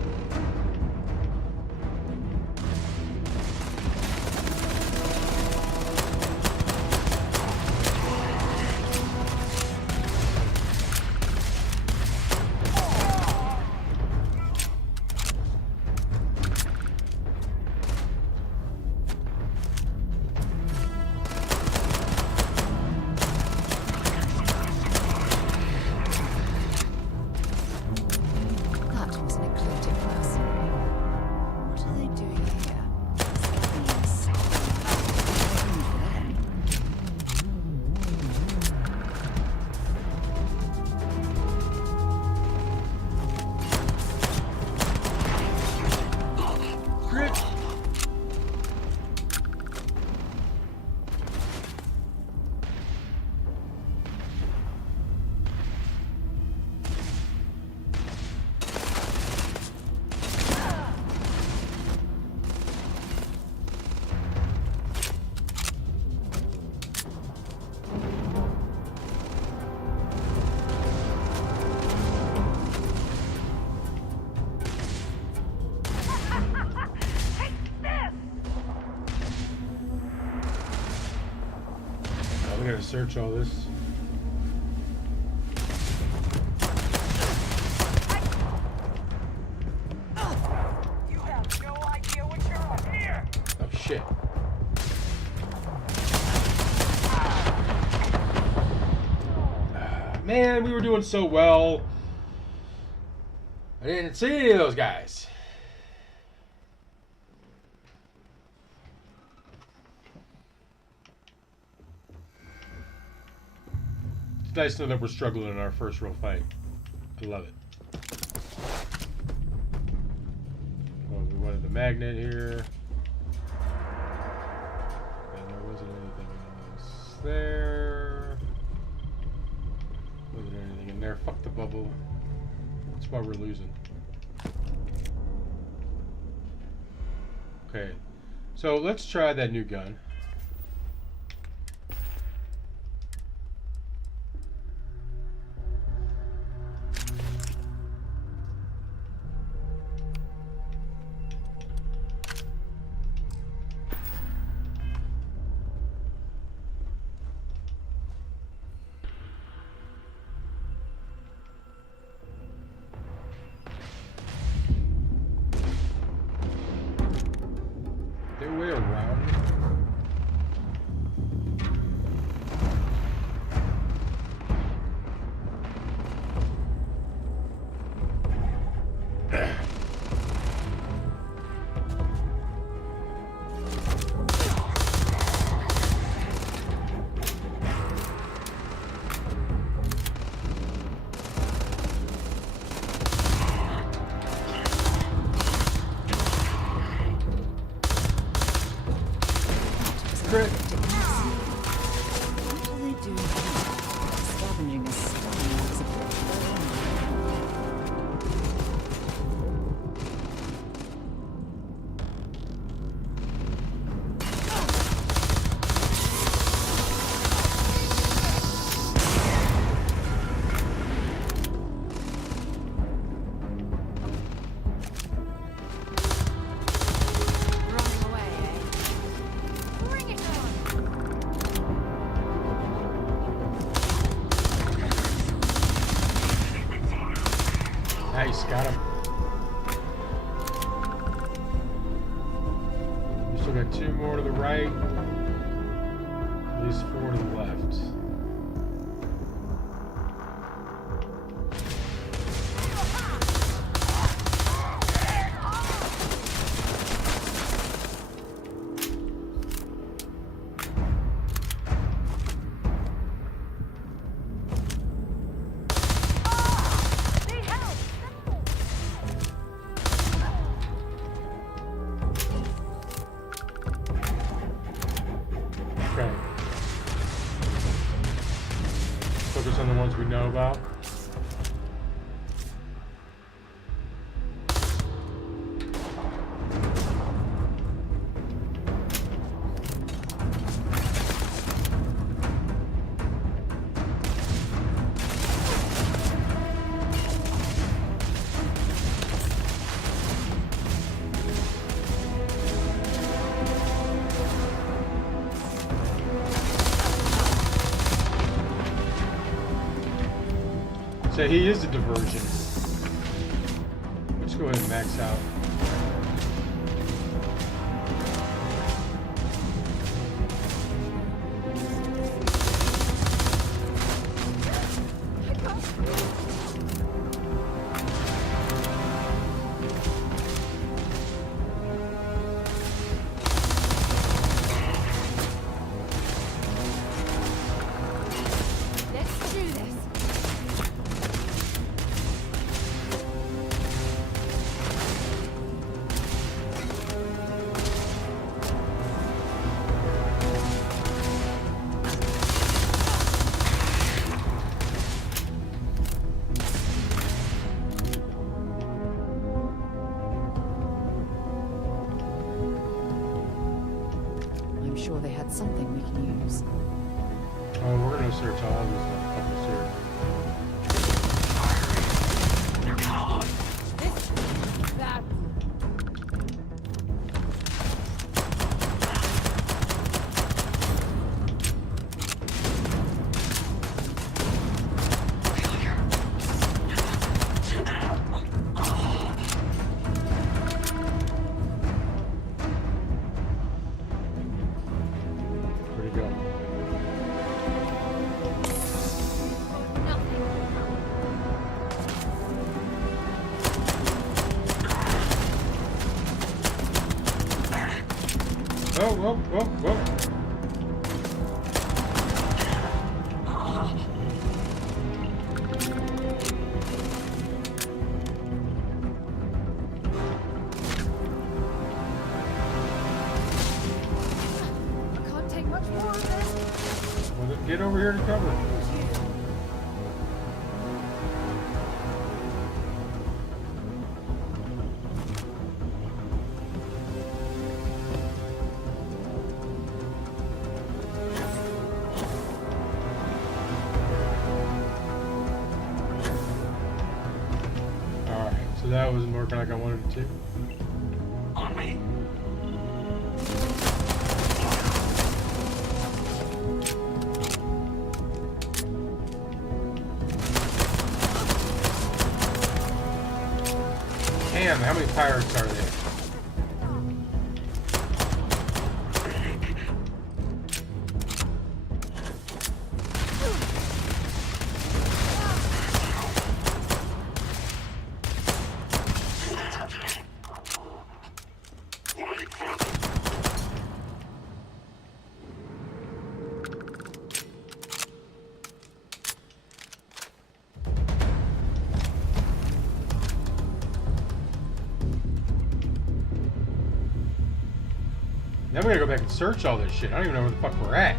That was an eclectic person. What are they doing here? We gotta search all this. You have no idea what you're up here! Oh shit. Man, we were doing so well. I didn't see any of those guys. nice to know that we're struggling in our first real fight. I love it. Oh, we wanted the magnet here. And there wasn't anything else there. Wasn't anything in there. Fuck the bubble. That's why we're losing. Okay. So let's try that new gun. Their way around. Crit. What do they do? Scavenging is Nice, got him. We still got 2 more to the right. At least 4 to the left. Okay. Focus on the ones we know about. So he is a diversion. Let's go ahead and max out. Let's do this. I'm sure they had something we can use. Oh, we're gonna search all of these motherfuckers here. That. Where'd he go? Whoa, whoa, whoa, whoa. Well, then get over here to cover. Alright, so that wasn't working like I wanted it to. On me. Damn, how many pirates are there? Now we gotta go back and search all this shit. I don't even know where the fuck we're at.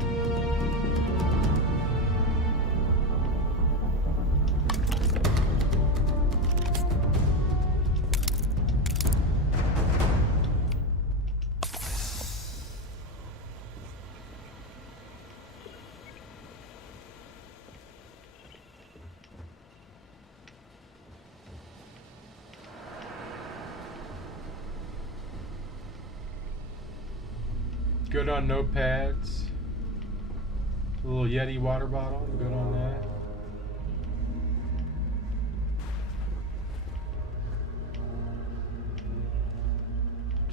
Good on notepads. A little Yeti water bottle. Good on that.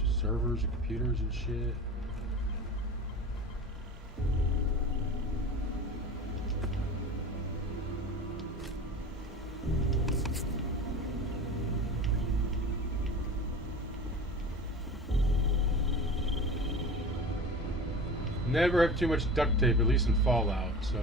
Just servers and computers and shit. Never have too much duct tape, at least in Fallout, so...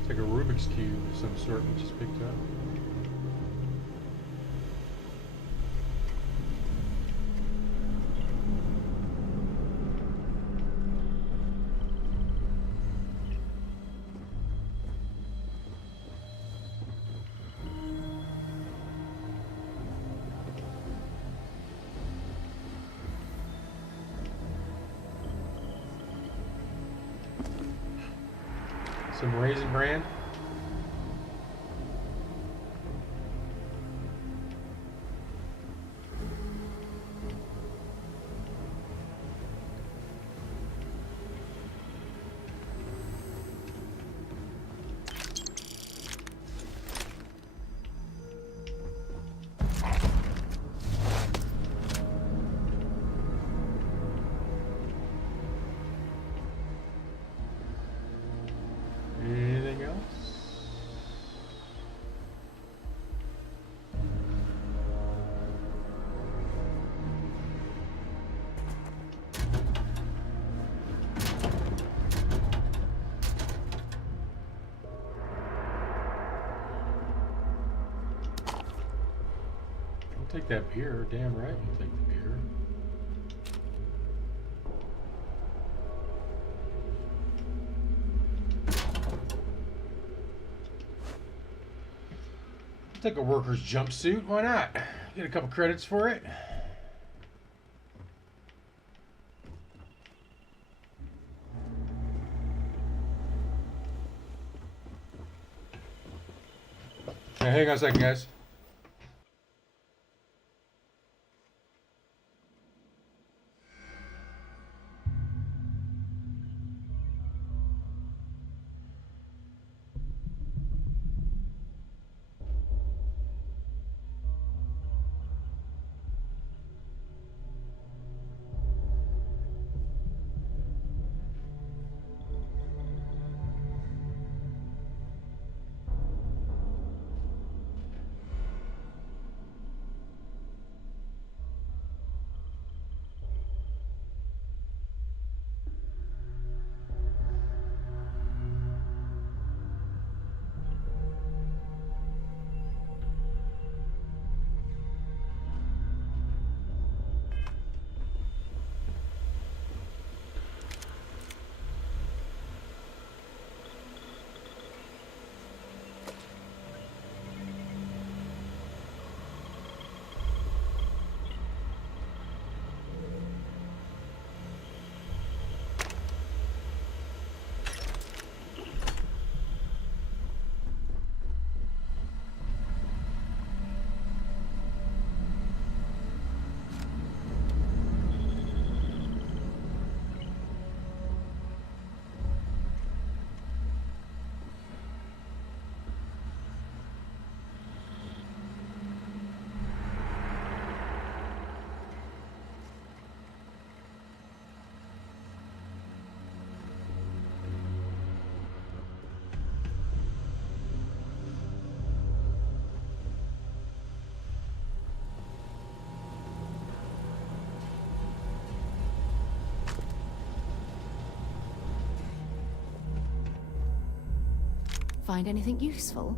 It's like a Rubik's Cube of some sort we just picked up. Some Raisin Bran. Anything else? I'll take that beer. Damn right you'll take the beer. Take a worker's jumpsuit, why not? Get a couple credits for it. Hey, hang on a second, guys. Find anything useful?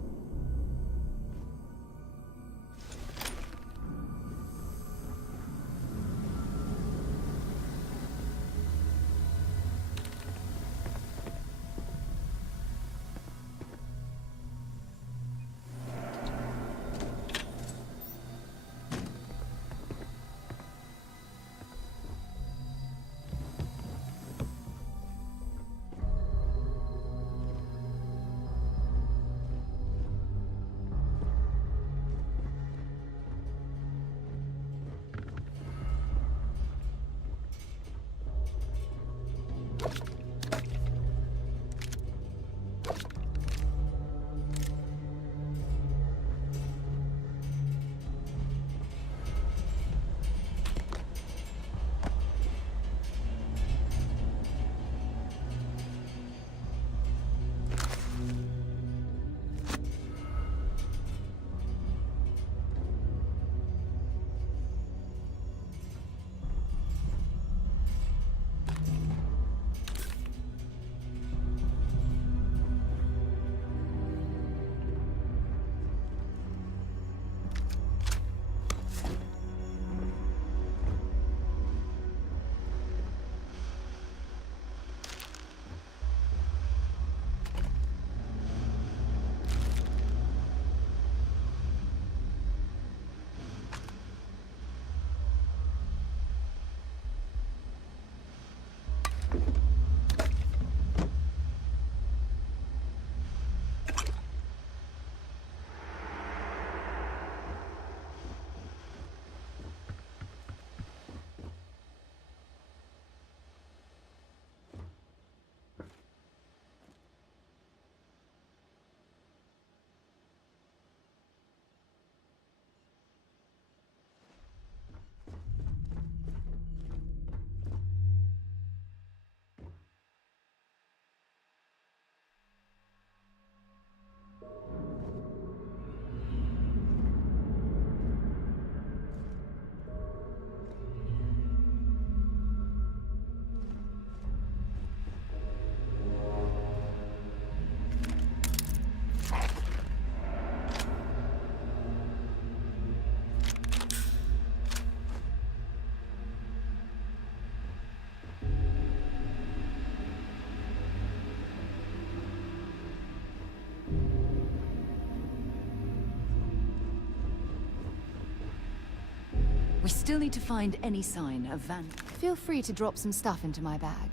We still need to find any sign of Van. Feel free to drop some stuff into my bag.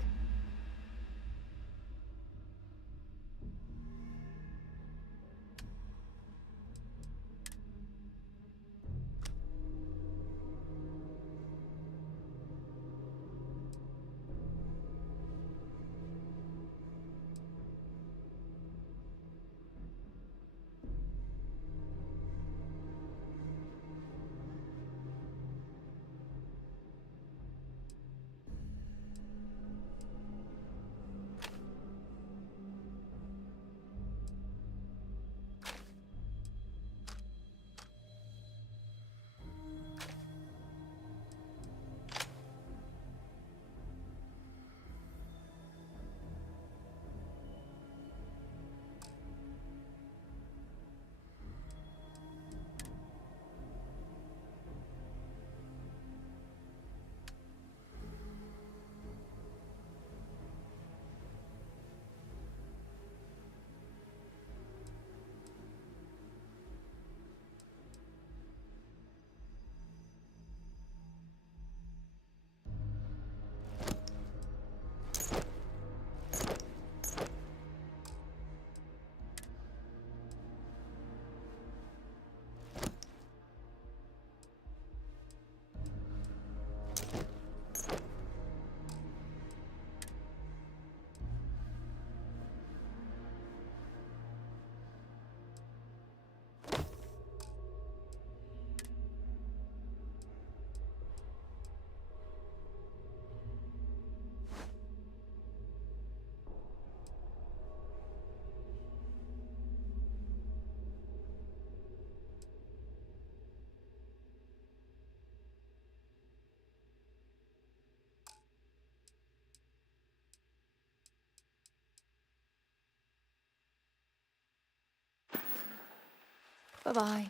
Bye-bye.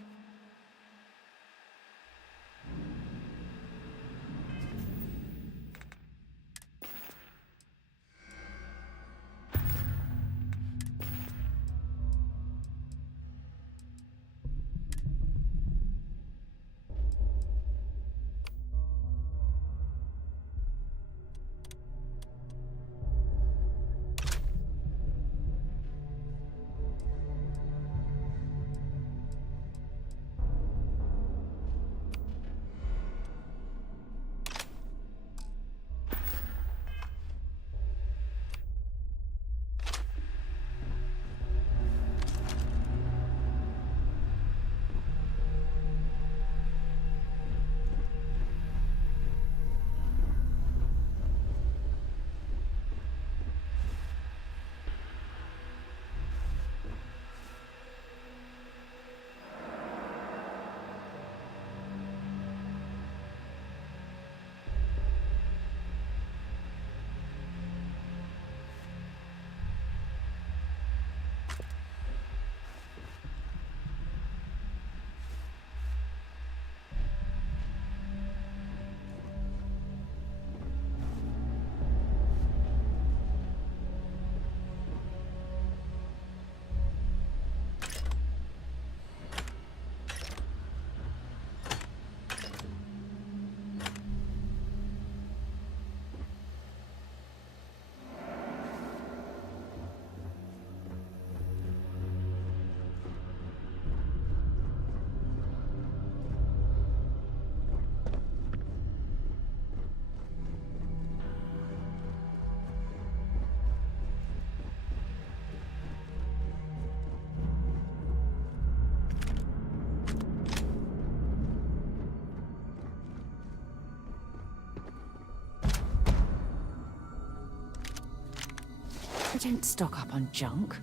I don't stock up on junk.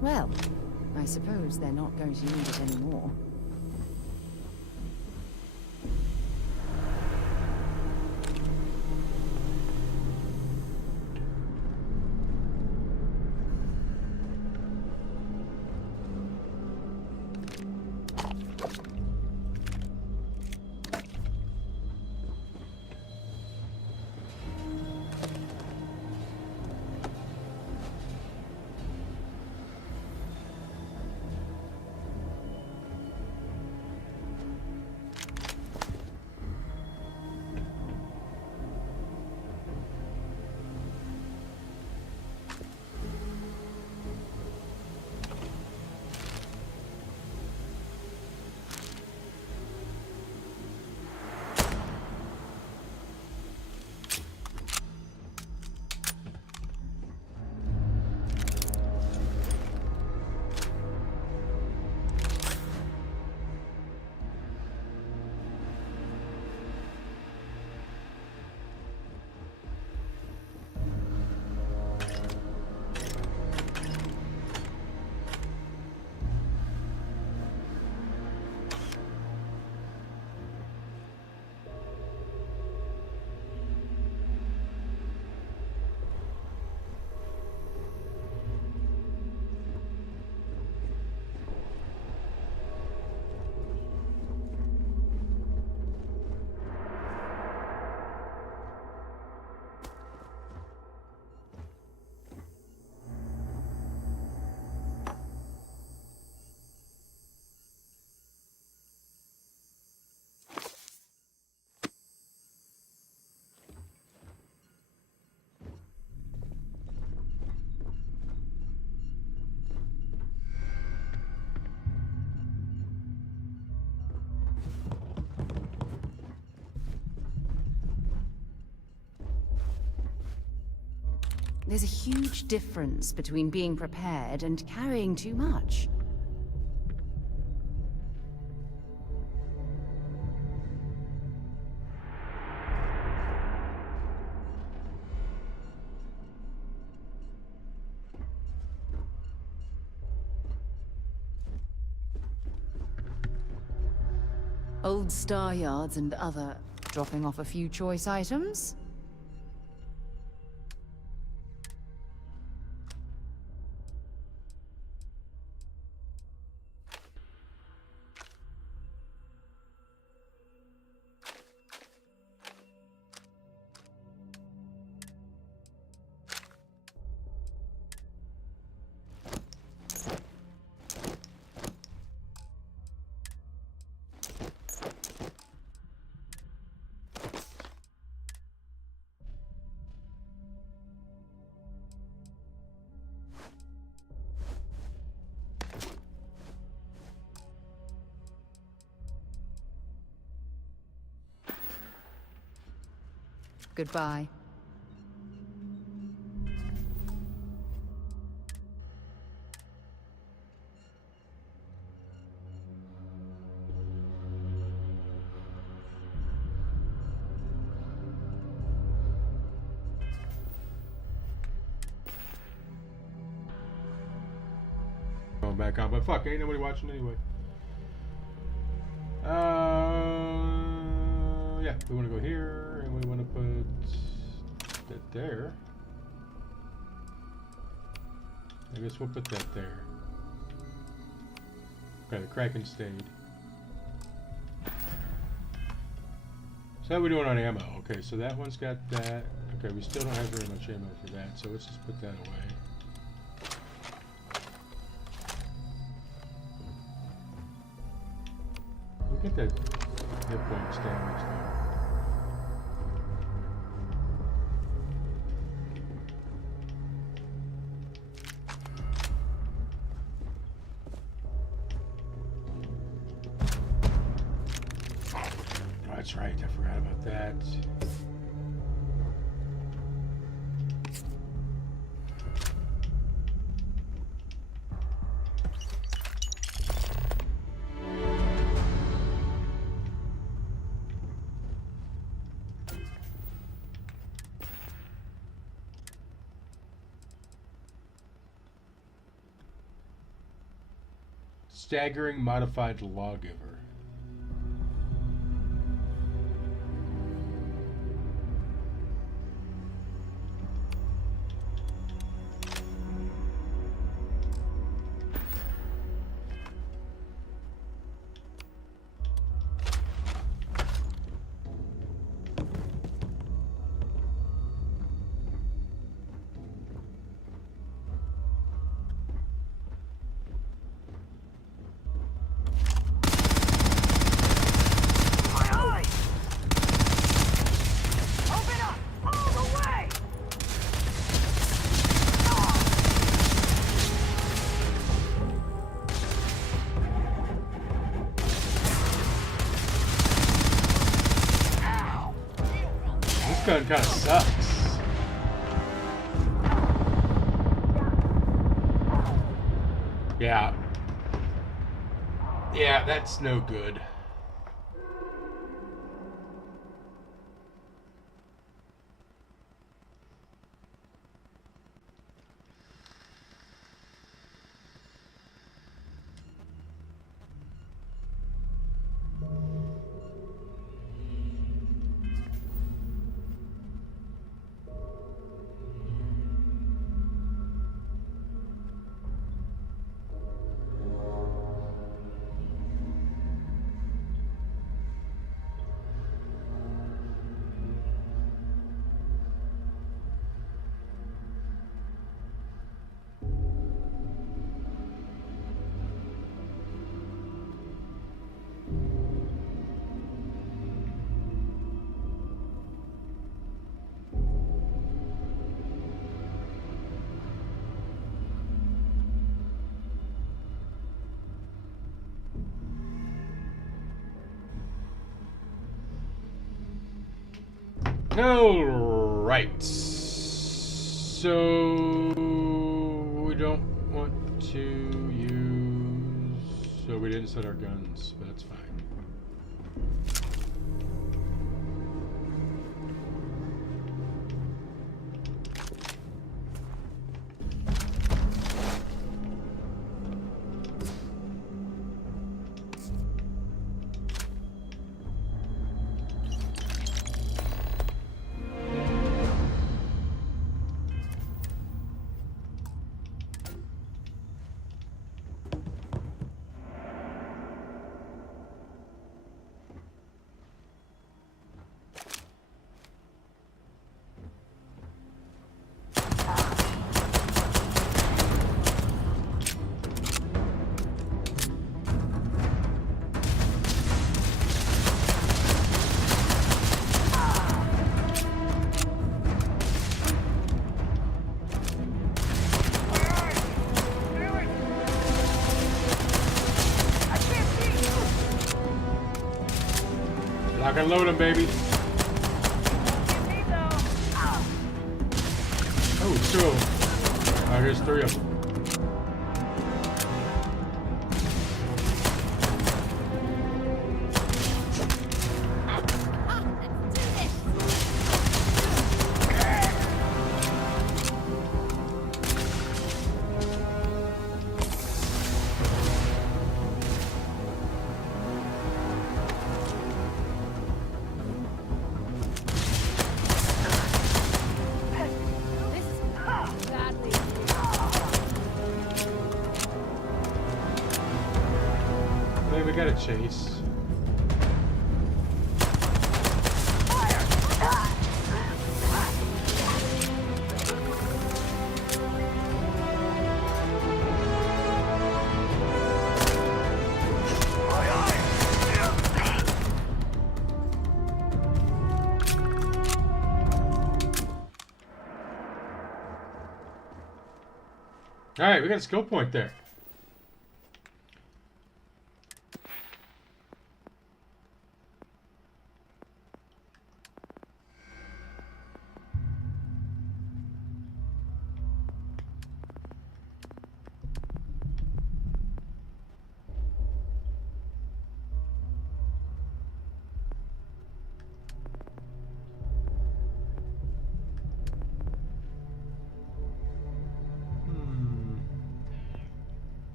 Well, I suppose they're not going to need it anymore. There's a huge difference between being prepared and carrying too much. Old star yards and other... dropping off a few choice items? Goodbye. Going back on, but fuck, ain't nobody watching anyway. Yeah, we want to go here, and we want to put that there. I guess we'll put that there. Okay, the Kraken stayed. So how are we doing on ammo? Okay, so that one's got that. Okay, we still don't have very much ammo for that, so let's just put that away. Look at that hit points damage there. Oh, that's right, I forgot about that. Staggering modified lawgiver. This gun kind of sucks. Yeah. Yeah, that's no good. All right. So we don't want to use. So we didn't set our guns, but that's fine. Lock and load them, baby. Oh, two of them. Oh, here's three of them. We gotta chase. All right, we got a skill point there.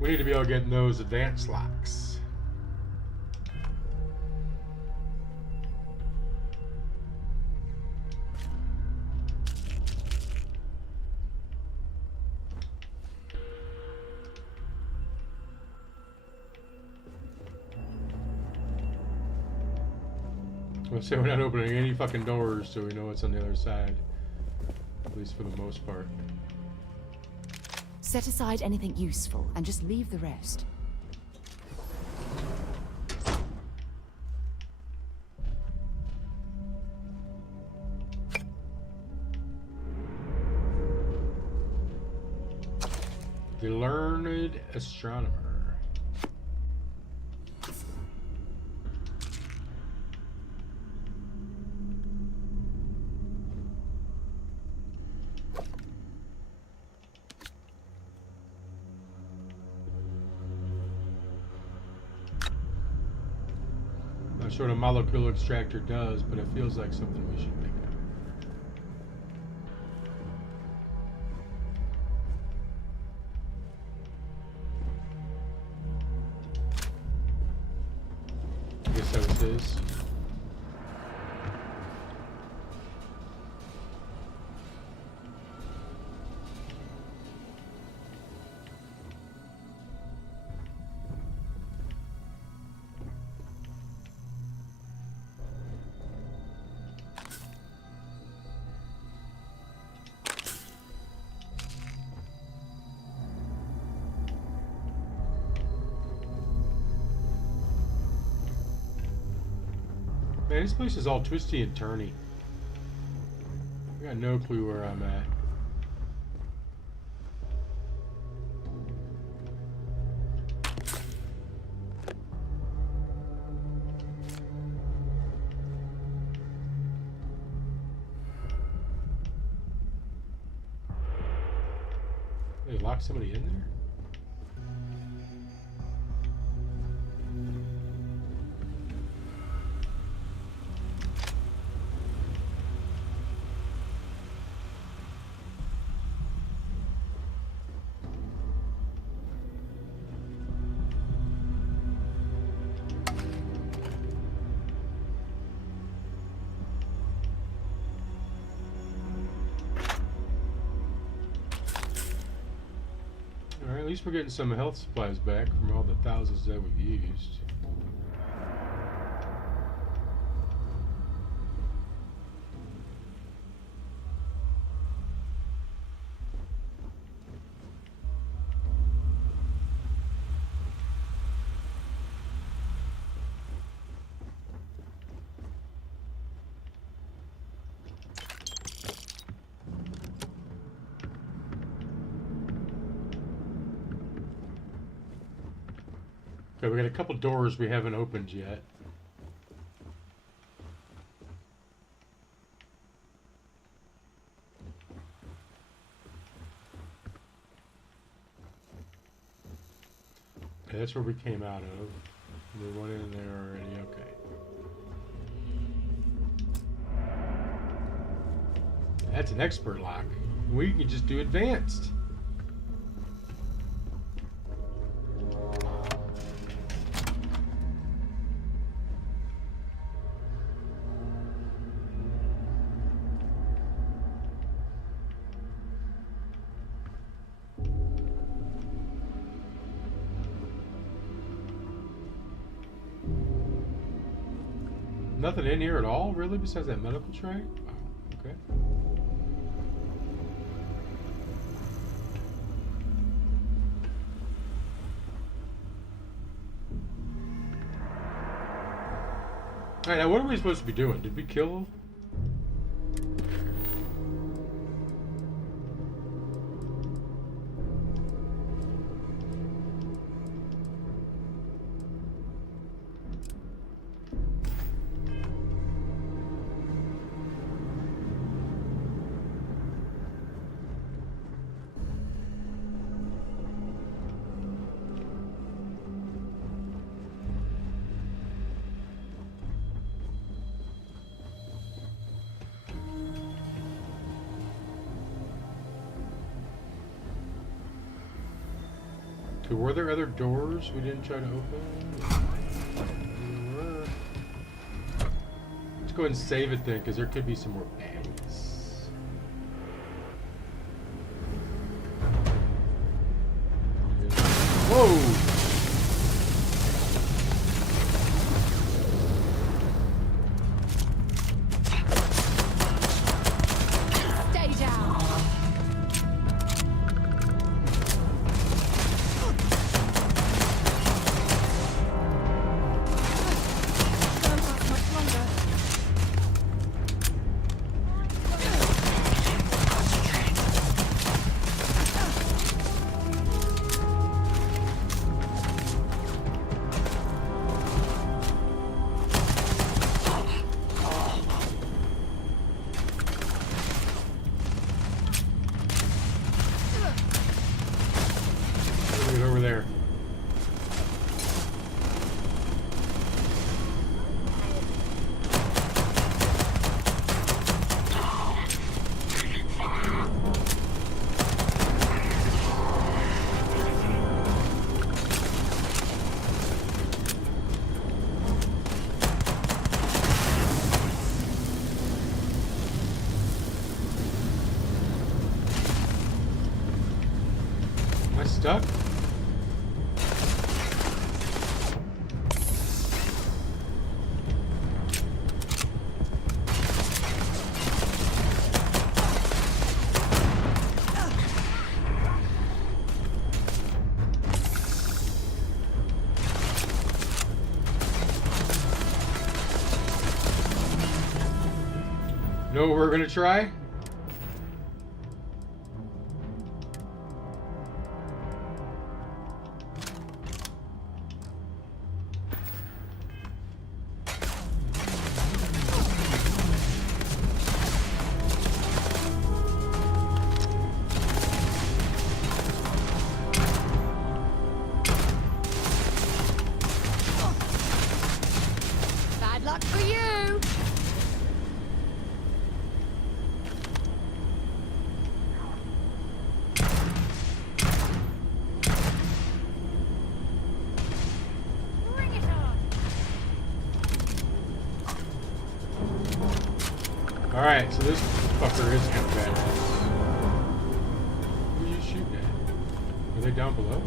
We need to be able to get in those advanced locks. Let's say we're not opening any fucking doors, so we know what's on the other side. At least for the most part. Set aside anything useful and just leave the rest. The learned astronomer. Not sure what a molecule extractor does, but it feels like something we should pick up. I guess that was his. Man, this place is all twisty and turny. I got no clue where I'm at. They lock somebody in there? Alright, at least we're getting some health supplies back from all the thousands that we've used. Okay, we got a couple doors we haven't opened yet. Okay, that's where we came out of. We went in there already, okay. That's an expert lock. We can just do advanced. Nothing in here at all, really, besides that medical tray? Oh, okay. Alright, now what are we supposed to be doing? Did we kill? Okay, were there other doors we didn't try to open? Let's go ahead and save it then, because there could be some more baddies. Whoa! Over there. Am I stuck? Know what we're gonna try? Alright, so this fucker is kind of badass. Who are you shooting at? Are they down below?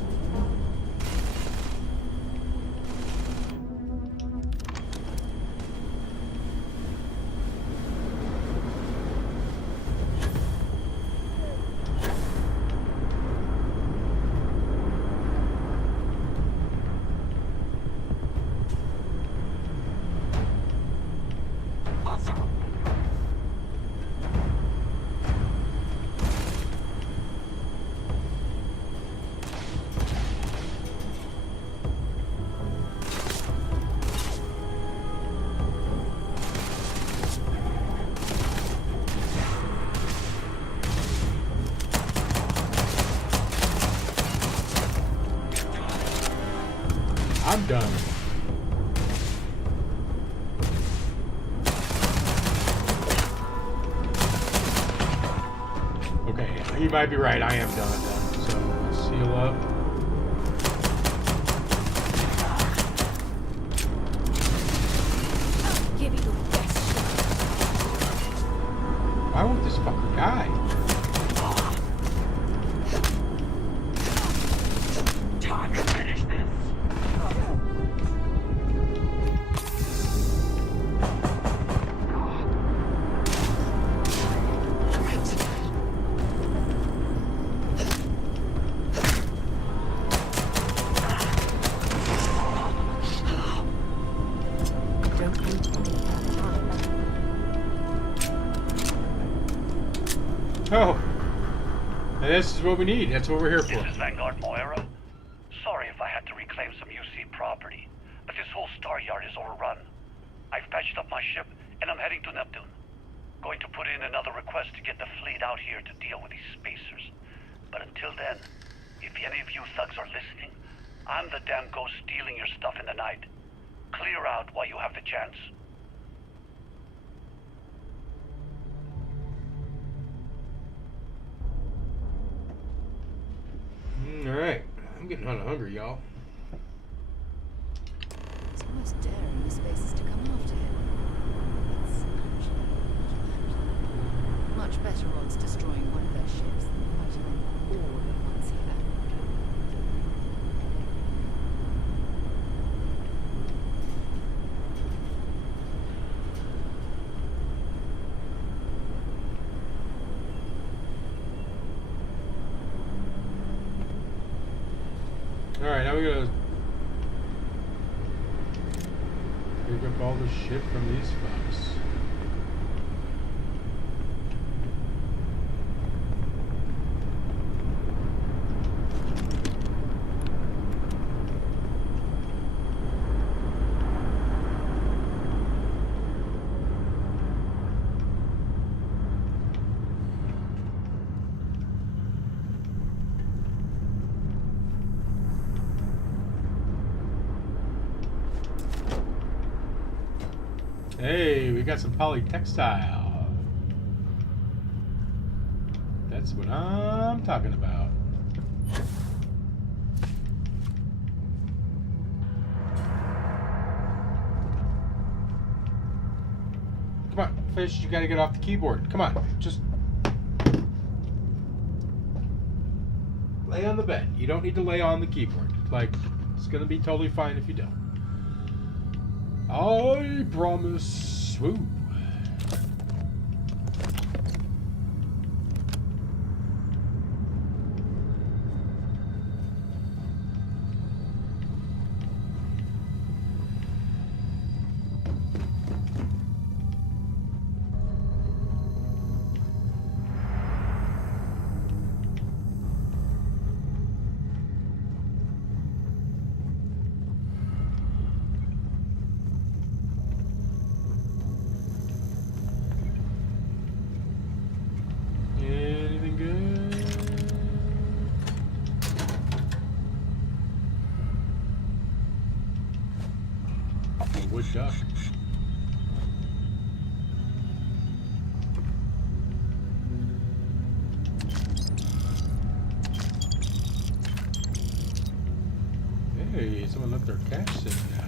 I'm done. Okay, you might be right. I am done then. So let's heal up. I'll give you the best shot. Why won't this fucker die? Time to finish this. Oh, and this is what we need. That's what we're here for. This is Vanguard Moira. Sorry if I had to reclaim some UC property, but this whole star yard is overrun. I've patched up my ship, and I'm heading to Neptune. Going to put in another request to get the fleet out here to deal with these spacers. But until then, if any of you thugs are listening, I'm the damn ghost stealing your stuff in the night. Clear out while you have the chance. Alright, I'm getting kind of hungry, y'all. It's almost daring the spacers to come after him. It's actually much better odds destroying one of their ships than fighting them all at once here. Alright, now we're gonna pick up all the shit from these fucks. Hey, we got some polytextile. That's what I'm talking about. Come on, fish, you gotta get off the keyboard. Come on, just lay on the bed. You don't need to lay on the keyboard. Like, it's gonna be totally fine if you don't. I promise. Woo. Wood duck. Hey, someone left their cash sitting now.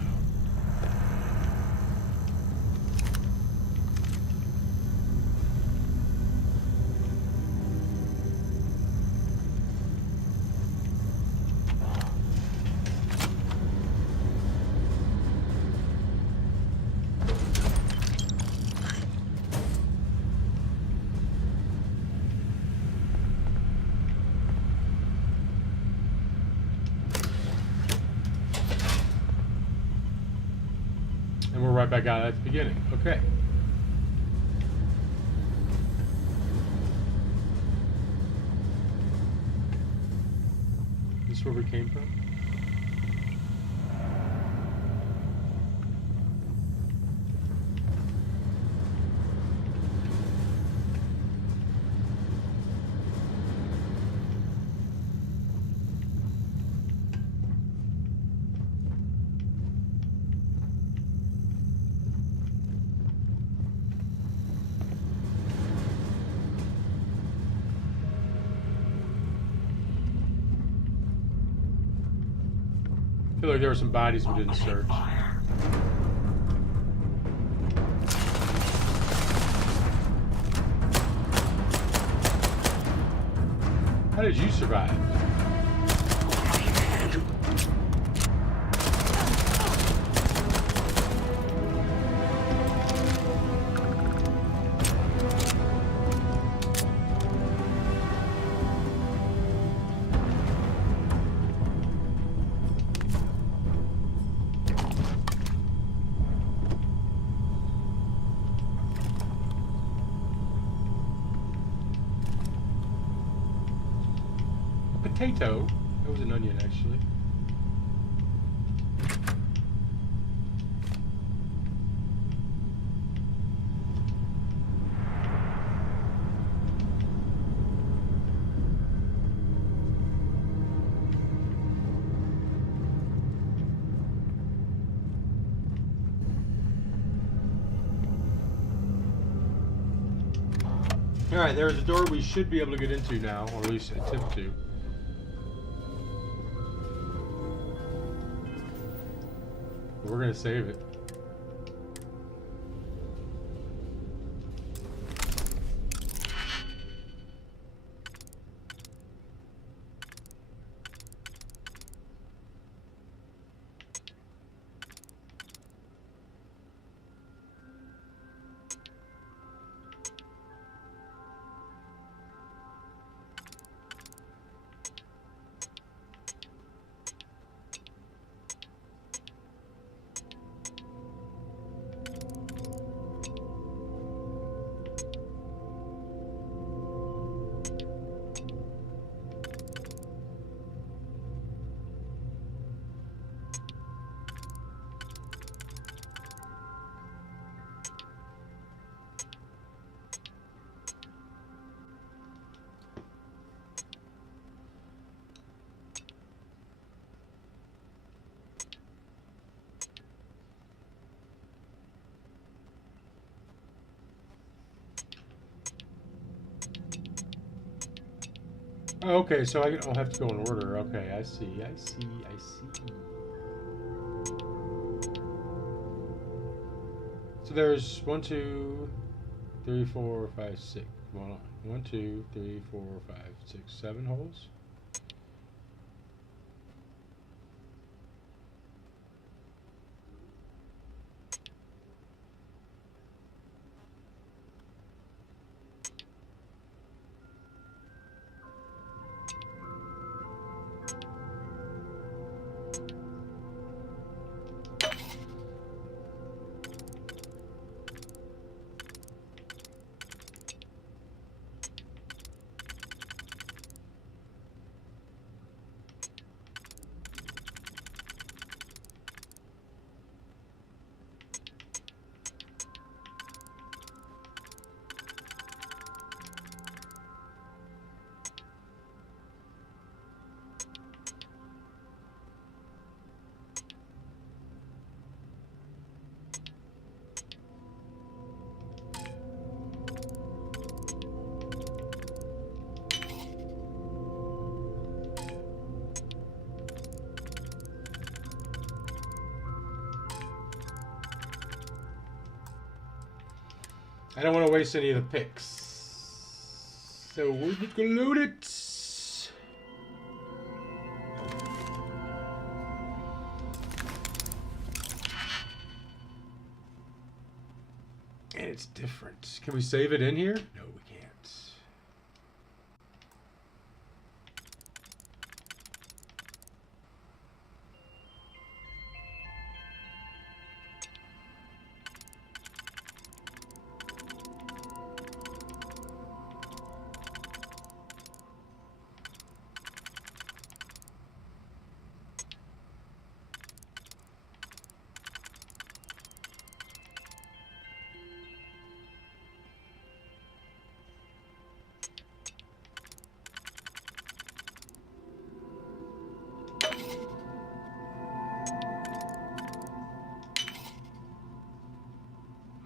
right back out at the beginning. Okay. This is where we came from? I feel like there were some bodies we didn't search. How did you survive? Potato. That was an onion, actually. Alright, there's a door we should be able to get into now, or at least attempt to. We're gonna save it. Oh, okay, so I'll have to go in order. Okay, I see. So there's 1, 2, 3, 4, 5, 6. Hold on. 1, 2, 3, 4, 5, 6, 7 holes. I don't want to waste any of the picks. So we're just gonna load it. And it's different. Can we save it in here? No, we can't.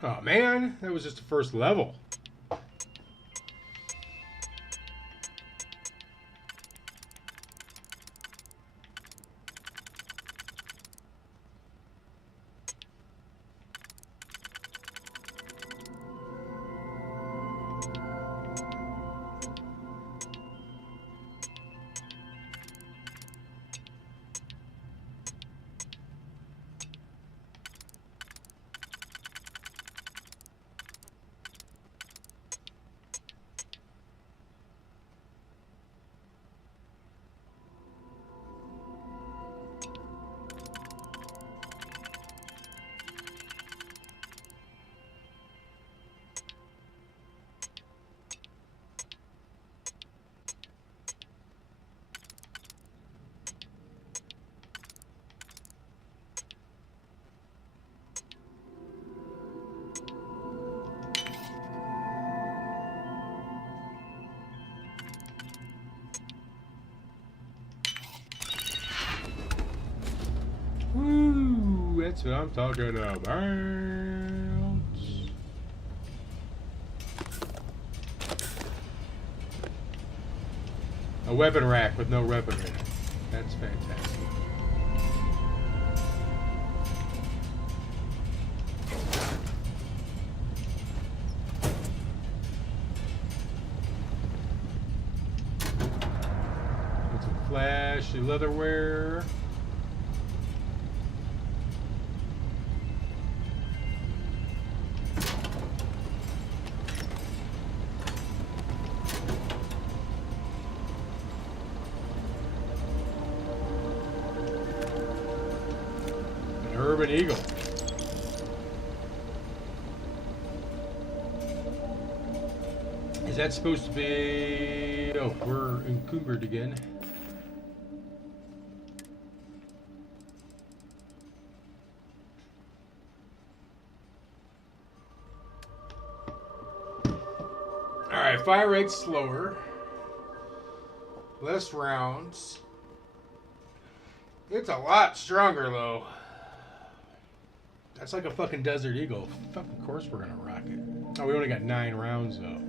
Oh man, that was just the first level. Woo, that's what I'm talking about. A weapon rack with no weapon in it. That's fantastic. With some flashy leatherware. Urban Eagle. Is that supposed to be... Oh, we're encumbered again. Alright, fire rate's slower. Less rounds. It's a lot stronger though. That's like a fucking Desert Eagle. Fucking course we're gonna rock it. Oh, we only got 9 rounds though.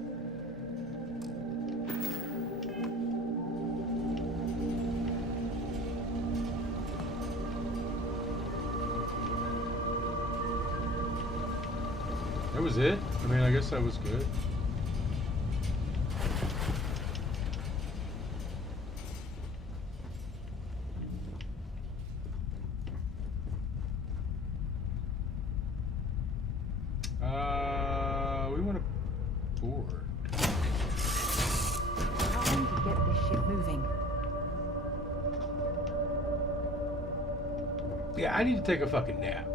That was it? I mean, I guess that was good. We want to board. Time to get this shit moving. Yeah, I need to take a fucking nap.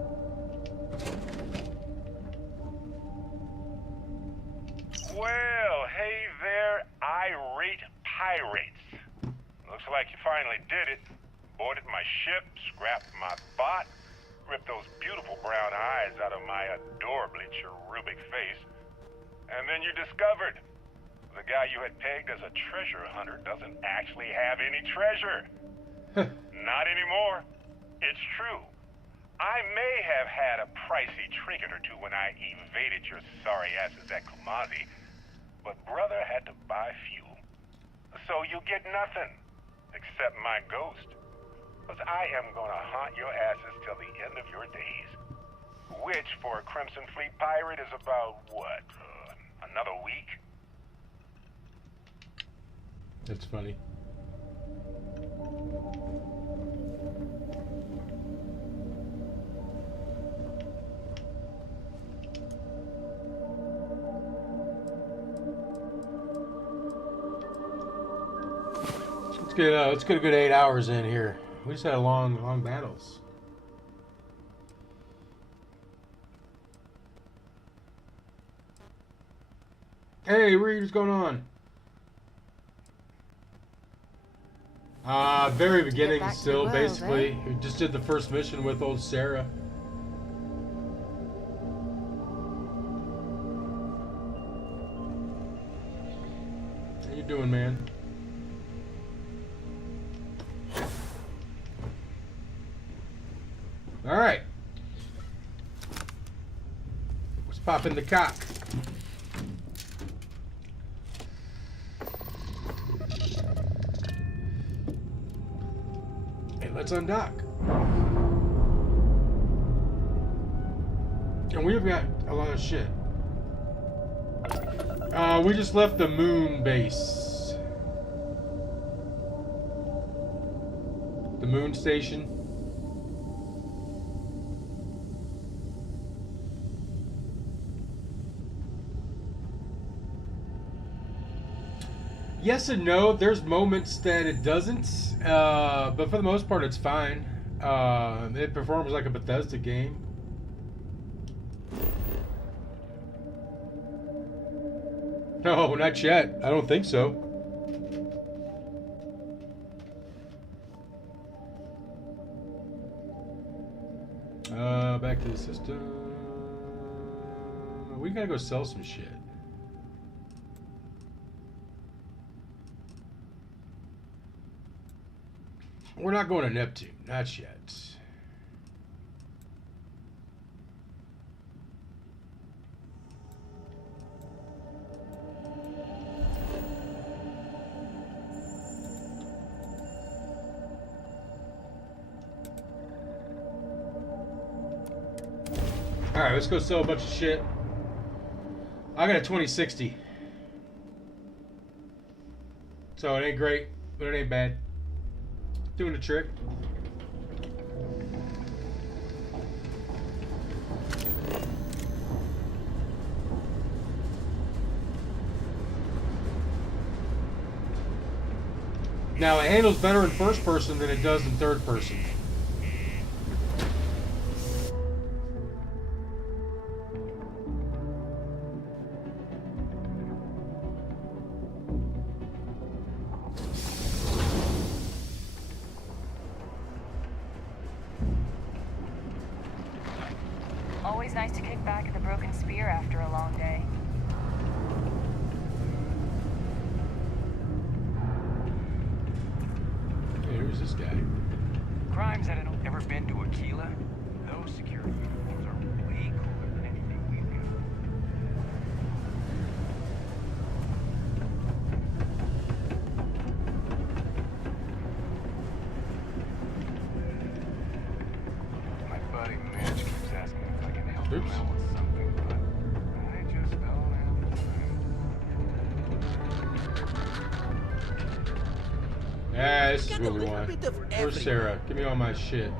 Well, hey there, irate pirates. Looks like you finally did it. Boarded my ship, scrapped my bot, ripped those beautiful brown eyes out of my adorably cherubic face, and then you discovered the guy you had pegged as a treasure hunter doesn't actually have any treasure. Not anymore. It's true. I may have had a pricey trinket or two when I evaded your sorry asses at Kumazi, but brother had to buy fuel. So you get nothing, except my ghost. Because I am gonna haunt your asses till the end of your days. Which, for a Crimson Fleet pirate, is about, what, another week? That's funny. Let's get a good 8 hours in here. We just had long battles. Hey, Reed, what's going on? Very beginning still, world, basically. We just did the first mission with old Sarah. How you doing, man? All right. Popping the cock. Hey, let's undock. And we've got a lot of shit. We just left the moon base. The moon station. Yes and no. There's moments that it doesn't, but for the most part, it's fine. It performs like a Bethesda game. No, not yet. I don't think so. Back to the system. We gotta go sell some shit. We're not going to Neptune. Not yet. Alright, let's go sell a bunch of shit. I got a 2060. So it ain't great, but it ain't bad. Doing the trick. Now, it handles better in first person than it does in third person. Always nice to kick back at the Broken Spear after a long day. Hey, who's this guy? Crimes that have ever been to Aquila, those security uniforms are way cooler than anything we've got. My buddy Mitch keeps asking if I can help him out with something, but I just don't have time. Ah, this is what we want. Where's Sarah? Give me all my shit.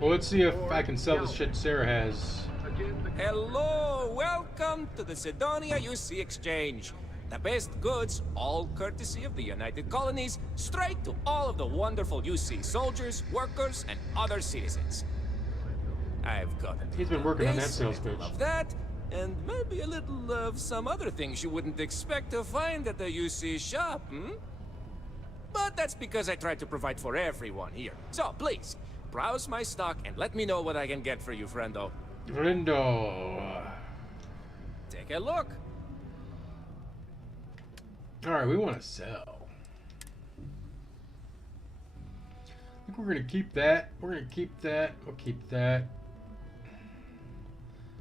Well, let's see if I can sell the shit Sarah has. Hello, welcome to the Sidonia UC Exchange. The best goods, all courtesy of the United Colonies, straight to all of the wonderful UC soldiers, workers, and other citizens. I've got it. He's been working on that This, sales a little pitch. of that, and maybe a little of some other things you wouldn't expect to find at the UC shop, But that's because I try to provide for everyone here. So please, browse my stock and let me know what I can get for you, friendo. Friendo. Take a look. Alright, we want to sell. I think we're going to keep that. We're going to keep that. We'll keep that.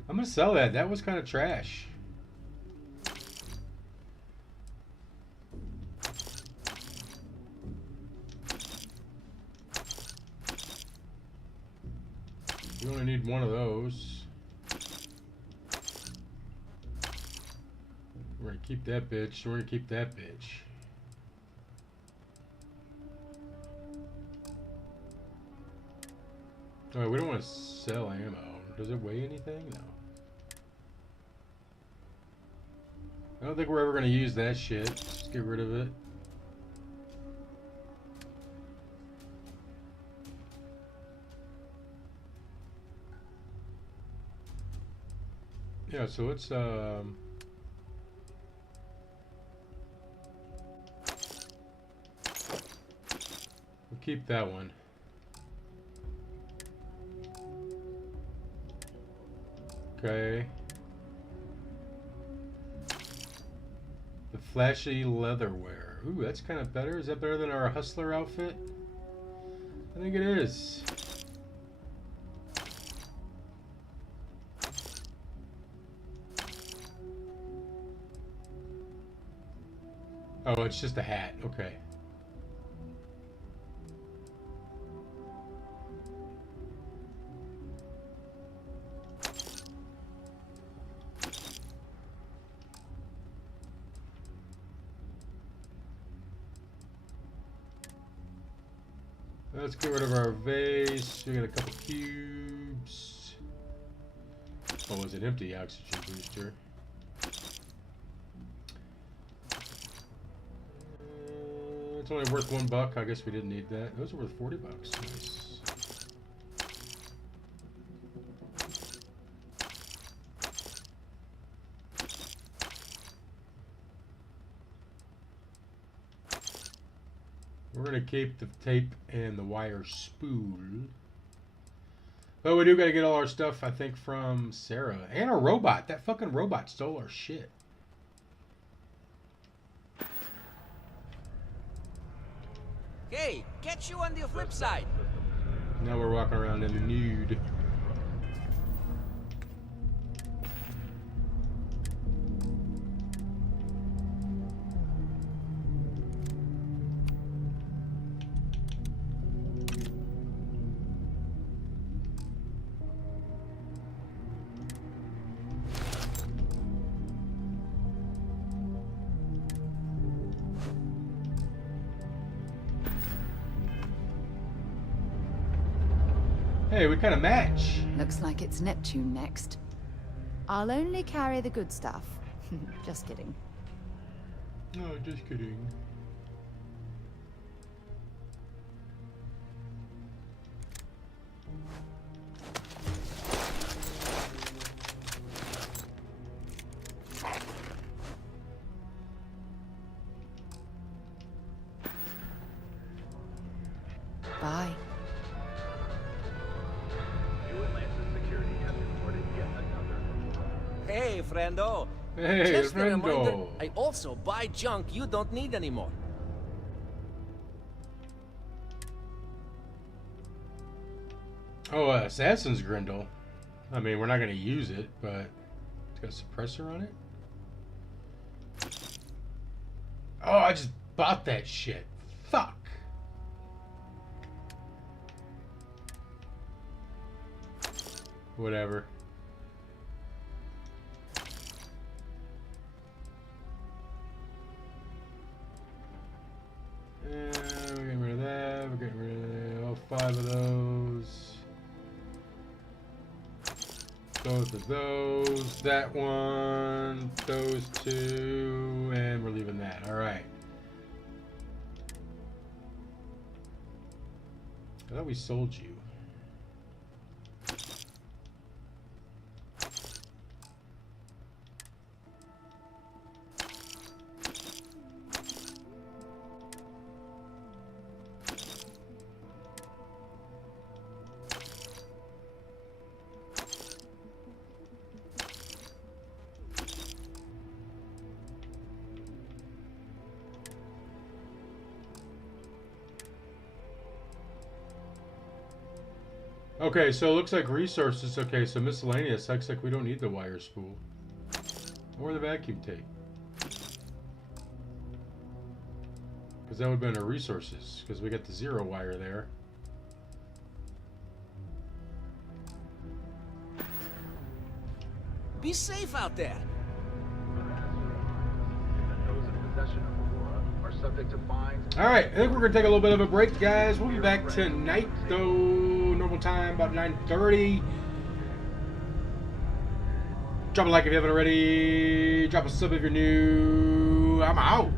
I'm going to sell that. That was kind of trash. We only need one of those. We're gonna keep that bitch. We're gonna keep that bitch. Oh, we don't want to sell ammo. Does it weigh anything? No. I don't think we're ever gonna use that shit. Just get rid of it. Yeah, so it's we'll keep that one. Okay. The flashy leatherwear. Ooh, that's kind of better. Is that better than our hustler outfit? I think it is. Oh, it's just a hat. Okay. Let's get rid of our vase. We got a couple cubes. Oh, was it empty oxygen booster? It's only worth $1. I guess we didn't need that. Those are worth $40. Nice. We're gonna keep the tape and the wire spool. But we do gotta get all our stuff, I think, from Sarah. And our robot. That fucking robot stole our shit. Hey, catch you on the flip side. Now we're walking around in the nude. Hey, we kind of match. Looks like it's Neptune next. I'll only carry the good stuff. Just kidding. No, just kidding. Bye. Hey, friendo. Hey, Just a reminder, friendo. I also buy junk you don't need anymore. Oh, Assassin's Grindle. I mean, we're not going to use it, but it's got a suppressor on it. Oh, I just bought that shit. Fuck. Whatever. We're getting rid of that. We're getting rid of all 5 of those. Both of those. That one. Those 2. And we're leaving that. Alright. I thought we sold you. Okay, so it looks like resources. Okay, so miscellaneous. Looks like we don't need the wire spool. Or the vacuum tape. Because that would have been our resources. Because we got the 0 wire there. Be safe out there. Alright, I think we're going to take a little bit of a break, guys. We'll be back tonight, though. Normal time, about 9:30. Drop a like if you haven't already. Drop a sub if you're new. I'm out.